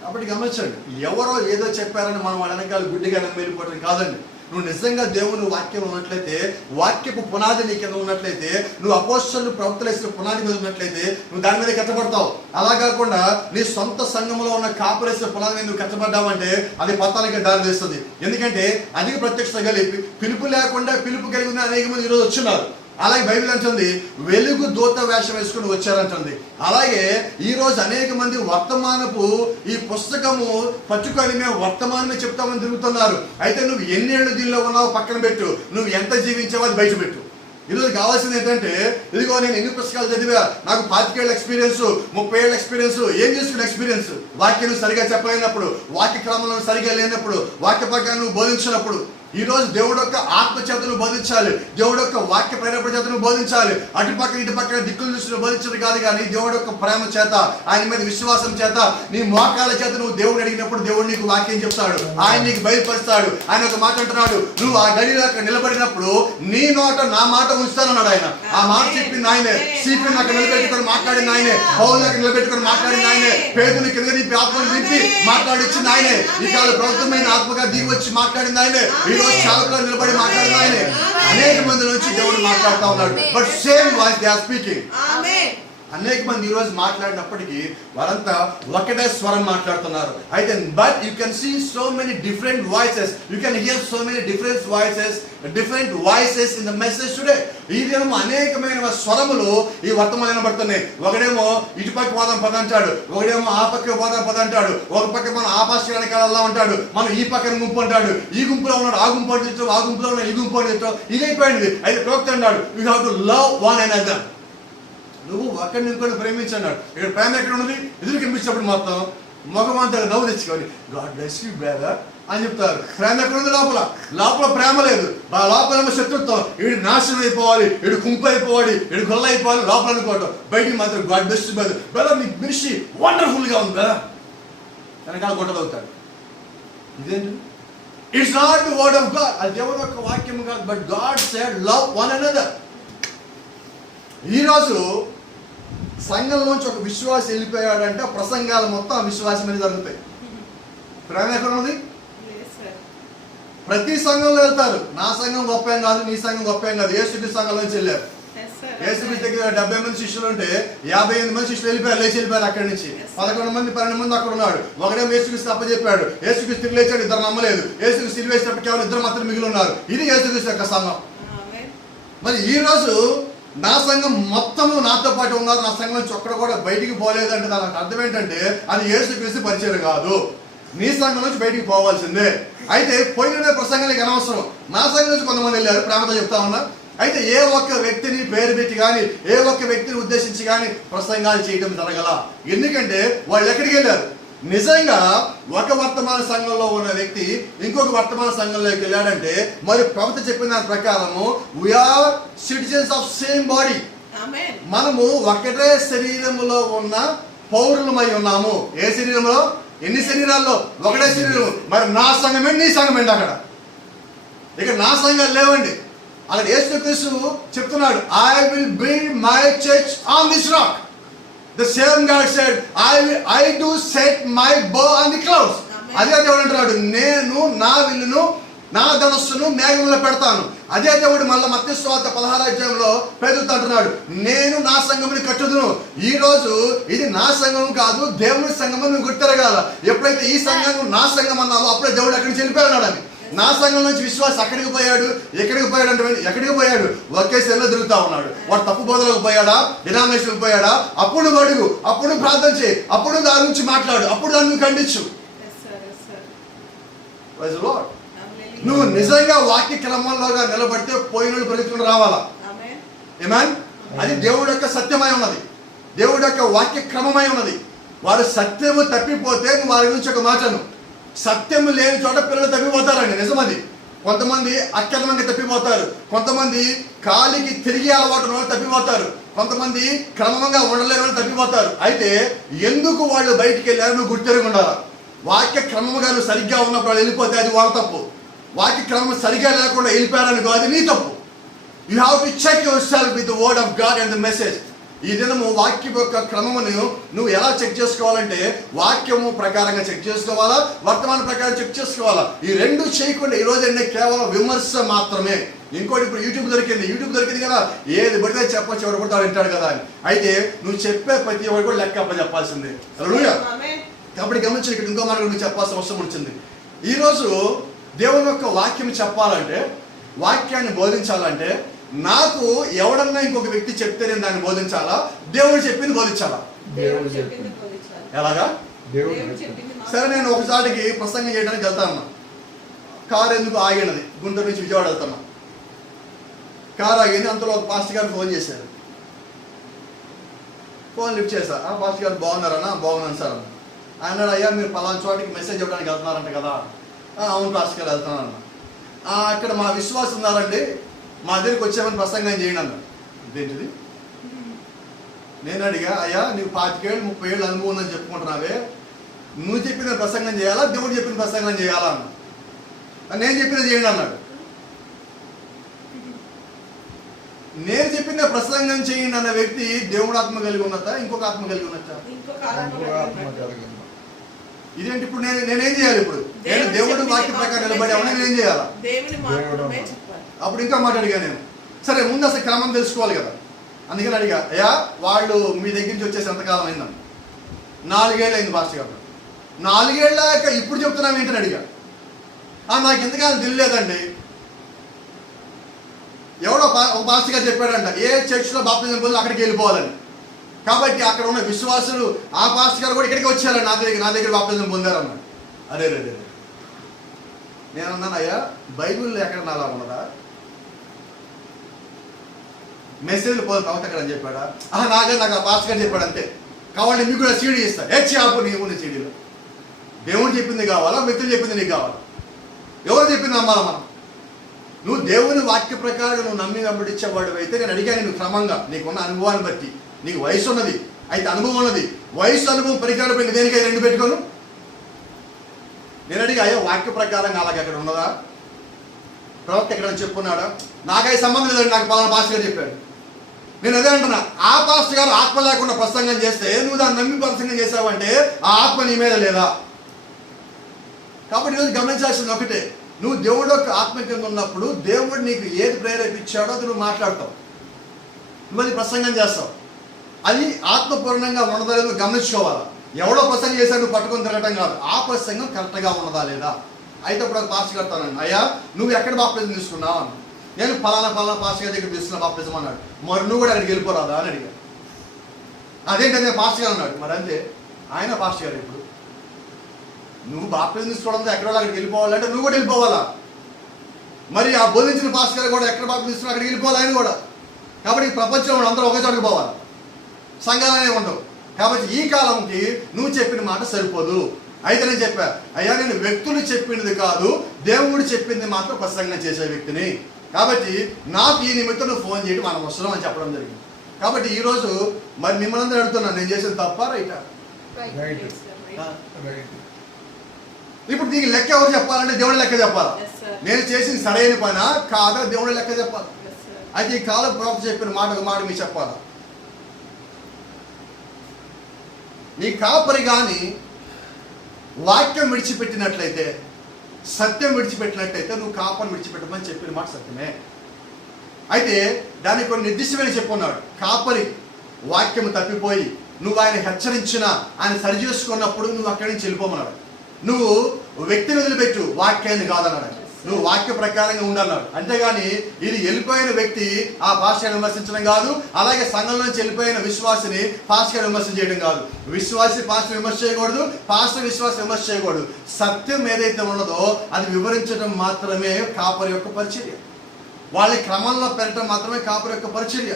కాబట్టి గమనించండి, ఎవరో ఏదో చెప్పారని మనం వాళ్ళ వెనకాల గుడ్డిగా నమ్మిపోవడం కాదండి. నువ్వు నిజంగా దేవుని వాక్యం ఉన్నట్లయితే, వాక్యపు పునాది నీ కింద ఉన్నట్లయితే, నువ్వు అపోస్తలులు ప్రవక్తలు వేసిన పునాది మీద ఉన్నట్లయితే నువ్వు దాని మీద కట్టబడతావు. అలా కాకుండా నీ సొంత సంఘంలో ఉన్న కాపురేసిన పునాది మీద నువ్వు కట్టబడ్డావంటే అది పతానికి దారి తీస్తుంది. ఎందుకంటే అధిక ప్రత్యక్షత కలిపి పిలుపు లేకుండా పిలుపు కలిగి ఉన్న అనేక మంది ఈరోజు వచ్చున్నారు. అలాగే బైబిల్ అంటుంది వెలుగు దూత వేషం వేసుకుని వచ్చారంటుంది. అలాగే ఈ రోజు అనేక మంది వర్తమానపు ఈ పుస్తకము పట్టుకొని మేము వర్తమానమే చెప్తామని తిరుగుతున్నారు. అయితే నువ్వు ఎన్నేళ్ళు దీనిలో ఉన్నావో పక్కన పెట్టు, నువ్వు ఎంత జీవించావో అది బయట పెట్టు. ఈరోజు కావాల్సింది ఏంటంటే, ఇదిగో నేను ఎన్ని పుస్తకాలు చదివా, నాకు 25 ఏళ్ళ ఎక్స్పీరియన్స్, 30 ఏళ్ళ ఎక్స్పీరియన్స్. ఏం చేసుకున్న ఎక్స్పీరియన్స్? వాక్యం సరిగా చెప్పలేనప్పుడు, వాక్య క్రమంలో సరిగా లేనప్పుడు, వాక్య ప్రకారం నువ్వు బోధించినప్పుడు. ఈ రోజు దేవుడు యొక్క ఆత్మ చేతను బోధించాలి, దేవుడు యొక్క వాక్య ప్రేరేపణ చేతను బోధించాలి. అటుపక్క ఇటుపక్క దిక్కులు చూసి బోధించడం కాదు, కానీ దేవుడు యొక్క ప్రేమ చేత, ఆయన మీద విశ్వాసం చేత, నీ మోకాళ్ళ చేత నువ్వు దేవుడు అడిగినప్పుడు దేవుడు నీకు వాక్యం చెప్తాడు, ఆయన నీకు బయలుపరుస్తాడు. ఆయన ఒక మాట అంటున్నాడు, నువ్వు ఆ గడిలో నిలబడినప్పుడు నీ నోట నా మాట ఉంచుతానన్నాడు ఆయన. ఆ మాట చెప్పింది ఆయనే. సీపీని అక్కడ నిలబెట్టుకొని మాట్లాడింది ఆయనే. పౌలు అక్కడ నిలబెట్టుకొని మాట్లాడింది ఆయనే. పేదలు కింద నింపి ఆత్మను నింపి మాట్లాడిచ్చింది ఆయనే. ఈ కాల ప్రభుత్వమైన ఆత్మగా దిగి వచ్చి మాట్లాడింది ఆయనే. చాలకులు నిలబడి మాట్లాడిన ఆయనే. అనేక మంది నుంచి దేవుడు మాట్లాడుతూ ఉన్నాడు. But same voice they are speaking. అనేక మంది ఈ రోజు మాట్లాడినప్పటికీ వారంతా ఒకటే స్వరం మాట్లాడుతున్నారు. అయితే but you can see so many different voices, you can hear so many different voices in the message today. ఈ దినం అనేకమైన స్వరములు ఈ వర్తమానం వినబడుతున్నాయి. ఒకడేమో ఇటుపక్క పోదాం పద అంటాడు, ఒకడేమో ఆ పక్క పోదాం పద అంటాడు, ఒక పక్క మనం ఆ పాస్టర్కి వెళ్దాం అంటాడు, మనం ఈ పక్కన గుంపు అంటాడు, ఈ గుంపులో ఉన్నాడు ఆ గుంపు అంటే ఆ గుంపులో ఉన్నాడు ఈ గుంపు అంటే ఇదైపోయింది. అయితే ప్రవక్త అన్నాడు you have to love one another. నువ్వు ఒకరిని ఇంకోటి ప్రేమించన్నాడు. ఇక్కడ ప్రేమ ఎక్కడ ఉన్నది? ఎదురు కనిపించినప్పుడు మొత్తం మగమంతా నవ్వు తెచ్చుకొని గాడ్ బ్లెస్ యు బ్రదర్ అని చెప్తారు. ప్రేమ ఎక్కడ ఉంది? లోపల ప్రేమ లేదు. లోపల శత్రుత్వం, వీడు నాశనం అయిపోవాలి, వీడు కుంపు అయిపోవాలి, వీడు గొల్ల అయిపోవాలి లోపల అనుకోవటం. బయటికి మాత్రం God bless you brother, brother నీ మినిస్ట్రీ వండర్ఫుల్ గా ఉంది బ్రదర్ వెనకాల గొడవ అవుతాడు. ఇదేంటి? It's not the word of God. అది దేవుని యొక్క వాక్యం కాదు. But God said love one another. ఈరోజు సంఘంలోంచి ఒక విశ్వాసం వెళ్ళిపోయాడంటే ప్రసంగాలు మొత్తం ఆ విశ్వాసం మీద జరుగుతాయి. ప్రేమ ఎక్కడ ఉంది? ప్రతి సంఘంలో వెళ్తారు. నా సంఘం గొప్పేం కాదు, నీ సంఘం గొప్పేం కాదు. యేసుక్రీస్తు సంఘంలోంచి వెళ్ళారు. యేసుక్రీస్తు దగ్గర 70 మంది శిష్యులు ఉంటే 58 మంది శిష్యులు లేచి వెళ్ళిపోయారు అక్కడి నుంచి. 11 మంది 12 మంది అక్కడ ఉన్నాడు. ఒకడేమో యేసుక్రీస్తు అప్పచెప్పాడు, యేసుక్రీస్తు తిరిగి లేచాడు, ఇద్దరు నమ్మలేదు. యేసుక్రీస్తు సిలువ వేసినప్పుడు కేవలం 2 మాత్రం మిగిలి ఉన్నారు. ఇది యేసుక్రీస్తు యొక్క సంఘం. మరి ఈ రోజు నా సంఘం మొత్తము నాతో పాటు ఉన్నారు, నా సంఘం నుంచి ఒక్కడ కూడా బయటికి పోలేదంటే దానికి అర్థం ఏంటంటే అది యేసుక్రీస్తు పరిచయం కాదు. నీ సంఘం నుంచి బయటికి పోవాల్సిందే. అయితే పోయిన ప్రసంగానికి అనవసరం. నా సంఘం నుంచి కొంతమంది వెళ్ళారు, ప్రేమతో చెప్తా ఉన్నా. అయితే ఏ ఒక్క వ్యక్తిని పేరు పెట్టి కానీ, ఏ ఒక్క వ్యక్తిని ఉద్దేశించి కానీ ప్రసంగాలు చేయడం జరగల. ఎందుకంటే వాళ్ళు ఎక్కడికి వెళ్ళారు? నిజంగా ఒక వర్తమాన సంఘంలో ఉన్న వ్యక్తి ఇంకొక వర్తమాన సంఘంలోకి వెళ్ళాడంటే మరి ప్రవక్త చెప్పిన దాని ప్రకారము we are citizens of same body. Amen. మనము ఒకటే శరీరములో ఉన్న పౌరులమై ఉన్నాము. ఏ శరీరంలో? ఎన్ని శరీరాల్లో? ఒకటే శరీరం. మరి నా సంఘమే నీ సంఘమేంటి అక్కడ? ఇక నా సంఘాలు లేవండి. అక్కడ యేసుక్రీస్తు చెప్తున్నాడు, I will build my church on this rock. The same God said, I do set my bow on the clouds. అదే దేవుడు అంటున్నాడు, నేను నా విల్లును నా ధనస్సును మేఘంలో పెడతాను. అదే దేవుడు మళ్ళీ మత్తయి సువార్త 16వ అధ్యాయంలో పేతురుతో అంటున్నాడు, నేను నా సంఘముని కట్టుదును. ఈ రోజు ఇది నా సంఘం కాదు, దేవుని సంఘం నువ్వు గుర్తెరగాల. ఎప్పుడైతే ఈ సంఘం నా సంఘం అన్నావో అప్పుడే దేవుడు అక్కడి నుంచి వెళ్ళిపోయాడు అని. నా సంఘం నుంచి విశ్వాసం అక్కడికి పోయాడు, ఎక్కడికి పోయాడు అంటే ఎక్కడికి పోయాడు? ఒకే సెల్లో తిరుగుతా ఉన్నాడు. వాడు తప్పు బోధలకు పోయాడా, డినామినేషన్కి పోయాడా? అప్పుడు నువ్వు అడుగు, అప్పుడు నువ్వు ప్రార్థన చేయి, అప్పుడు దాని గురించి మాట్లాడు, అప్పుడు దాన్ని నువ్వు ఖండించు. నువ్వు నిజంగా వాక్య క్రమంలోగా నిలబడితే పోయిన పరిగెత్తుకుని రావాలా. ఆమేన్. అది దేవుడి యొక్క సత్యమై ఉన్నది, దేవుడి యొక్క వాక్య క్రమమై ఉన్నది. వారు సత్యము తప్పిపోతే నువ్వు వారి గురించి ఒక మాటను. సత్యము లేని చోట పిల్లలు తప్పిపోతారండి, నిజమది. కొంతమంది అక్రమంగా తప్పిపోతారు, కొంతమంది కాలికి తిరిగి అలవాటు వాళ్ళు తప్పిపోతారు, కొంతమంది క్రమంగా ఉండలేని వాళ్ళు తప్పిపోతారు. అయితే ఎందుకు వాళ్ళు బయటికి వెళ్ళారు నువ్వు గుర్తెరిగి ఉండాలి. వాక్య క్రమంగా నువ్వు సరిగ్గా ఉన్నప్పుడు వాళ్ళు వెళ్ళిపోతే అది వాళ్ళ తప్పు. వాక్య క్రమం సరిగ్గా లేకుండా వెళ్ళిపోయారనుకో అది నీ తప్పు. You have to check yourself with the word of God and the message. ఈ దినము వాక్యం యొక్క క్రమమును నువ్వు ఎలా చెక్ చేసుకోవాలంటే వాక్యము ప్రకారంగా చెక్ చేసుకోవాలా, వర్తమాన ప్రకారం చెక్ చేసుకోవాలా. ఈ రెండు చేయకుండా ఈ రోజు అంటే కేవలం విమర్శ మాత్రమే. ఇంకోటి ఇప్పుడు యూట్యూబ్ దొరికింది కదా, ఏది పడితే చెప్పచ్చు, ఎవరు పడితే వింటాడు కదా అని. అయితే నువ్వు చెప్పే ప్రతి ఒక్కరు కూడా లెక్క అప్ప చెప్పాల్సిందే. కాబట్టి గమనించి ఇక్కడ ఇంకో మాట నువ్వు చెప్పాల్సిన అవసరం వచ్చింది. ఈరోజు దేవుని యొక్క వాక్యం చెప్పాలంటే, వాక్యాన్ని బోధించాలంటే నాకు ఎవడన్నా ఇంకొక వ్యక్తి చెప్తే నేను దాన్ని బోధించాలా, దేవుడు చెప్పింది బోధించాలా? ఎలాగా? సరే, నేను ఒకసారికి ప్రసంగం చేయడానికి వెళ్తాను. కారు ఎందుకు ఆగినది, గుంటూరు నుంచి విజయవాడ వెళ్తున్నా. కారు ఆగింది, అంతలో ఒక పాస్టర్ గారు ఫోన్ చేశారు. ఫోన్ లిఫ్ట్ చేశా. పాస్టర్ గారు బాగున్నారన్నా? బాగున్నాను సార్ అన్న. ఆయన అయ్యా మీరు పలానా చోటికి మెసేజ్ ఇవ్వడానికి వెళ్తున్నారంట కదా. అవును పాస్టర్ గారు వెళ్తున్నాను అన్న. అక్కడ మా విశ్వాసం ఉన్నారండి, మా దగ్గరికి వచ్చామని ప్రసంగం చేయండి అన్నాడు. ఇదేంటిది? నేను అడిగా, అయ్యా నీకు 25 ఏళ్ళు 30 ఏళ్ళు అనుభవం ఉందని చెప్పుకుంటున్నావే, నువ్వు చెప్పిన ప్రసంగం చేయాలా, దేవుడు చెప్పిన ప్రసంగం చేయాలా అన్నా. నేను చెప్పిన చేయండి అన్నాడు. నేను చెప్పిన ప్రసంగం చేయండి అన్న వ్యక్తి దేవుడు ఆత్మ కలిగి ఉన్నట్ట, ఇంకొక ఆత్మ కలిగి ఉన్నట్ట? ఇదేంటి? ఇప్పుడు నేనేం చేయాలి? ఇప్పుడు నేను దేవుడు వాక్య ప్రకారం నిలబడి అవునా నేనేం చేయాలా? అప్పుడు ఇంకా మాట అడిగా నేను. సరే, ముందు అసలు క్రమం తెలుసుకోవాలి కదా. అందుకని అడిగా, అయ్యా వాళ్ళు మీ దగ్గర నుంచి వచ్చేసి ఎంతకాలం అయిందని. 4 ఏళ్ళు అయింది పాస్టర్ గారు. 4 ఏళ్ళాక ఇప్పుడు చెప్తున్నాం ఏంటని అడిగా. నాకు ఎంతకాలం తెలియలేదండి. ఎవడో ఒక పాస్టర్ గారు చెప్పాడంట, ఏ చర్చ్లో బాప్తిజం పొంది అక్కడికి వెళ్ళిపోవాలని. కాబట్టి అక్కడ ఉన్న విశ్వాసులు ఆ పాస్టర్ గారు కూడా ఇక్కడికి వచ్చారు, నా దగ్గర బాప్తిజం పొందారన్నాడు. అరే నేను అన్నాను, అయ్యా బైబిల్లో ఎక్కడ అలా ఉన్నదా? మెసేజ్లు పోతావు అక్కడ అని చెప్పాడా? నాకు ఆ పాస్టర్ గారు చెప్పాడు అంతే. కావాలంటే మీకు కూడా సీడీ ఇస్తా. ఆపు నీకు ఉన్న సీడీలో దేవుడు చెప్పింది కావాలా, వ్యక్తులు చెప్పింది నీకు కావాలా? ఎవరు చెప్పింది నమ్మాలా మనం? నువ్వు దేవుని వాక్య ప్రకారం నువ్వు నమ్మి వెంబడించేవాడు అయితే, నేను అడిగాను నువ్వు క్రమంగా నీకున్న అనుభవాన్ని బట్టి. నీకు వయసు ఉన్నది, అయితే అనుభవం ఉన్నది. వయసు అనుభవం పరికరాలు పెట్టి దేనికైతే 2 పెట్టుకోను. నేను అడిగా, అయ్యా వాక్య ప్రకారంగా అలాగే అక్కడ ఉన్నదా? ప్రవక్త ఎక్కడ చెప్పుకున్నాడా? నాకైతే సంబంధం లేదండి, నాకు పలానా పాస్టర్ గారు చెప్పాడు. నేను అదే అంటున్నా, ఆ పాస్టర్ గారు ఆత్మ లేకుండా ప్రసంగం చేస్తే నువ్వు దాన్ని నమ్మి ప్రసంగం చేసావంటే ఆ ఆత్మ నీ మీద లేదా? కాబట్టి ఈరోజు గమనించాల్సింది ఒకటే, నువ్వు దేవుడు యొక్క ఆత్మ కింద ఉన్నప్పుడు దేవుడు నీకు ఏది ప్రేరేపించాడో అది నువ్వు మాట్లాడతావు, నువ్వు అది ప్రసంగం చేస్తావు. అది ఆత్మపూర్ణంగా ఉన్నదా లేదో గమనించుకోవాలా. ఎవడో ప్రసంగం చేశాడు నువ్వు పట్టుకొని తిరగటం కాదు, ఆ ప్రసంగం కరెక్ట్గా ఉన్నదా లేదా. అయితే ఇప్పుడు ఒక పాస్టర్ కడతానండి, అయ్యా నువ్వు ఎక్కడ బాప్తిజం తీసుకున్నావు అన్న. నేను పలానా పాస్టర్ గారి దగ్గర తీసుకున్నా బాప్తిజం అన్నాడు. మరి నువ్వు కూడా అక్కడికి వెళ్ళిపోరాదా అని అడిగా. అదేంటి నేను పాస్టర్ గారు అన్నాడు. మరి అంతే, ఆయన పాస్టర్ గారు. ఇప్పుడు నువ్వు బాప్తిజం తీసుకోవడంతో ఎక్కడ అక్కడికి వెళ్ళిపోవాలంటే నువ్వు కూడా వెళ్ళిపోవాలా. మరి ఆ బోధించిన పాస్టర్ గారు కూడా ఎక్కడ బాప్తిజం తీసుకున్నా అక్కడికి వెళ్ళిపోవాలి ఆయన కూడా. కాబట్టి ప్రపంచంలో అందరూ ఒకే చోటుకు పోవాలి, సంఘాలనే ఉండవు. కాబట్టి ఈ కాలంకి నువ్వు చెప్పిన మాట సరిపోదు. అయితే నేను చెప్పా, అయ్యా నేను వ్యక్తులు చెప్పింది కాదు, దేవుడు చెప్పింది మాత్రం ప్రసంగం చేసే వ్యక్తిని. కాబట్టి నాకు ఈ నిమిత్తం నువ్వు ఫోన్ చేయడం మనం అవసరం అని చెప్పడం జరిగింది. కాబట్టి ఈరోజు మరి మిమ్మల్ని అందరూ అడుగుతున్నాను, నేను చేసిన తప్ప రైటా? ఇప్పుడు దీనికి లెక్క ఎవరు చెప్పాలంటే దేవుడి లెక్క చెప్పాలా? నేను చేసింది సరైన పనా కాదా దేవుడి లెక్క చెప్పాలి. అయితే ఈ కాలం ప్రవక్త చెప్పిన మాట ఒక మాట మీరు చెప్పాలా? నీ కాపరి కానీ వాక్యం విడిచిపెట్టినట్లయితే, సత్యం విడిచిపెట్టినట్లయితే నువ్వు కాపరిని విడిచిపెట్టమని చెప్పిన మాట సత్యమే. అయితే దానికి కొన్ని నిర్దిష్టమైన చెప్పున్నాడు. కాపరి వాక్యం తప్పిపోయి నువ్వు ఆయన హెచ్చరించినా ఆయన సరిచేసుకున్నప్పుడు నువ్వు అక్కడి నుంచి వెళ్ళిపోమన్నాడు. నువ్వు వ్యక్తిని వదిలిపెట్టు, వాక్యాన్ని కాదన్నాడు. నువ్వు వాక్య ప్రకారంగా ఉండన్నాడు. అంతేగాని ఇది వెళ్ళిపోయిన వ్యక్తి ఆ పాస్టర్ని విమర్శించడం కాదు, అలాగే సంఘం నుంచి వెళ్ళిపోయిన విశ్వాసిని పాస్టర్ విమర్శ చేయడం కాదు. విశ్వాసి పాస్టర్ విమర్శ చేయకూడదు, పాస్టర్ విశ్వాసం విమర్శ చేయకూడదు. సత్యం ఏదైతే ఉన్నదో అది వివరించడం మాత్రమే కాపరి యొక్క పరిచర్య. వాళ్ళ క్రమంలో పెట్టడం మాత్రమే కాపరి యొక్క పరిచర్య.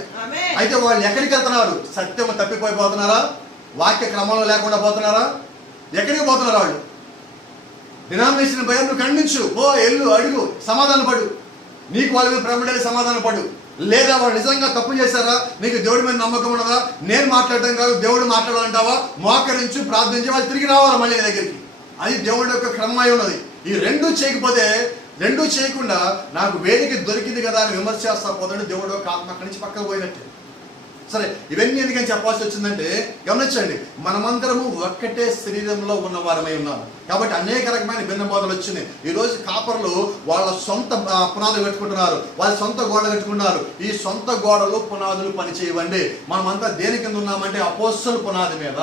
అయితే వాళ్ళు ఎక్కడికి వెళ్తున్నారు? సత్యం తప్పిపోయిపోతున్నారా? వాక్య క్రమంలో లేకుండా పోతున్నారా? ఎక్కడికి పోతున్నారు వాళ్ళు? డినామినేషన్ భయం నువ్వు ఖండించు, ఓ ఎల్లు అడుగు, సమాధాన పడు, నీకు వాళ్ళ మీద ప్రేమ సమాధాన పడు. లేదా వాళ్ళు నిజంగా తప్పు చేశారా, నీకు దేవుడి మీద నమ్మకం ఉన్నదా, నేను మాట్లాడటం కాదు దేవుడు మాట్లాడాలంటావా, మోకరించి ప్రార్థించి వాళ్ళు తిరిగి రావాలి మళ్ళీ నీ దగ్గరికి. అది దేవుడి యొక్క క్రమమై ఉన్నది. ఈ రెండూ చేయకపోతే, రెండూ చేయకుండా నాకు వేదిక దొరికింది కదా అని విమర్శ చేస్తా పోతాడు, దేవుడు ఒక ఆత్మ అక్కడి నుంచి పక్కకు పోయినట్టే. సరే, ఇవన్నీ ఎందుకని చెప్పాల్సి వచ్చిందంటే గమనించండి, మనమందరము ఒక్కటే శరీరంలో ఉన్న వారమై ఉన్నాము. కాబట్టి అనేక రకమైన భిన్న బోధలు వచ్చినాయి. ఈరోజు కాపర్లు వాళ్ళ సొంత పునాదులు కట్టుకుంటున్నారు, వాళ్ళ సొంత గోడలు కట్టుకుంటున్నారు. ఈ సొంత గోడలు పునాదులు పని చేయవండి. మనమంతా దేని కింద ఉన్నామంటే అపోస్తల పునాది మీద,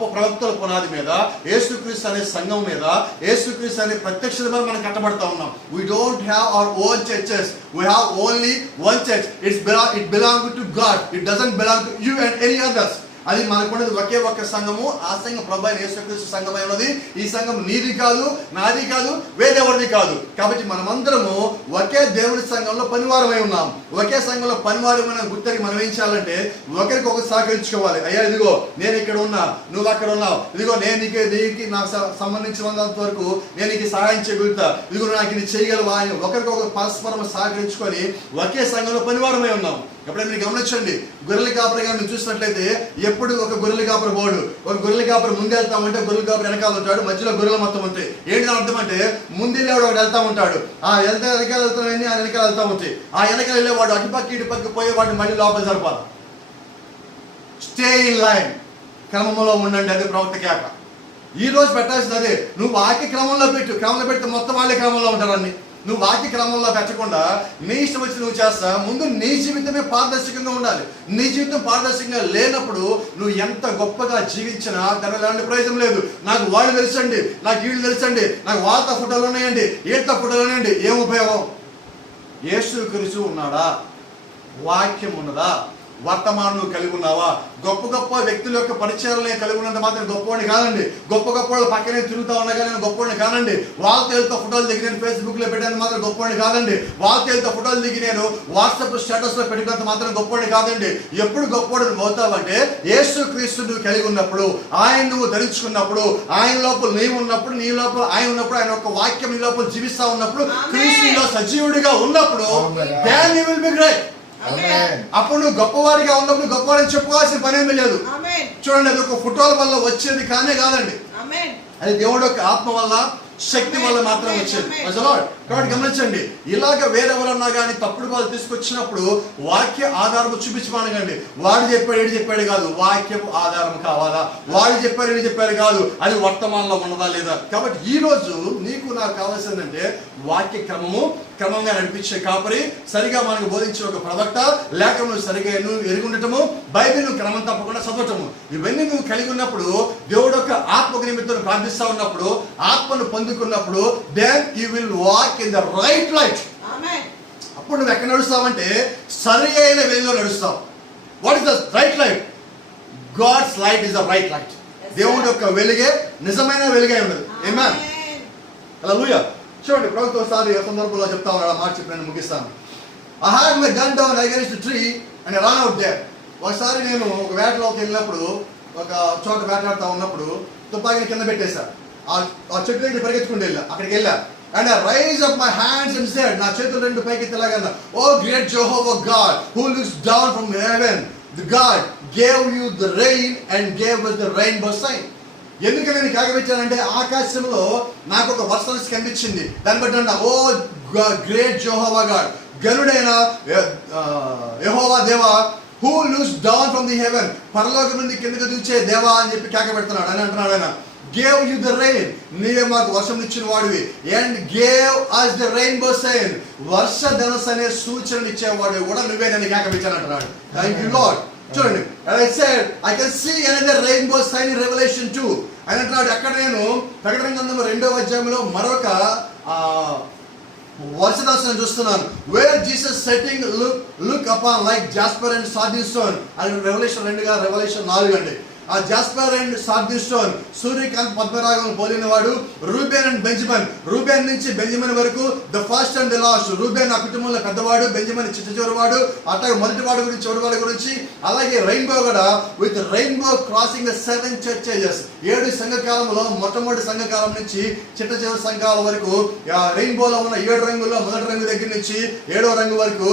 ప్రవక్తల పునాది మీద, యేసుక్రీస్తు అనే సంఘం మీద, యేసుక్రీస్తు అనే ప్రత్యక్షత మీద మనం కట్టబడతా ఉన్నాం. We don't have our own churches. We have only one church. It belongs to God. It doesn't belong to you and any others. అది మనకున్నది ఒకే ఒక్క సంఘము. ఆ సంఘం ప్రభు అయిన యేసుక్రీస్తు సంఘమై ఉన్నది. ఈ సంఘం నీది కాదు, నాది కాదు, వేరెవరిది కాదు. కాబట్టి మనమందరము ఒకే దేవుడి సంఘంలో పనివారమై ఉన్నాం. ఒకే సంఘంలో పనివారమైన గుర్తకి మనం ఏం చేయాలంటే ఒకరికొకరు సహకరించుకోవాలి. అయ్యా ఇదిగో నేను ఇక్కడ ఉన్నా, నువ్వు అక్కడ ఉన్నావు, ఇదిగో నేను నీకు నాకు సంబంధించినంత వరకు నేను నీకు సహాయం చేయగలుగుతా, ఇదిగో నాకు ఇది చేయగలవా అని ఒకరికొకరు పరస్పరం సహకరించుకొని ఒకే సంఘంలో పనివారమై ఉన్నాం. ఎప్పుడైనా మీరు గమనించండి, గొర్రెల కాపరిగా మీరు చూసినట్లయితే ఎప్పుడు ఒక గొర్రెల కాపరి పోడు. ఒక గొర్రెల కాపరి ముందు వెళ్తామంటే గొర్రెల కాపరి వెనకాల ఉంటాడు, మధ్యలో గొర్రెలు మొత్తం ఉంటాయి. ఏంటి అర్థం అంటే ముందు వెళ్ళేవాడు ఒకటి వెళ్తా ఉంటాడు, ఆ వెనకాల వెళ్తామని ఆ వెనకాల వెళ్తా ఉంటాయి. ఆ వెనకాల వెళ్ళేవాడు అటుపక్క ఇటుపక్క పోయేవాడిని మళ్ళీ లోపల జరపాలి. స్టే ఇన్ లైన్, క్రమంలో ఉండండి. అది ప్రవక్త కేక. ఈ రోజు పెట్టాల్సింది అదే. నువ్వు వాక్య క్రమంలో పెట్టు, క్రమంలో పెడితే మొత్తం వాళ్ళే క్రమంలో ఉంటారు. అన్ని నువ్వు వాక్య క్రమంలో పెట్టకుండా నీ ఇష్టం వచ్చి నువ్వు చేస్తా. ముందు నీ జీవితమే పారదర్శకంగా ఉండాలి. నీ జీవితం పారదర్శకంగా లేనప్పుడు నువ్వు ఎంత గొప్పగా జీవించినా దాని ఎలాంటి ప్రయోజనం లేదు. నాకు వాళ్ళు తెలుసండి, నాకు వీళ్ళు తెలుసండి, నాకు వాళ్ళతో ఫోటోలు ఉన్నాయండి, వీళ్ళతో ఫోటోలు ఉన్నాయండి, ఏం ఉపయోగం? యేసుక్రీస్తు ఉన్నాడా? వాక్యం ఉన్నదా? వర్తమానం కలిగి ఉన్నావా? గొప్ప గొప్ప వ్యక్తుల యొక్క పరిచయాలనే కలిగి ఉన్నంత మాత్రం గొప్పవాడిని కాదండి. గొప్ప గొప్ప వాళ్ళ పక్కనే తిరుగుతా ఉన్నా కానీ నేను గొప్పవాడిని కాదండి. వాళ్ళతో వెళ్తా ఫోటోలు దిగి నేను ఫేస్బుక్లో పెట్టాను మాత్రం గొప్పవాడిని కాదండి. వాళ్ళతో వెళ్తా ఫోటోలు దిగి నేను వాట్సాప్ స్టేటస్లో పెట్టినంత మాత్రం గొప్పవాడిని కాదండి. ఎప్పుడు గొప్పవాడిని పోతావంటే యేసుక్రీస్తు నువ్వు కలిగి ఉన్నప్పుడు, ఆయన నువ్వు ధరించుకున్నప్పుడు, ఆయన లోపల నీవు ఉన్నప్పుడు, నీ లోపల ఆయన ఉన్నప్పుడు, ఆయన యొక్క వాక్యం నీ లోపల జీవిస్తా ఉన్నప్పుడు, క్రీస్తులో సజీవుడిగా ఉన్నప్పుడు, then you will be great. అప్పుడు నువ్వు గొప్పవాడిగా ఉన్నప్పుడు గొప్పవాడిని చెప్పుకోవాల్సిన పనేమీ లేదు. చూడండి, అది ఒక ఫోటోల వల్ల వచ్చేది కానే కాదండి. అది దేవుడు యొక్క ఆత్మ వల్ల, శక్తి వల్ల మాత్రం వచ్చేది. కాబట్టి గమనించండి, ఇలాగ వేరెవరన్నా కానీ తప్పుడు వాళ్ళు తీసుకొచ్చినప్పుడు వాక్య ఆధారం చూపించమనగండి. వాడు చెప్పాడు ఏడు చెప్పాడు కాదు, వాక్యం ఆధారం కావాలా? వాడు చెప్పారు ఏడు చెప్పారు కాదు, అది వర్తమానంలో ఉన్నదా లేదా? కాబట్టి ఈ రోజు నీకు నాకు కావాల్సిందంటే వాక్య క్రమంగా నడిపించే కాపరి, సరిగా మనకు బోధించే ఒక ప్రవక్త, లేక నువ్వు సరిగా నువ్వు ఎరిగి ఉండటము, బైబిల్ నువ్వు క్రమం తప్పకుండా చదవటము. ఇవన్నీ నువ్వు కలిగి ఉన్నప్పుడు, దేవుడు యొక్క ఆత్మకు నిమిత్తం ప్రార్థిస్తా ఉన్నప్పుడు, ఆత్మను పొందుకున్నప్పుడు, then you will walk in the right light. అప్పుడు నువ్వు ఎక్కడ నడుస్తావంటే సరి అయిన వెలుగులో నడుస్తావు. What is the right light? God's light is the right light. దేవుడి యొక్క వెలుగే నిజమైన వెలుగే ఉన్నది. ఆమేన్. హల్లెలూయా. చూడండి, ప్రభుత్వ ఒకసారి సందర్భంలో చెప్తా ఉన్నాడు, మాట చెప్పి నేను ముగిస్తాను. I had my gun down against the tree and I ran out there. ఒకసారి నేను ఒక వేటలోకి వెళ్ళినప్పుడు ఒక చోట వేటాడుతూ ఉన్నప్పుడు తుపాకీని కింద పెట్టేశారు. ఆ చెట్టు దగ్గర పరిగెత్తుకుంటూ వెళ్ళా, అక్కడికి వెళ్ళా. And I raised up my hands and said, నా చేతులు రెండు పైకి ఎత్తలాగన్నా, Oh great Jehovah God, who looks down from heaven, the God gave you the rain and gave us the rainbow sign. ఎందుకు నేను కాగబెట్టానంటే ఆకాశంలో నాకు ఒక వర్షం కనిపించింది. దాన్ని బట్టి అన్నా, ఓ గ్రేట్ జెహోవా గాడ్, గనుడైన యెహోవా దేవా, who looks down from the haven, పరలోకం నుండి కిందకు దించే దేవా అని చెప్పి కాకబెడుతున్నాడు అని అంటున్నాడు ఆయన. గేవ్ యు ద రెయిన్, నీవే మాకు వర్షం ఇచ్చిన వాడివి. And gave us the rainbow sign, వర్ష ధనుసు అనే సూచనలు ఇచ్చేవాడు కూడా నువ్వే నన్ను కాకబెట్టాను అంటున్నాడు. Thank you lord. చూడండి, I said I can see another rainbow sign in Revelation 2 అని అంటున్నాడు. అక్కడ నేను ప్రకటన గ్రంథం 2వ అధ్యాయంలో మరొక వర్ష దర్శనం చూస్తున్నాను. Where Jesus setting look upon like jasper and sardine stone అని రెవల్యూషన్ 2 రెవల్యూషన్ 4 అండి. ఆ జాస్పర్ అండ్ సార్డిన్ స్టోన్, సూర్యకాంత్ పద్మరాగం పోలిన వాడు. రూబెన్ అండ్ బెంజమిన్, రూబెన్ నుంచి బెంజమిన్ వరకు the first and the last. Reuben ఆ కుటుంబంలో పెద్దవాడు, బెంజమిన్ చిట్ట చివరివాడు. అట్లాగే మొదటి వాడు గురించి చివరి వాడి గురించి. అలాగే రెయిన్బో కూడా, with rainbow crossing the 7 churches, 7 సంఘకాలంలో మొట్టమొదటి సంఘకాలం నుంచి చిట్ట చివరి సంఘకాలం వరకు రెయిన్బోలో ఉన్న 7 రంగుల్లో మొదటి రంగు దగ్గర నుంచి 7వ రంగు వరకు,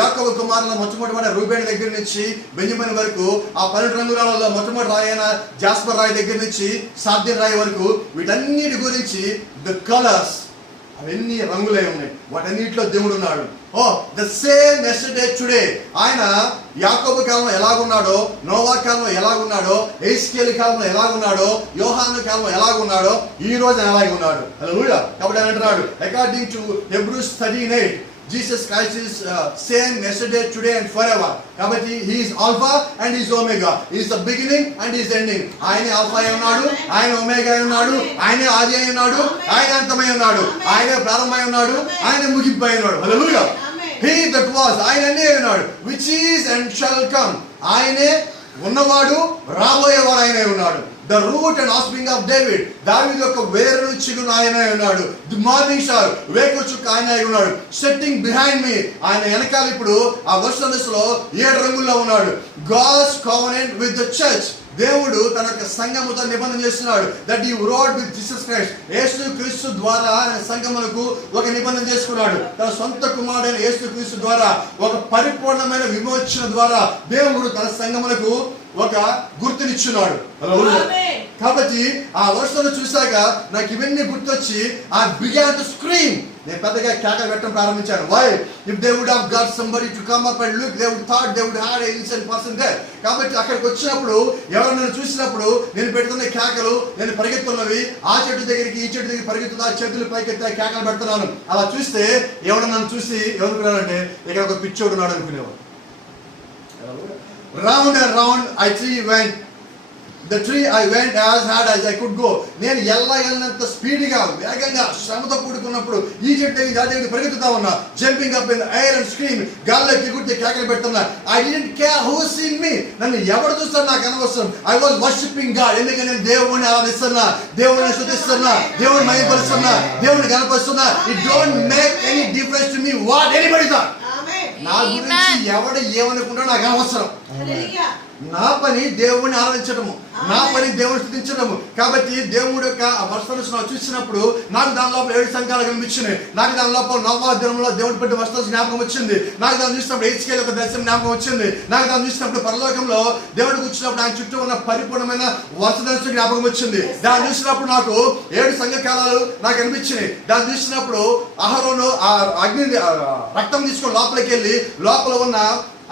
యాకోబు కుమారుల మొట్టమొదటి వాడు రూబెన్ దగ్గర నుంచి బెంజమిన్ వరకు, ఆ 12 రంగులలో మొట్టమొదటి రాయి అయిన జాస్పర్ రాయి దగ్గర నుంచి సార్డిన్ రాయి వరకు, వీటన్నిటి గురించి ద కలర్స్ అవన్నీ రంగులై ఉన్నాయి. వాటన్నిటిలో దేవుడు ఉన్నాడు. ఓ ద సేమ్ ఎస్టర్డే టుడే. ఆయన యాకోబు కాలంలో ఎలాగున్నాడో, నోవా కాలంలో ఎలాగున్నాడో, ఎస్కేల్ కాలంలో ఎలాగున్నాడో, యోహాను కాలంలో ఎలాగున్నాడో, ఈ రోజు అలాగే ఉన్నాడు. హల్లెలూయా. కాబట్టి ఆయన అంటున్నాడు, according to Hebrews 13:8, Jesus Christ is same yesterday, today and forever. కాబట్టి he is alpha and he is omega. He is the beginning and he is ending. ఆయనే ఆల్ఫా అయి ఉన్నాడు, ఆయన ఒమేగా అయి ఉన్నాడు, ఆయనే ఆది అయి ఉన్నాడు, ఆయన అంతమై ఉన్నాడు, ఆయనే ప్రారంభమై ఉన్నాడు, ఆయన ముగింపు అయి ఉన్నాడు. హల్లెలూయా. He that was, ఆయన అన్నీ అయి ఉన్నాడు. Which is and shall come, ఆయనే ఉన్నవాడు, రాబోయేవాడు ఆయనే ఉన్నాడు. The route and offspring of David, దావీదు యొక్క వేరు చిగురు ఆయన ఉన్నాడు. ది మార్నింగ్ స్టార్, వేకువ చుక్క ఆయన ఉన్నాడు. సెట్టింగ్ బిహైండ్ మీ, ఆయన వెనకాల ఇప్పుడు ఆ వర్ష దశలో 7 రంగుల్లో ఉన్నాడు. God's covenant with the church, దేవుడు తన యొక్క సంఘముతో నిబంధన చేస్తున్నాడు. That he rode with Jesus Christ, Yesu Kristu ద్వారా ఆయన సంఘములకు ఒక నిబంధన చేసుకున్నాడు. తన సొంత కుమారుడైన యేసు క్రీస్తు ద్వారా, ఒక పరిపూర్ణమైన విమోచన ద్వారా దేవుడు తన సంఘములకు ఒక గుర్తునిచ్చున్నాడు. కాబట్టి ఆ వర్షంలో చూశాక నాకు ఇవన్నీ గుర్తొచ్చి ఆ బిగాన్ టు స్క్రీమ్, నేను పెద్దగా కేకలు పెట్టడం ప్రారంభించాను. Why? If they would have got somebody to come up and look, they would thought they would have a innocent person there. కాబట్టి అక్కడికి వచ్చినప్పుడు ఎవరు నన్ను చూసినప్పుడు నేను పెడుతున్న కేకలు, నేను పరిగెత్తున్నవి ఆ చెట్టు దగ్గరికి ఈ చెట్టు దగ్గర పరిగెత్తున్నా, చేతులు పైకెత్తా కేకలు పెడుతున్నాను. అలా చూస్తే ఎవరు నన్ను చూసి ఏమనుకున్నాడంటే ఇక్కడ ఒక పిచ్చోడు ఉన్నాడు అనుకునేవాడు. Round and round the tree I went as hard as I could go. నేను వెళ్ళనంత స్పీడ్గా వేగంగా శ్రమతో కూడుకున్నప్పుడు ఈ చెట్టు దగ్గర పరిగెత్తుతా ఉన్నా. Jumping up in the air and scream, గాల్లోకి ఎగురుతూ కేకలు పెడుతున్నా. I didn't care who seen me, నన్ను ఎవరు చూస్తారో నాకు అనవసరం. I was worshiping God, ఎందుకంటే నేను దేవుడిని ఆరాధిస్తున్నా, దేవుడిని స్తుతిస్తున్నా, దేవుడిని మహిమపరుస్తున్నా, దేవుడిని గణపరుస్తున్నా. It don't make any difference to me what anybody thought. నా గురించి ఎవడు ఏమనుకుంటా నాకు అనవసరం. నా పని దేవుడిని ఆరాధించడము, నా పని దేవుడిని స్తుతించడము. కాబట్టి దేవుడు యొక్క ఆ వర్షం చూసినప్పుడు నాకు దాని లోపల 7 సంఘాలు కనిపించినాయి. నాకు దాని లోపల నోవా దినంలో దేవుడి పెట్టి వర్షం జ్ఞాపకం వచ్చింది. నాకు దాన్ని చూసినప్పుడు హెచ్కేల్ యొక్క దర్శనం జ్ఞాపకం వచ్చింది. నాకు దాన్ని చూసినప్పుడు పరలోకంలో దేవుడికి వచ్చినప్పుడు ఆయన చుట్టూ ఉన్న పరిపూర్ణమైన వర్ష దర్శనం జ్ఞాపకం వచ్చింది. దాన్ని చూసినప్పుడు నాకు 7 సంఘకాలాలు నాకు అనిపించినాయి. దాన్ని చూసినప్పుడు అహరోను ఆ అగ్ని రక్తం తీసుకొని లోపలికి వెళ్ళి లోపల ఉన్న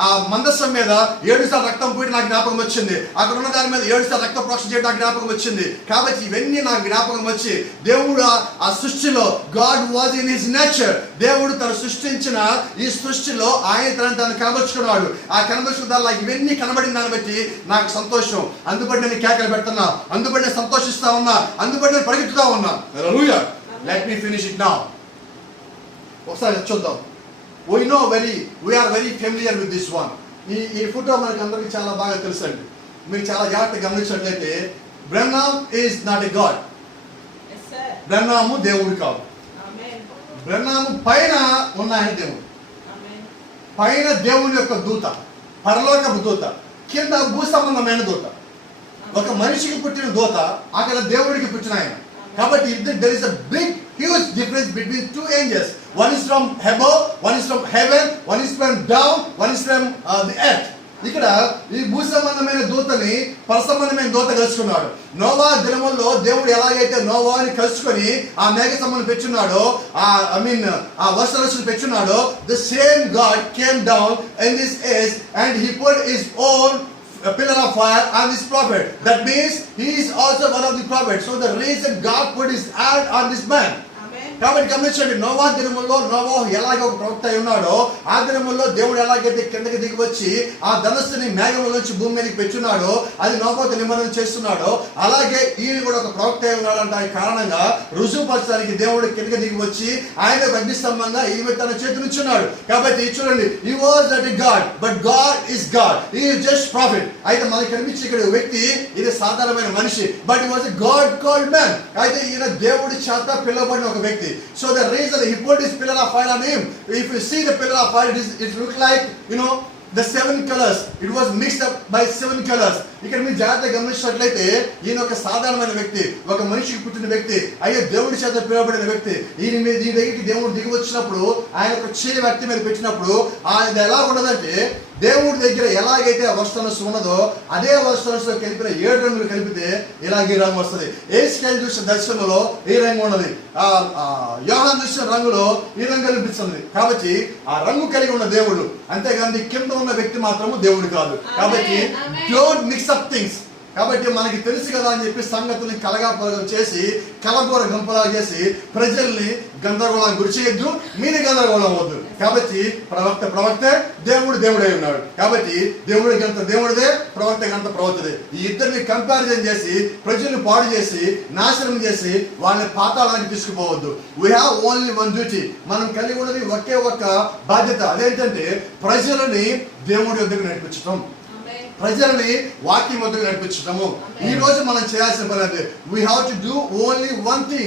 ఆ మందస్సం మీద 7 సార్లు రక్తం పోయి నాకు జ్ఞాపకం వచ్చింది. అక్కడ ఉన్న దాని మీద 7 సార్లు రక్త ప్రోక్షణ చేయడం నాకు జ్ఞాపకం వచ్చింది. కాబట్టి ఇవన్నీ నాకు జ్ఞాపకం వచ్చి దేవుడు ఆ సృష్టిలో, God was in his nature, దేవుడు తను సృష్టించిన ఈ సృష్టిలో ఆయన తను కనబరుచుకున్నాడు. ఆ కనబరుచుకున్న దానిలో ఇవన్నీ కనబడిన దాన్ని బట్టి నాకు సంతోషం. అందుబట్టి నేను కేకలు పెడుతున్నా, అందుబట్టి నేను సంతోషిస్తా ఉన్నా, అందుబట్టి నేను పరిగెత్తుతా ఉన్నా. Hallelujah. Let me finish it now. ఒకసారి చూద్దాం. We are very familiar with this one. ఈ ఫోటో మనకి అందరికీ చాలా బాగా తెలుసండి. మీరు చాలా జాగ్రత్తగా గమనించినట్లయితే బ్రహ్నామ్ ఈజ్ నాట్ ఎ గాడ్. బ్రహ్నాము దేవుడు కాదు. బ్రహ్నాము పైన ఉన్న ఆయన దేవుడు. పైన దేవుని యొక్క దూత, పరలోకపు దూత, కింద భూ సంబంధమైన దూత. ఒక మనిషికి పుట్టిన దూత, అక్కడ దేవుడికి పుట్టిన ఆయన. కాబట్టి there is a big huge difference between two angels. One is from above, one is from heaven, one is from down, one is from the earth. ఇక్కడ ఈ భూ సంబంధమైన దూతని పరసంబంధమైన దూత కలుసుకున్నాడు. నోవా దినముల్లో దేవుడు ఎలాగైతే నోవాని కలుసుకొని ఆ మేఘ సంబంధం పెట్టున్నాడో, ఆ వర్షరక్షను పెట్టున్నాడో, the same God came down in this age and he put his own a pillar of fire on this prophet. That means he is also one of the prophets. So the reason God put his hand on this man. కాబట్టి గమనించండి, Noah దినముల్లో Noah ఎలాగ ఒక ప్రవక్త అయి ఉన్నాడో, ఆ దినముల్లో దేవుడు ఎలాగైతే కిందకి దిగి వచ్చి ఆ ధనస్సుని మేఘంలోంచి భూమి మీదకి పెట్టున్నాడో, అది నోవాతో నిబంధన చేస్తున్నాడో, అలాగే ఈయన కూడా ఒక ప్రవక్త అయి ఉన్నాడంటే ఆయన కారణంగా రుజువుపరచడానికి దేవుడు కిందకి దిగి వచ్చి ఆయన అగ్నిస్తంభంగా ఈమె తన చేతులుచ్చున్నాడు. కాబట్టి చూడండి, he was not a God, but God is God. He is just prophet. అయితే మనకి కనిపించే ఇక్కడ వ్యక్తి ఇది సాధారణమైన మనిషి, but he was a God called man. అయితే ఈయన దేవుడి చేత పిలువబడిన ఒక వ్యక్తి. So the reason he put his pillar of fire on him, if you see the pillar of fire, it looks like, the 7 colors. It was mixed up by 7 colors. ఇక్కడ మీరు జాగ్రత్తగా గమనించినట్లయితే ఈయన ఒక సాధారణమైన వ్యక్తి, ఒక మనిషికి పుట్టిన వ్యక్తి, అయితే దేవుడి చేత పిలువబడిన వ్యక్తి. ఈ దగ్గరికి దేవుడు దిగి వచ్చినప్పుడు ఆయన ఒక చేయి వ్యక్తి మీద పెట్టినప్పుడు అది ఎలా ఉండదంటే, దేవుడి దగ్గర ఎలాగైతే వర్షధనుస్సు ఉన్నదో అదే వర్షధనుస్సులో కలిపిన 7 రంగులు కలిపితే ఇలాగే రంగు వస్తుంది. ఏస్కేల్ చూసిన దర్శనంలో ఈ రంగు ఉన్నది, యోహాను చూసిన రంగులో ఈ రంగు కనిపిస్తుంది. కాబట్టి ఆ రంగు కలిగి ఉన్న దేవుడు, అంతేగాని కింద ఉన్న వ్యక్తి మాత్రము దేవుడు కాదు. కాబట్టి డోంట్ మిక్స్ అప్ థింగ్స్. కాబట్టి మనకి తెలుసు కదా అని చెప్పి సంగతుల్ని కలగాపలగం చేసి కలబోర గంపలా చేసి ప్రజల్ని గందరగోళం గురి చేయొద్దు, మీరు గందరగోళం వద్దు. కాబట్టి ప్రవక్తే, దేవుడు దేవుడే ఉన్నాడు. కాబట్టి దేవుడి గంత దేవుడిదే, ప్రవక్త గంత ప్రవక్తదే. ఈ ఇద్దరిని కంపారిజన్ చేసి ప్రజల్ని పాడు చేసి నాశనం చేసి వాళ్ళని పాతాళానికి తీసుకుపోవద్దు. We have only one duty. మనం కలిగి ఉన్నది ఒకే ఒక్క బాధ్యత, అదేంటంటే ప్రజలని దేవుడి యొద్దకు నడిపించడం, ప్రజల్ని వాక్యం వద్దకు నడిపించడము. ఈ రోజు మనం చేయాల్సిన పని అంటే we have to do only one thing.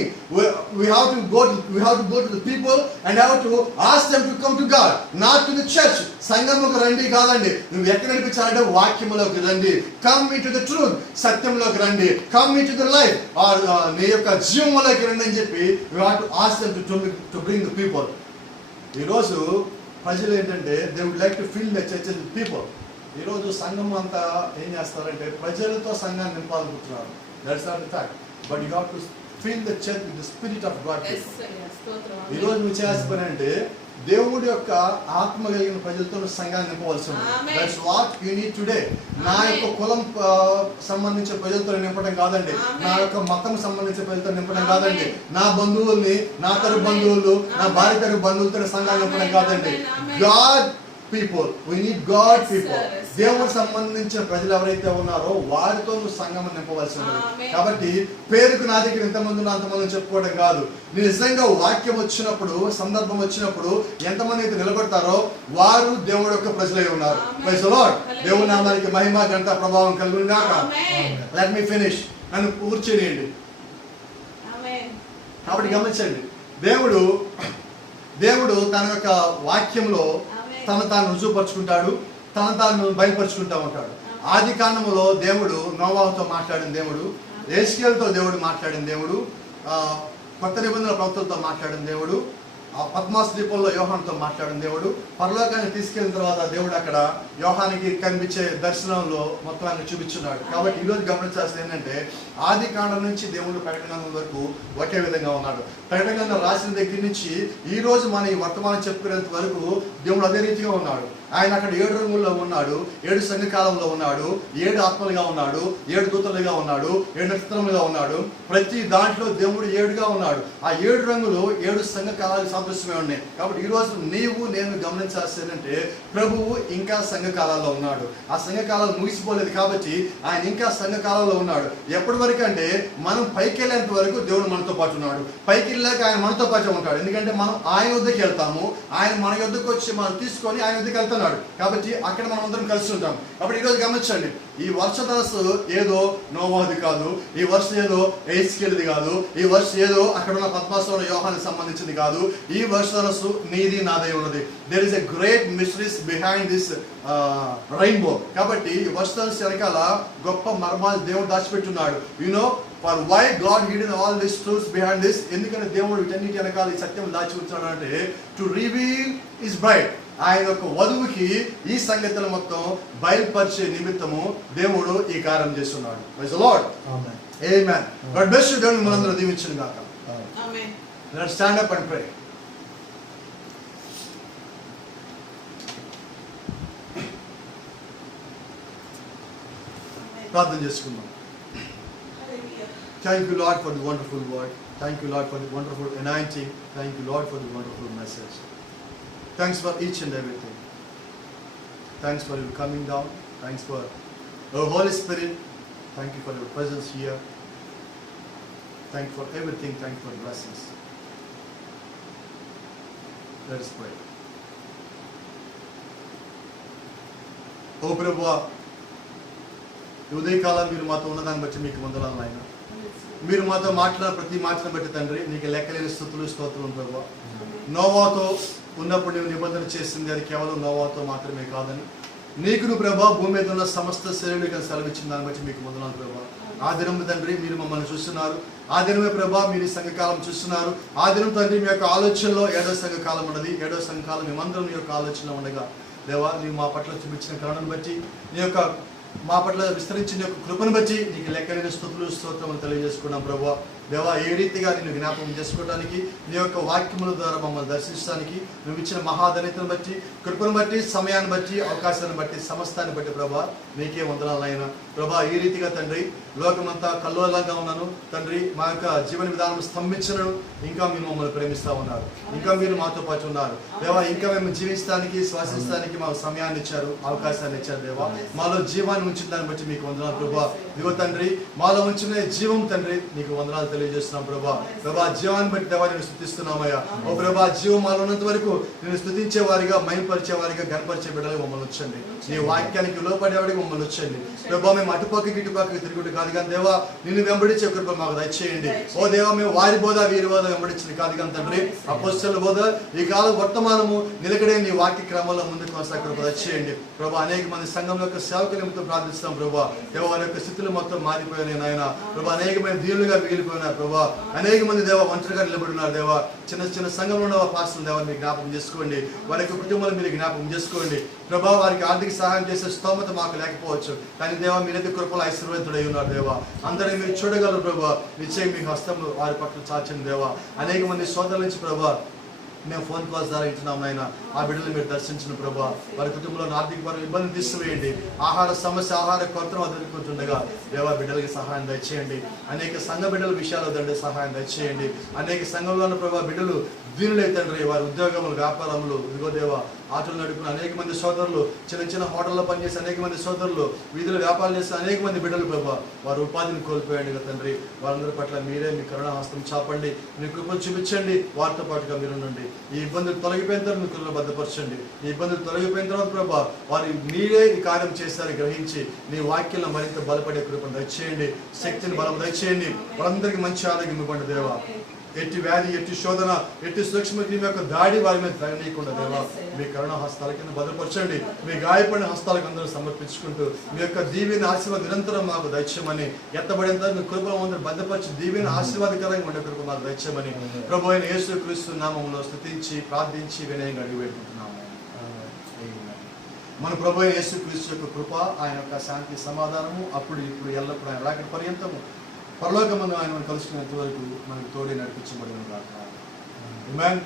We have to go to the people and have to ask them to come to God, not to the church. సంఘముకు రండి కాదండి, నువ్వు ఎక్కడ నడిపించాలంటే వాక్యములోకి రండి. Come into the truth, సత్యంలోకి రండి. Come into the life, నీ యొక్క జీవంలోకి రండి అని చెప్పి we have to ask them to bring the people. ఈరోజు ప్రజలు ఏంటంటే they would like to fill the churches with people. ఈరోజు సంఘం అంతా ఏం చేస్తారంటే ప్రజలతో సంఘాన్ని నింపాలనుకుంటున్నారు. That's not the fact, but you have to fill the church with the spirit of God. ఈరోజు నువ్వు చేయాల్సిన పని అంటే దేవుడి యొక్క ఆత్మ కలిగిన ప్రజలతో సంఘాన్ని నింపవలసి ఉంది. That's what you need today. నా యొక్క కులం సంబంధించిన ప్రజలతో నింపడం కాదండి, నా యొక్క మతం సంబంధించిన ప్రజలతో నింపడం కాదండి, నా బంధువుల్ని, నా తరపు బంధువులు, నా భార్య తరపు బంధువులతో సంఘాన్ని నింపడం కాదండి. God people, we need God people. దేవుడికి సంబంధించిన ప్రజలు ఎవరైతే ఉన్నారో వారితో నువ్వు సంఘం నింపవలసి ఉంది. కాబట్టి పేరుకు నా దగ్గర ఎంతమంది ఉన్నా అంతమంది చెప్పుకోవడం కాదు. నిజంగా వాక్యం వచ్చినప్పుడు, సందర్భం వచ్చినప్పుడు ఎంతమంది అయితే నిలబడతారో వారు దేవుడి యొక్క ప్రజలై ఉన్నారు. Praise the lord. దేవుని నామానికి మహిమ ఘనత ప్రభావం కలుగును గాక. Let me finish. నన్ను పూర్తి చేయండి. కాబట్టి గమనించండి, దేవుడు తన యొక్క వాక్యంలో తను తాను రుజువుపరుచుకుంటాడు, తను తాను బయలుపరుచుకుంటూ ఉంటాడు. ఆది కాండములో దేవుడు నోవాహుతో మాట్లాడిన దేవుడు, ఎస్కేలుతో దేవుడు మాట్లాడిన దేవుడు, కొత్త నిబంధనల ప్రవక్తలతో మాట్లాడిన దేవుడు, పద్మాస్ ద్వీపంలో యోహానుతో మాట్లాడిన దేవుడు, పరలోకాన్ని తీసుకెళ్ళిన తర్వాత దేవుడు అక్కడ యోహానికి కనిపించే దర్శనంలో మొత్తం ఆయన చూపించున్నాడు. కాబట్టి ఈరోజు గమనించాల్సింది ఏంటంటే ఆది కాండం నుంచి దేవుడు ప్రకటన వరకు ఒకే విధంగా ఉన్నాడు. ప్రకటన రాసిన దగ్గర నుంచి ఈ రోజు మన ఈ వర్తమానం చెప్పుకునేంత వరకు దేవుడు అదే రీతిగా ఉన్నాడు. ఆయన అక్కడ 7 రంగుల్లో ఉన్నాడు, 7 సంఘకాలంలో ఉన్నాడు, 7 ఆత్మలుగా ఉన్నాడు, 7 దూతలుగా ఉన్నాడు, 7 నక్షత్రములుగా ఉన్నాడు. ప్రతి దాంట్లో దేవుడు 7గా ఉన్నాడు. ఆ 7 రంగులు 7 సంఘకాలాలకు సాదృశ్యమే ఉన్నాయి. కాబట్టి ఈరోజు నేను గమనించాల్సిందంటే ప్రభువు ఇంకా సంఘకాలాల్లో ఉన్నాడు. ఆ సంఘకాలాలు ముగిసిపోలేదు కాబట్టి ఆయన ఇంకా సంఘకాలంలో ఉన్నాడు. ఎప్పటి వరకు అంటే మనం పైకి వెళ్ళేంత వరకు దేవుడు మనతో పాటు ఉన్నాడు. పైకి వెళ్ళాక ఆయన మనతో పాటు ఉంటాడు. ఎందుకంటే మనం ఆయన వద్దకు వెళ్తాము, ఆయన మన వద్దకు వచ్చి మనం తీసుకొని ఆయన వద్దకు వెళ్తాం. చెప్తున్నాడు. కాబట్టి అక్కడ మనం అందరం కలిసి ఉంటాం. కాబట్టి ఈరోజు గమనించండి, ఈ వర్షధనస్సు ఏదో నోవాహుది కాదు, ఈ వర్షం ఏదో ఎహెజ్కేలుది కాదు, ఈ వర్షం ఏదో అక్కడ ఉన్న పద్మాసంలో యోహానికి సంబంధించింది కాదు. ఈ వర్షధనస్సు నీది నాదై ఉన్నది. There is a great mysteries behind this rainbow. కాబట్టి ఈ వర్షధనస్సు వెనకాల గొప్ప మర్మాలు దేవుడు దాచిపెట్టున్నాడు. You know for why God hidden all this truths behind this. ఎందుకంటే దేవుడు వీటన్నిటి వెనకాల ఈ సత్యం దాచి ఉంచున్నాడు అంటే టు రివీల్ హిస్ బ్రైడ్, ఆయన యొక్క వధువుకి ఈ సంగతులు మొత్తం బయలుపరిచే నిమిత్తము దేవుడు ఈ కార్యం చేస్తున్నాడు. Praise the Lord. Amen. God bless you. దేవుడు మనందరూ దీవించును గాక. Amen. Let's stand up and pray. ప్రార్థన చేసుకుందాం. Thank you, Lord, for the wonderful word. Thank you, Lord, for the wonderful anointing. Thank you, Lord, for the wonderful message. Thanks for each and everything. Thanks for your coming down. Thanks for your Holy Spirit. Thank you for your presence here. Thank you for everything. Thank you for blessings. Let us pray. ఓ ప్రభువా, ఈ ఉదయకాలం మీరు మాతో ఉన్నదాన్ని బట్టి మీకు వందనాలు నాయనా. మీరు మాతో మాట్లాడిన ప్రతి మాటను బట్టి తండ్రి నీకు లెక్కలేని స్తుతులు స్తోత్రం ప్రభువా. నోవాతో ఉన్నప్పుడు నువ్వు నిబంధన చేసింది అది కేవలం నోవాతో మాత్రమే కాదని నీకును ప్రభా భూమి మీద ఉన్న సమస్త శరీరులకు సెలవిచ్చిన దాన్ని బట్టి మీకు వందనాలు ప్రభా. ఆ దినము తండ్రి మీరు మమ్మల్ని చూస్తున్నారు. ఆ దినమే ప్రభా మీరు ఈ సంఘకాలం చూస్తున్నారు. ఆ దినం తండ్రి మీ యొక్క ఆలోచనలో 7వ సంఘకాలం ఉన్నది. 7వ సంఘకాలం మేమందరం మీ యొక్క ఆలోచనలో ఉండగా దేవా నీవు మా పట్ల చూపించిన కరుణను బట్టి నీ యొక్క మా పట్ల విస్తరించిన యొక్క కృపను బట్టి నీకు లెక్కలేని స్తుతులు స్తోత్రములు తెలియజేసుకున్నాం ప్రభువా. దేవా ఏ రీతిగా నేను జ్ఞాపకం చేసుకోవడానికి నీ యొక్క వాక్యముల ద్వారా మమ్మల్ని దర్శించడానికి నువ్వు ఇచ్చిన మహాధనితను బట్టి కృపను బట్టి సమయాన్ని బట్టి అవకాశాన్ని బట్టి సమస్తాన్ని బట్టి ప్రభా నీకే వందనాలు అయినా ప్రభా. ఈ రీతిగా తండ్రి లోకమంతా కల్లోలంగా ఉన్నాను తండ్రి. మా యొక్క జీవన విధానం స్తంభించను. ఇంకా మీరు మమ్మల్ని ప్రేమిస్తూ ఉన్నారు. ఇంకా మీరు మాతో పాటు ఉన్నారు దేవా. ఇంకా మేము జీవించడానికి శ్వాసించడానికి మాకు సమయాన్ని ఇచ్చారు, అవకాశాన్ని ఇచ్చారు దేవా. మాలో జీవాన్ని ఉంచిన దాన్ని బట్టి మీకు వందనాలు ప్రభా. ఇదిగో తండ్రి మాలో ఉంచిన జీవం తండ్రి నీకు వందనాలు తెలియజేస్తున్నాం ప్రభా. ప్రభా జీవాన్ని బట్టి దేవా నేను స్తుతిస్తున్నామయ్యా. ఓ ప్రభా జీవం మాలో ఉన్నంత వరకు నేను స్తుతించే వారిగా మైంపరిచే వారిగా గణపరిచే బిడ్డలుగా మమ్మల్ని వచ్చండి. నీ వాక్యానికి లోపడేవాడిగా మమ్మల్ని వచ్చండి ప్రభా. మేము అటుపక్కకి ఇటుపక్కకి తిరుగుడు కాదు కానీ దేవా నిన్ను వెంబడించే కృప మాకు దయచేయండి. ఓ దేవా మేము వారి బోధ వీరి బోధ వెంబడించింది కాదు కానీ తండ్రి అపోస్తలుల బోధ ఈ కాలం వర్తమానము నిలకడే నీ వాక్య క్రమంలో ముందుకు కొనసాగే కృప దయచేయండి ప్రభా. అనేక మంది సంఘం యొక్క సేవకుల నిమిత్తం ప్రార్థిస్తాం ప్రభా. దేవ వారి యొక్క స్థితులు మొత్తం మారిపోయినాయి నాయన ప్రభా. అనేకమైన దీనులుగా మిగిలిపోయినారు ప్రభా. అనేక మంది దేవ ఒంటరిగా నిలబడి ఉన్నారు దేవా. చిన్న చిన్న సంఘంలో ఉన్న పాస్టర్లు దేవా మీరు జ్ఞాపకం చేసుకోండి. వారి యొక్క కుటుంబాలు మీరు జ్ఞాపకం చేసుకోండి ప్రభా. వారికి ఆర్థిక సహాయం చేసే స్తోమత మాకు లేకపోవచ్చు కానీ దేవా మీరైతే కృపలు ఆశీర్వాదితుడై ఉన్నారు దేవా. అందరినీ మీరు చూడగలరు ప్రభా. నిశ్చయం మీ హస్తం వారి పట్ల చాచండి దేవా. అనేక మంది సోదరుల నుంచి ప్రభా మేము ఫోన్ కాల్స్ ద్వారా ఇంటున్నాం నాయన. ఆ బిడ్డలు మీరు దర్శించిన ప్రభా. వారి కుటుంబంలో ఆర్థిక వారి ఇబ్బంది తీసివేయండి. ఆహార సమస్య ఆహార కొరతను ఎదుర్కొంటుండగా దేవా బిడ్డలకి సహాయం దయచేయండి. అనేక సంఘ బిడ్డల విషయాలు తండ్రి సహాయం దయచేయండి. అనేక సంఘంలో ఉన్న ప్రభా బిడ్డలు దీనులై తండ్రి వారి ఉద్యోగములు వ్యాపారములు ఇదిగో దేవా ఆటలు నడుపుకున్న అనేక మంది సోదరులు, చిన్న చిన్న హోటల్లో పనిచేసే అనేక మంది సోదరులు, వీధిలో వ్యాపారం చేసే అనేక మంది బిడ్డలు ప్రభా వారు ఉపాధిని కోల్పోయాడు కదా తండ్రి. వారందరి పట్ల మీరే మీ కరుణ హస్తం చాపండి. మీ కృపను చూపించండి. వారితో పాటుగా మీరు ఉండండి. ఈ ఇబ్బందులు తొలగిపోయిన తర్వాత మీ కృపను భద్రపరచండి. ఈ ఇబ్బందులు తొలగిపోయిన తర్వాత ప్రభా వారు మీరే ఈ కార్యం చేస్తారని గ్రహించి నీ వాక్యంలో మరింత బలపడే కృపను దయచేయండి. శక్తిని బలం దయచేయండి. వారందరికీ మంచి ఆరోగ్యం ఇవ్వండి దేవా. ఎట్టి వ్యాధి ఎట్టి శోధన ఎట్టి సూక్ష్మక్రిమి యొక్క దాడి వారి మీద తగనీయకుండా దేవా మీ కరుణ హస్తాల కింద భద్రపరచండి. మీ గాయపడిన హస్తాలకు అందరూ సమర్పించుకుంటూ మీ యొక్క దీవెన ఆశీర్వాద నిరంతరం మాకు దయచేయమని ఎత్తబడేంత మీ కృప అందరూ భద్రపరిచి దీవెన ఆశీర్వాదకరంగా ఉండే కృప మాకు దయచేయమని ప్రభు అయిన యేసు క్రీస్తు నామములో స్తుతించి ప్రార్థించి వినయంగా అడిగి పెట్టుకుంటున్నాము. మన ప్రభు అయిన యేసు క్రీస్తు యొక్క కృప ఆయన యొక్క శాంతి సమాధానము అప్పుడు ఇప్పుడు ఎల్లప్పుడు ఆయన రాకడ పర్యంతము పరలోకమందు ఆయన కలుసుకునేంత వరకు మనకు తోడే నడిపించబడిన గాక. ఆమేన్.